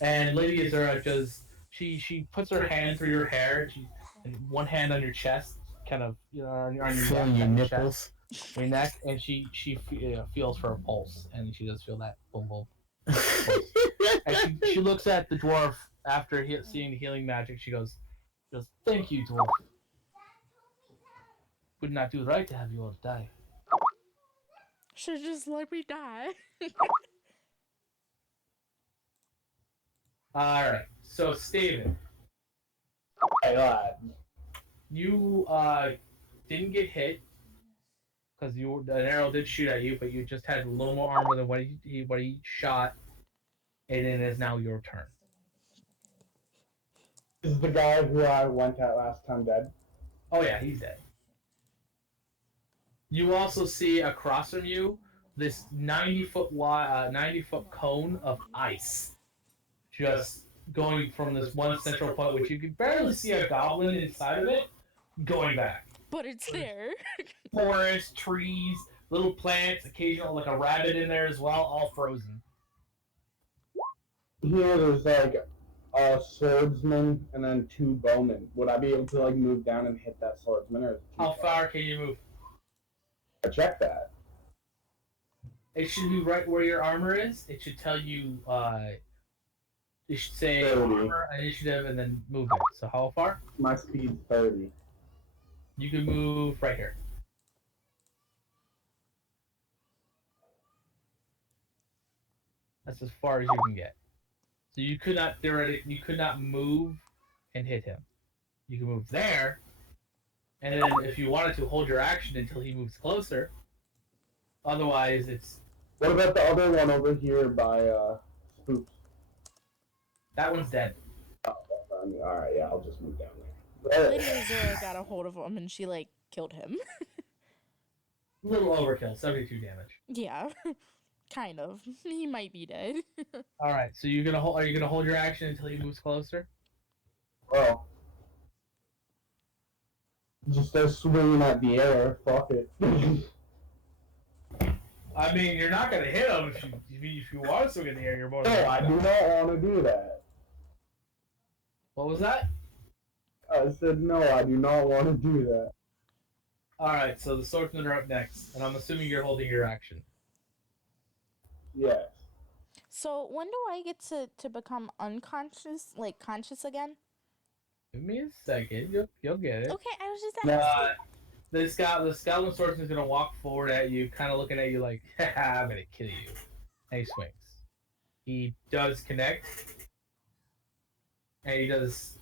And Lady Azura does she puts her hand through your hair, and one hand on your chest, kind of on your Feeling neck, your on nipples. your neck, and she feels for a pulse, and she does feel that boom boom. And she looks at the dwarf after seeing the healing magic. She goes, "Thank you, dwarf. Would not do right to have you all die." Should just let me die. All right, so Steven, Hey, lad. you didn't get hit because an arrow did shoot at you, but you just had a little more armor than what he shot, and it is now your turn. Is the guy who I went at last time dead? Oh yeah, he's dead. You also see across from you this 90-foot wide, 90-foot cone of ice, just going from this one central point, which you can barely see a goblin inside of it, going back. But it's there. Forest, trees, little plants, occasional like a rabbit in there as well, all frozen. Here, there's like a swordsman and then 2 bowmen. Would I be able to like move down and hit that swordsman, or is it too How far can you move? I check that. It should be right where your armor is. It should tell you. It should say 30. armor, initiative, and then movement. So how far? My speed's 30. You can move right here. That's as far as you can get. So you could not move and hit him. You can move there, and then if you wanted to, hold your action until he moves closer. Otherwise, it's What about the other one over here by Spoops? that one's dead. Alright, yeah, I'll just move down there. Lady Azura got a hold of him and she like killed him. A little overkill, 72 damage. Yeah. Kind of. He might be dead. All right, so are you gonna hold your action until he moves closer? Well, just start swinging at the air. Fuck it. I mean, you're not gonna hit him if you want to swing in the air. You're more No, than I do not want to do that. What was that? I said no, I do not want to do that. All right, so the swordsmen are up next, and I'm assuming you're holding your action. Yes. So when do I get to become unconscious, like conscious again? Give me a second. You'll get it. Okay, I was just asking. The skeleton swordsman is gonna walk forward at you, kind of looking at you like, "Haha, I'm gonna kill you." And he swings. He does connect, and he does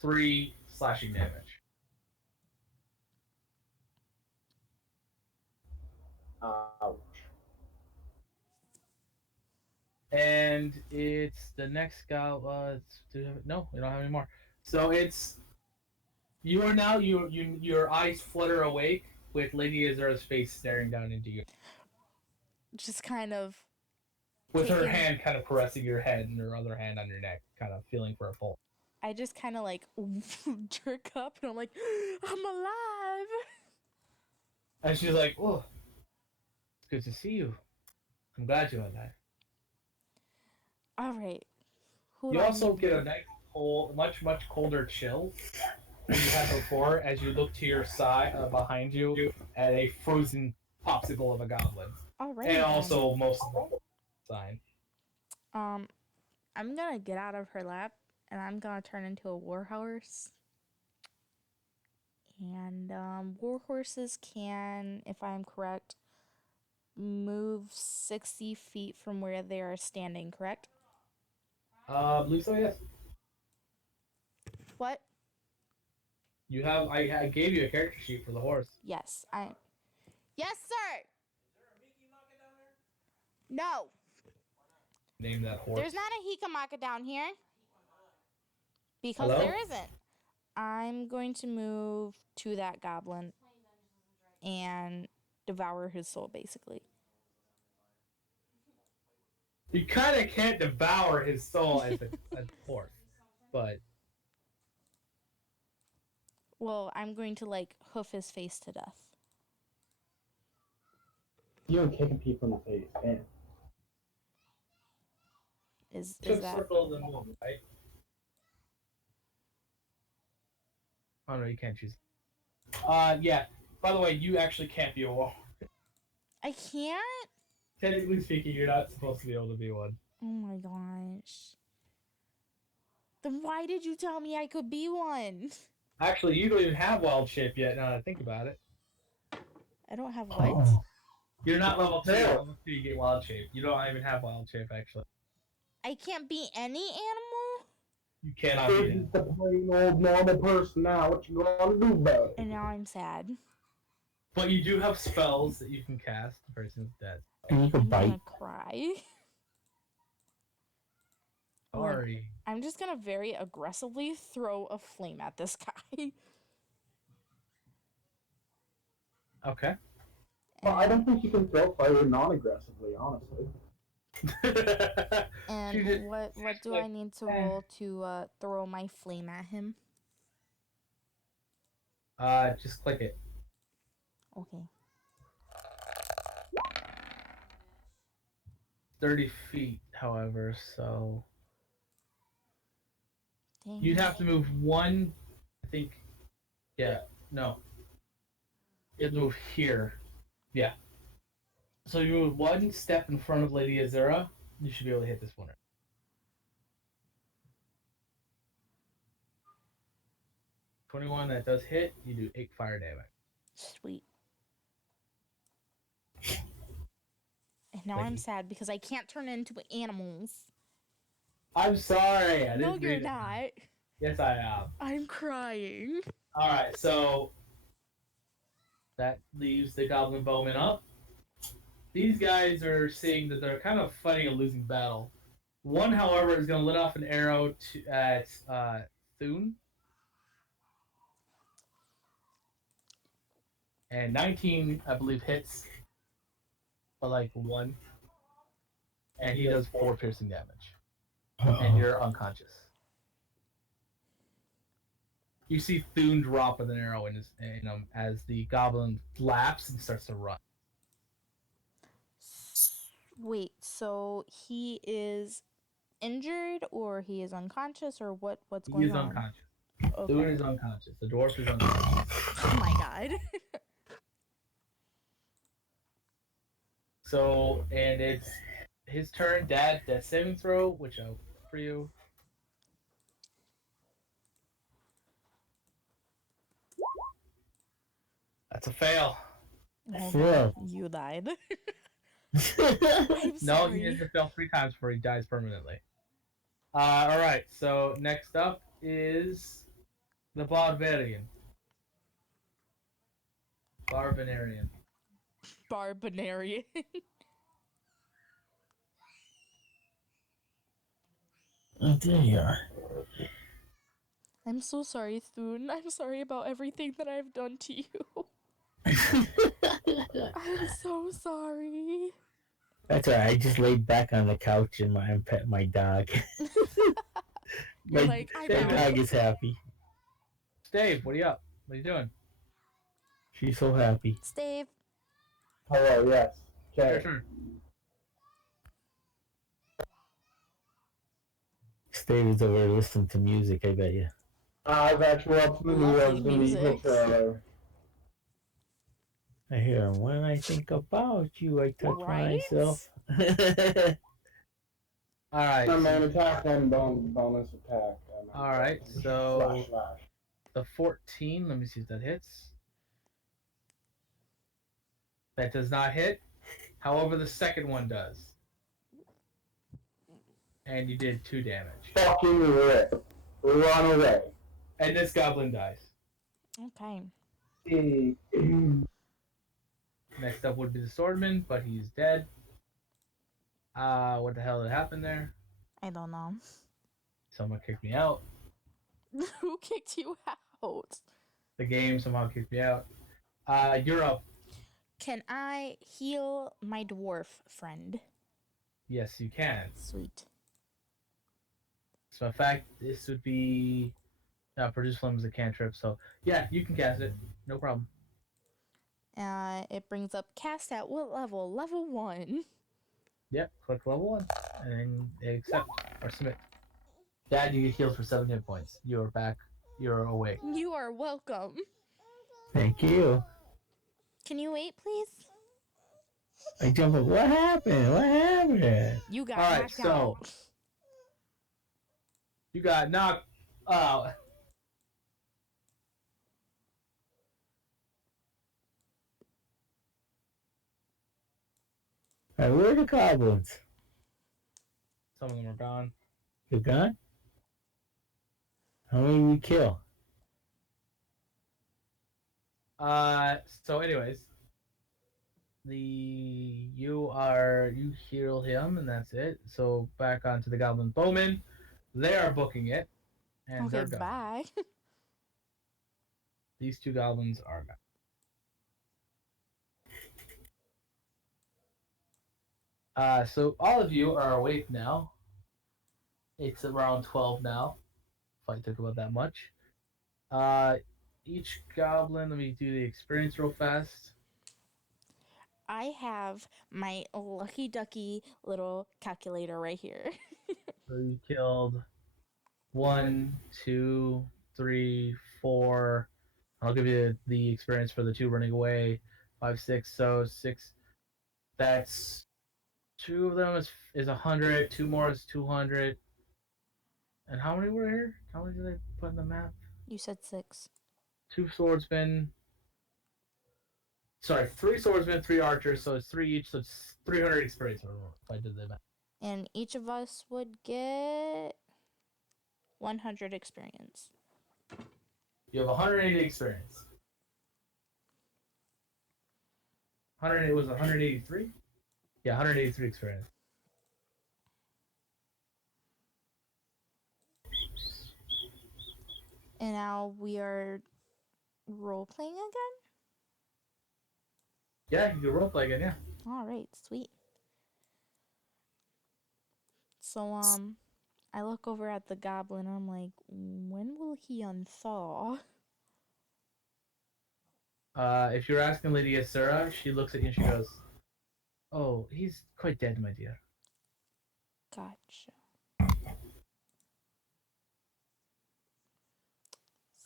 3 slashing damage. Ouch. And it's the next guy. No, we don't have any more. So it's you are now your eyes flutter awake with Lady Azura's face staring down into you, Just kind of with her taking. hand kind of caressing your head and her other hand on your neck, kind of feeling for a pulse. I just kind of like jerk up and I'm like, I'm alive. And she's like, "Oh, it's good to see you. I'm glad you're alive." All right. Who You do I also need? get a nice cold, much colder chill than you had before as you look to your side, behind you, at a frozen popsicle of a goblin, All right. and also most of the sign. I'm gonna get out of her lap and I'm gonna turn into a warhorse. And warhorses can, if I'm correct, move 60 feet from where they are standing, correct? Believe so, yes. What? You have. I gave you a character sheet for the horse. Yes, I. Yes, sir! No, Name that horse. there's not a hikamaka down here. Because Hello? there isn't. I'm going to move to that goblin and devour his soul, basically. You kind of can't devour his soul as a horse, but Well, I'm going to, like, hoof his face to death. You're kicking people in the face, man. Is just that... circle and move, right? Oh no, you can't choose. Yeah. By the way, you actually can't be a warhorse. I can't? Technically speaking, you're not supposed to be able to be one. Oh my gosh. Then why did you tell me I could be one? Actually, you don't even have wild shape yet. Now that I think about it, I don't have what? Oh. you're not level 2. Yeah. Level 2, you get wild shape. You don't even have wild shape, actually. I can't be any animal? You cannot This be is that. the plain old normal person now. What you gonna do about it? And now I'm sad. But you do have spells that you can cast. The person's dead. And you can I'm bite. gonna cry. Sorry. I'm just gonna very aggressively throw a flame at this guy. Okay. Well, I don't think you can throw fire non-aggressively, honestly. And She just- what do I need to roll to throw my flame at him? Just click it. Okay. 30 feet, however, so Dang. you'd have to move one. I think. Yeah. No. You'd move here. Yeah. So you move one step in front of Lady Azura. You should be able to hit this one. 21, that does hit. You do 8 fire damage. Sweet. And now Thank I'm you. sad because I can't turn into animals. I'm sorry. I No, didn't you're read it. not. Yes, I am. I'm crying. All right, so that leaves the Goblin Bowman up. These guys are seeing that they're kind of fighting a losing battle. One, however, is going to let off an arrow at Thune. And 19, I believe, hits for like 1. And he does 4 piercing damage. And you're unconscious. You see Thune drop with an arrow in him as the goblin laughs and starts to run. Wait, so he is injured or he is unconscious or what's He going is on? unconscious. Okay. Thune is unconscious. The dwarf is unconscious. Oh my god. So, and it's his turn. Dad, that saving throw, which I'll for you. That's a fail. Oh, Sure. you died. Oh, I'm No, sorry. he needs to fail 3 times before he dies permanently. All right. So next up is the Barbarian. Barbarian. Barbarian. there you are. I'm so sorry, Thune. I'm sorry about everything that I've done to you. I'm so sorry. That's all right. I just laid back on the couch and pet my dog. You're my like, I'm my David. out. dog is happy. Dave, what are you up? What are you doing? She's so happy. Stave. Hello, yes. Your Okay. turn. Stave is over there listening to music, I bet you. I've actually watched the new Lovely Resident Evil music. trailer. I hear when I think about you, I touch Right? myself. All right. My main attack and bonus attack. All right. Slash, So slash. the 14. Let me see if that hits. That does not hit. However, the second one does. And you did 2 damage. Fucking rip. Run away. And this goblin dies. Okay. Next up would be the swordman, but he's dead. What the hell did happen there? I don't know. Someone kicked me out. Who kicked you out? The game somehow kicked me out. You're up. Can I heal my dwarf friend? Yes, you can. Sweet. So in fact, this would be produce flame as a cantrip. So yeah, you can cast it. No problem. It brings up cast at what level? Level 1. Yep. Click level 1 and then accept or submit. Dad, you get healed for 7 hit points. You're back. You're awake. You are welcome. Thank you. Can you wait, please? I jump up. What happened? What happened? You got All right, knocked so- out. You got knocked out. Alright, where are the goblins? Some of them are gone. They're gone? How many did we kill? So anyways, you heal him and that's it. So back onto the goblin bowmen. They are booking it. And Okay, they're gone. bye. These 2 goblins are gone. So all of you are awake now. It's around 12 now. If I took about that much. Each goblin, let me do the experience real fast. I have my lucky ducky little calculator right here. So you killed 1, 2, 3, 4. I'll give you the experience for the 2 running away. 5, 6. So 6. That's 2 of them is 100. 2 more is 200. And how many were here? How many did they put in the map? You said 6. 2 swordsmen. Sorry, 3 swordsmen, 3 archers. So it's 3 each. So it's 300 experience. If I did the math. And each of us would get 100 experience. You have 180 experience. 100. It was 183. Yeah, 183 experience. And now we are role playing again? Yeah, you can roleplay again. Yeah. All right, sweet. So I look over at the goblin. I'm like, when will he unthaw? If you're asking Lady Asura, she looks at you and she goes, "Oh, he's quite dead, my dear." Gotcha.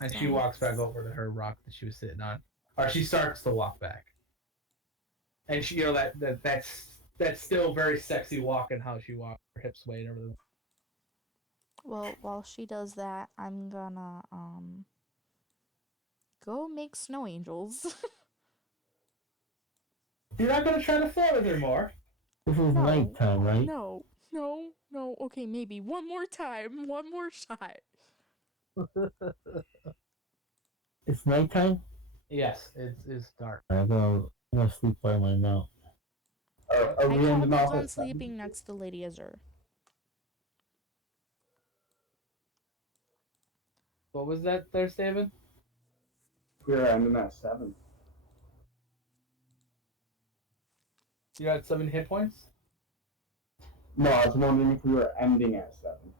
And she walks back over to her rock that she was sitting on, or she starts to walk back. And she, that's still very sexy walking how she walks, her hips sway and everything. Well, while she does that, I'm gonna go make snow angels. You're not gonna try to flirt with her more. This is No. nighttime, right? No. Okay, maybe one more time. One more shot. It's nighttime. Yes, it's dark. I'm gonna sleep by my mount. Are I we ending count off on at 7? sleeping next to Lady Azure. What was that there, Steven? We're ending at 7. You got 7 hit points? No, I was wondering if we were ending at 7.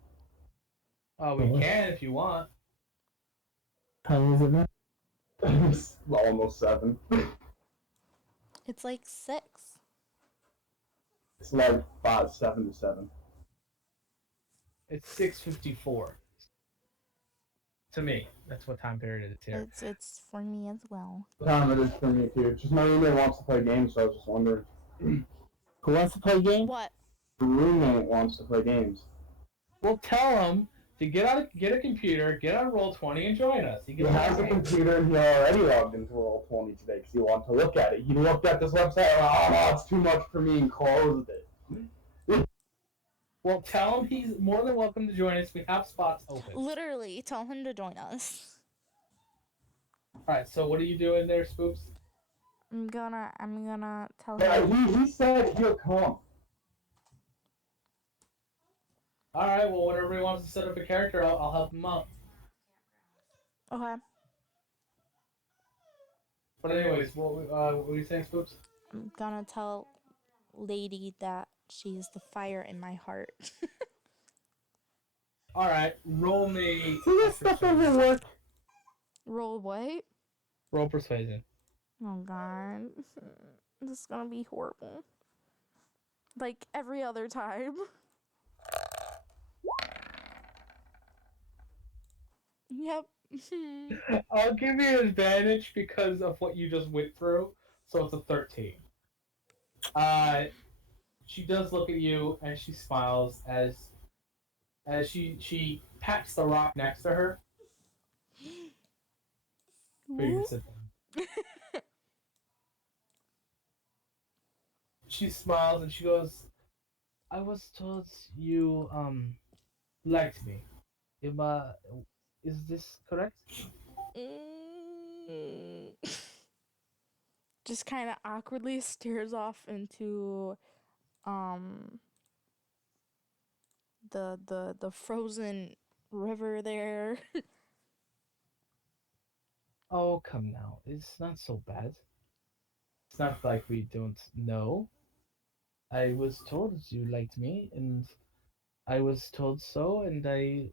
Oh, we can if you want. Time is it now? It's almost 7. It's like 6. It's like 5, 7 to 7. It's 6:54. To me, that's what time period it is here. It's for me as well. Time it is for me too. Just my roommate wants to play games, so I was just wondering. Who wants to play games? What? The roommate wants to play games. We'll tell him to get a computer, get on Roll20, and join us. He has a computer and he already logged into Roll20 today because he wanted to look at it. He looked at this website and oh no, it's too much for me and closed it. Well, tell him he's more than welcome to join us. We have spots open. Literally, tell him to join us. Alright, so what are you doing there, Spoops? I'm gonna tell Yeah, him. he said he'll come. Alright, well, whenever he wants to set up a character, I'll help him out. Okay. But anyways, what were you saying, Spoops? I'm gonna tell Lady that she's the fire in my heart. Alright, roll me. See, this stuff doesn't work. Roll what? Roll persuasion. Oh god. This is gonna be horrible. Like every other time. Yep. I'll give you an advantage because of what you just went through, so it's a 13. She does look at you and she smiles as she pats the rock next to her. For you to sit down. She smiles and she goes, "I was told you liked me. Is this correct?" Just kind of awkwardly stares off into the frozen river there. Oh, come now. It's not so bad. It's not like we don't know. I was told you liked me, and I was told so, and I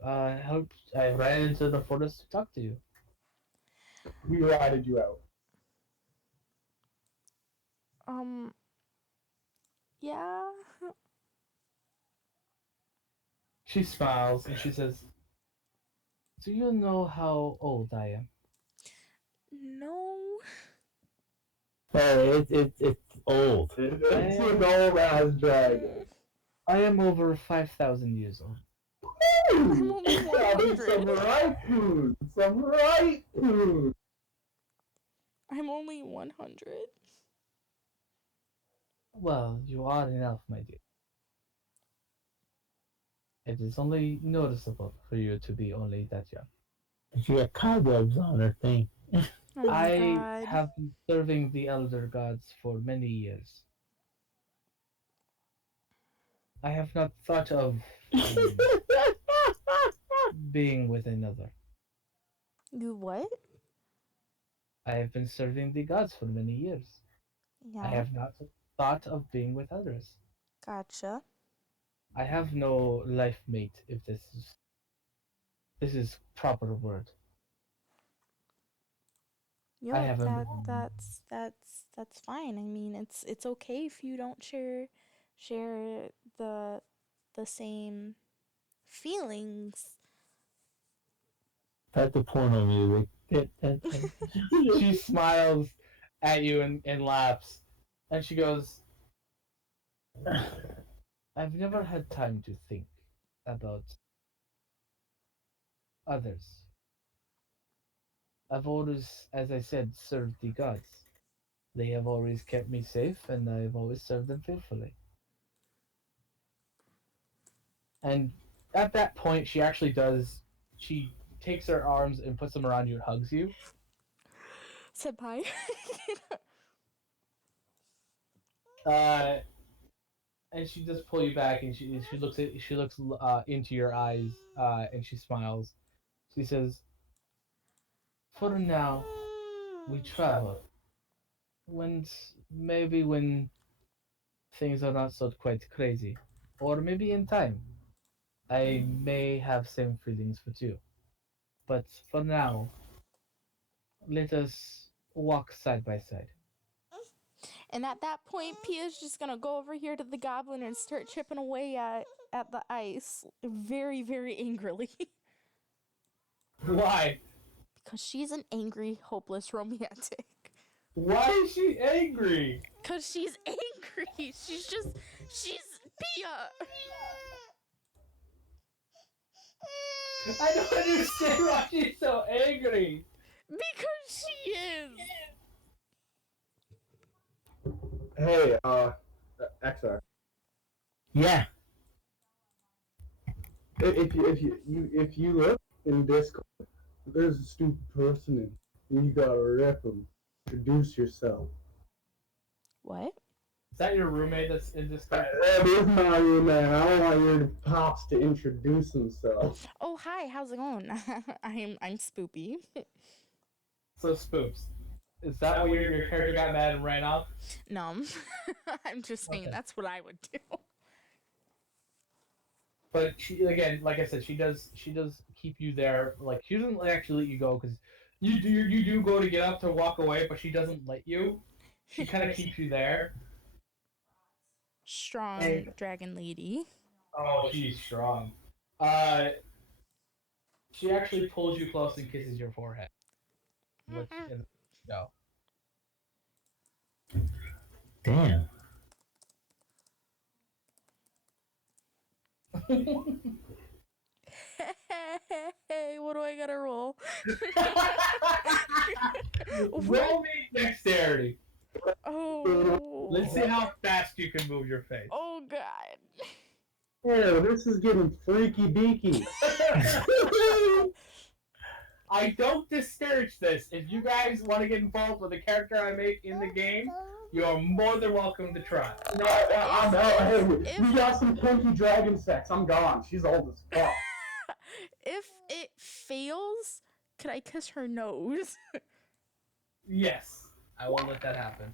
ran into the forest to talk to you. We ratted you out. Yeah. She smiles and she says, "Do you know how old I am?" No. Oh, it's old. It's an old ass dragon. I am over 5,000 years old. I'm only Having 100. some right food. Some right food. I'm only 100. Well, you are enough, my dear. It is only noticeable for you to be only that young. She got cobwebs on her thing. Oh my I god. have been serving the elder gods for many years. I have not thought of being with another. You what? I have been serving the gods for many years. I Yeah. have not thought of being with others. Gotcha. I have no life mate, if this is proper word. You I know, haven't that's fine. I mean, it's okay if you don't share the same feelings. That's the porno music. She smiles at you and laughs. And she goes, "I've never had time to think about others. I've always, as I said, served the gods. They have always kept me safe, and I've always served them faithfully. And at that point, she actually does. She takes her arms and puts them around you and hugs you. Senpai. And she does pull you back, and she looks into your eyes, and she smiles. She says, "For now, we travel. Maybe when things are not so quite crazy, or maybe in time, I may have same feelings for you. But for now, let us walk side by side." And at that point, Pia's just gonna go over here to the goblin and start chipping away at the ice very, very angrily. Why? Because she's an angry, hopeless romantic. Why is she angry? Because she's angry. She's Pia. I don't understand why she's so angry. Because she is. Hey, XR. Yeah. If you look in Discord, there's a stupid person in. And you gotta rip him. Introduce yourself. What? Is that your roommate that's in this thing? That is my roommate. I want your pops to introduce himself. Oh, hi. How's it going? I'm Spoopy. So Spoops. Is that why your character got mad and ran off? No, I'm just saying Okay. that's what I would do. But she, again, like I said, she does keep you there. Like she doesn't actually let you go because you do go to get up to walk away, but she doesn't let you. She kind of keeps you there. Strong Hey. dragon lady. Oh, she's strong. She actually pulls you close and kisses your forehead. Which is, no. Damn. Hey, what do I gotta roll? Roll me dexterity. Oh. Let's see how fast you can move your face. Oh God. Ew, this is getting freaky deaky. I don't discourage this. If you guys want to get involved with the character I make in the game, you are more than welcome to try. No, I'm out. Hey, we got some kinky dragon sex. I'm gone. She's old as fuck. If it fails, could I kiss her nose? Yes, I will let that happen.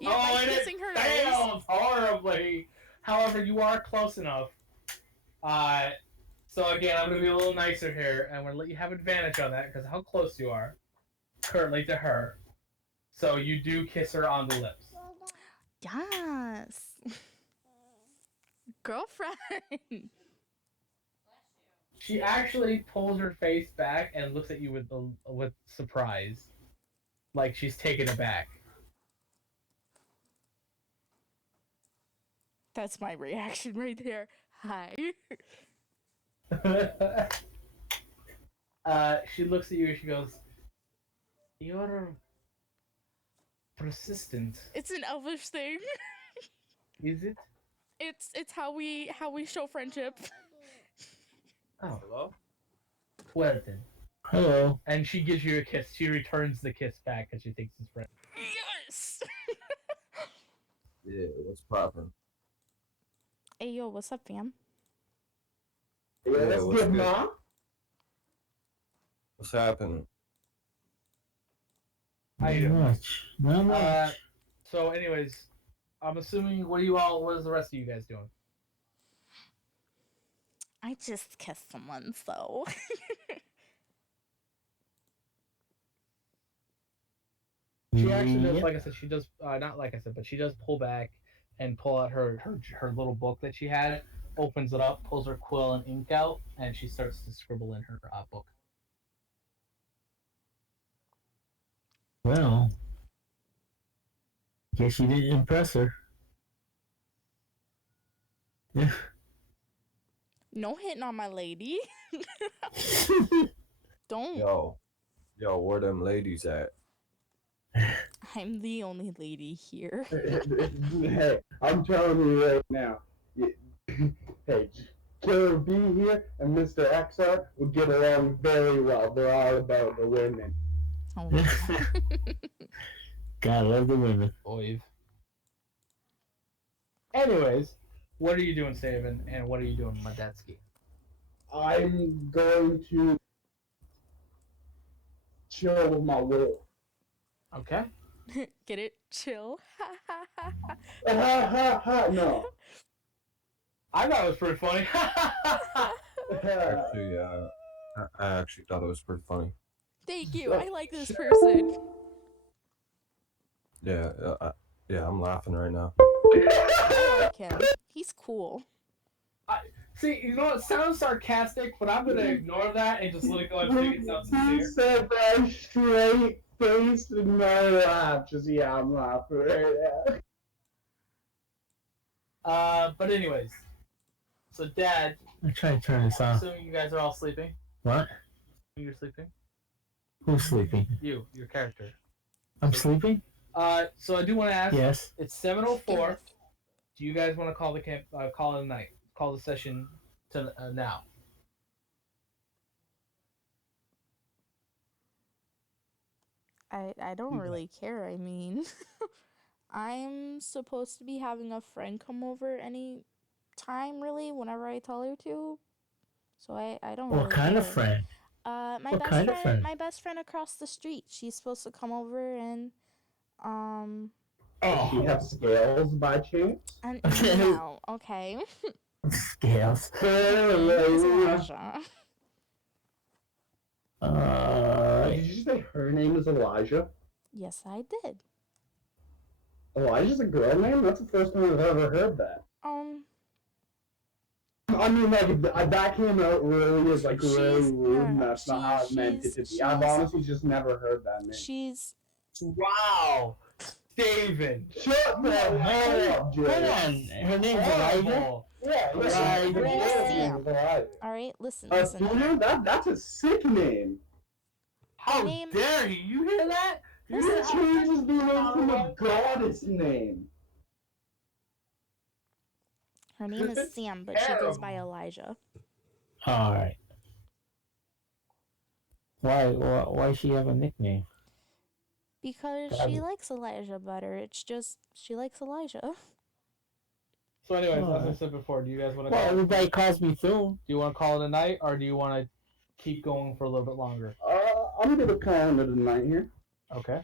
Yeah, by and kissing her nose. fails horribly. However, you are close enough. So again, I'm gonna be a little nicer here, and I'm gonna let you have advantage on that because how close you are currently to her. So you do kiss her on the lips. Yes. Girlfriend. She actually pulls her face back and looks at you with surprise, like she's taken aback. That's my reaction right there. Hi. She looks at you and she goes, "You're persistent." It's an elvish thing. Is it? It's how we show friendship. Oh, Hello? well then. Hello. And she gives you a kiss. She returns the kiss back because she thinks it's friend. Yes. Yeah, what's poppin'? Hey yo, what's up, fam? Yeah, that's what's good, good? ma. What's happening? How you Not doing? much. Not much. So, anyways, I'm assuming what is the rest of you guys doing? I just kissed someone, so. She actually does, Yep. like I said, she does, not like I said, but she does pull back and pull out her little book that she had, opens it up, pulls her quill and ink out, and she starts to scribble in her book. Well, guess you didn't impress her. Yeah. No hitting on my lady. Don't. Yo, where them ladies at? I'm the only lady here. Hey, I'm telling you right now. Hey, Killer B here and Mr. XR would get along very well. They're all about the women. Oh my God, I love the women. Oive. Anyways, what are you doing, Saban, and what are you doing, Madetsky? I'm going to chill with my wolf. Okay. Get it? Chill. Ha ha ha! No. I thought it was pretty funny. Actually, I actually thought it was pretty funny. Thank you. I like this person. Yeah, yeah, I'm laughing right now. I like him. He's cool. See, you know what? It sounds sarcastic, but I'm gonna ignore that and just let it go and think it sounds He sincere. said that straight faced and no laugh. Just yeah, I'm laughing right now. But anyways, so Dad, I'm trying to turn this I'm off. assuming you guys are all sleeping. What? You're sleeping. Who's sleeping? You, your character. I'm sleeping? So I do want to ask. Yes. It's 7:04. Do you guys want to call the camp? Call it a night. Call the session to now. I don't really care. I mean, I'm supposed to be having a friend come over any time, really, whenever I tell her to. So I don't really What kind care. of friend? My What best kind of friend? my best friend across the street. She's supposed to come over and Does she have scales by chance? and no, okay. Scales. It's Elijah. Did you say her name is Elijah? Yes, I did. Elijah's a girl name? That's the first time I've ever heard that. I mean, like, that came out really as, like, really She's- rude, no, and that's not how I meant it to be. I've she's- honestly just never heard that name. She's Wow, Steven. Shut the hell up, Jay. Hold on. Her name's Elijah? Horrible. Yeah, Her yeah. name is Sam. Elijah. all right. Listen. Athena? That's a sick name. How name- dare you? You hear that? You changes the name from a goddess name. Her name This is is Sam, but she goes by terrible. Elijah. All right. Why she have a nickname? Because God. she likes Elijah better. It's just she likes Elijah. So, anyways, as I Alright. said before, do you guys want to? Well, everybody calls me Thune. Do you want to call it a night, or do you want to keep going for a little bit longer? I'm gonna call it a night here. Okay.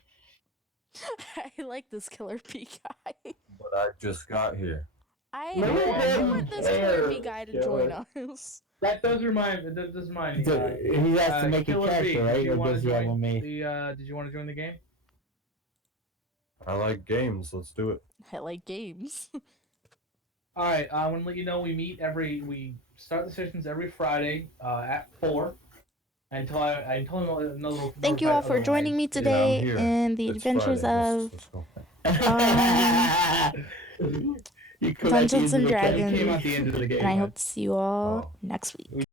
I like this Killer Bee guy. But I just got here. I No want one this Killer Bee cares, guy to Killer. join us. That does remind me. That does remind me. He has to make a Killer B, character, right? Did you Or want does to he have join one made? Did you want to join the game? I like games. Let's do it. I like games. All right. I want to let you know we start the sessions every Friday at 4 until another. Thank you all for joining me today here. in the It's adventures Friday. of Let's go. You come at the Dungeons end and of the You came Dragons. at the end of the game. and I man. hope to see you all Oh. next week.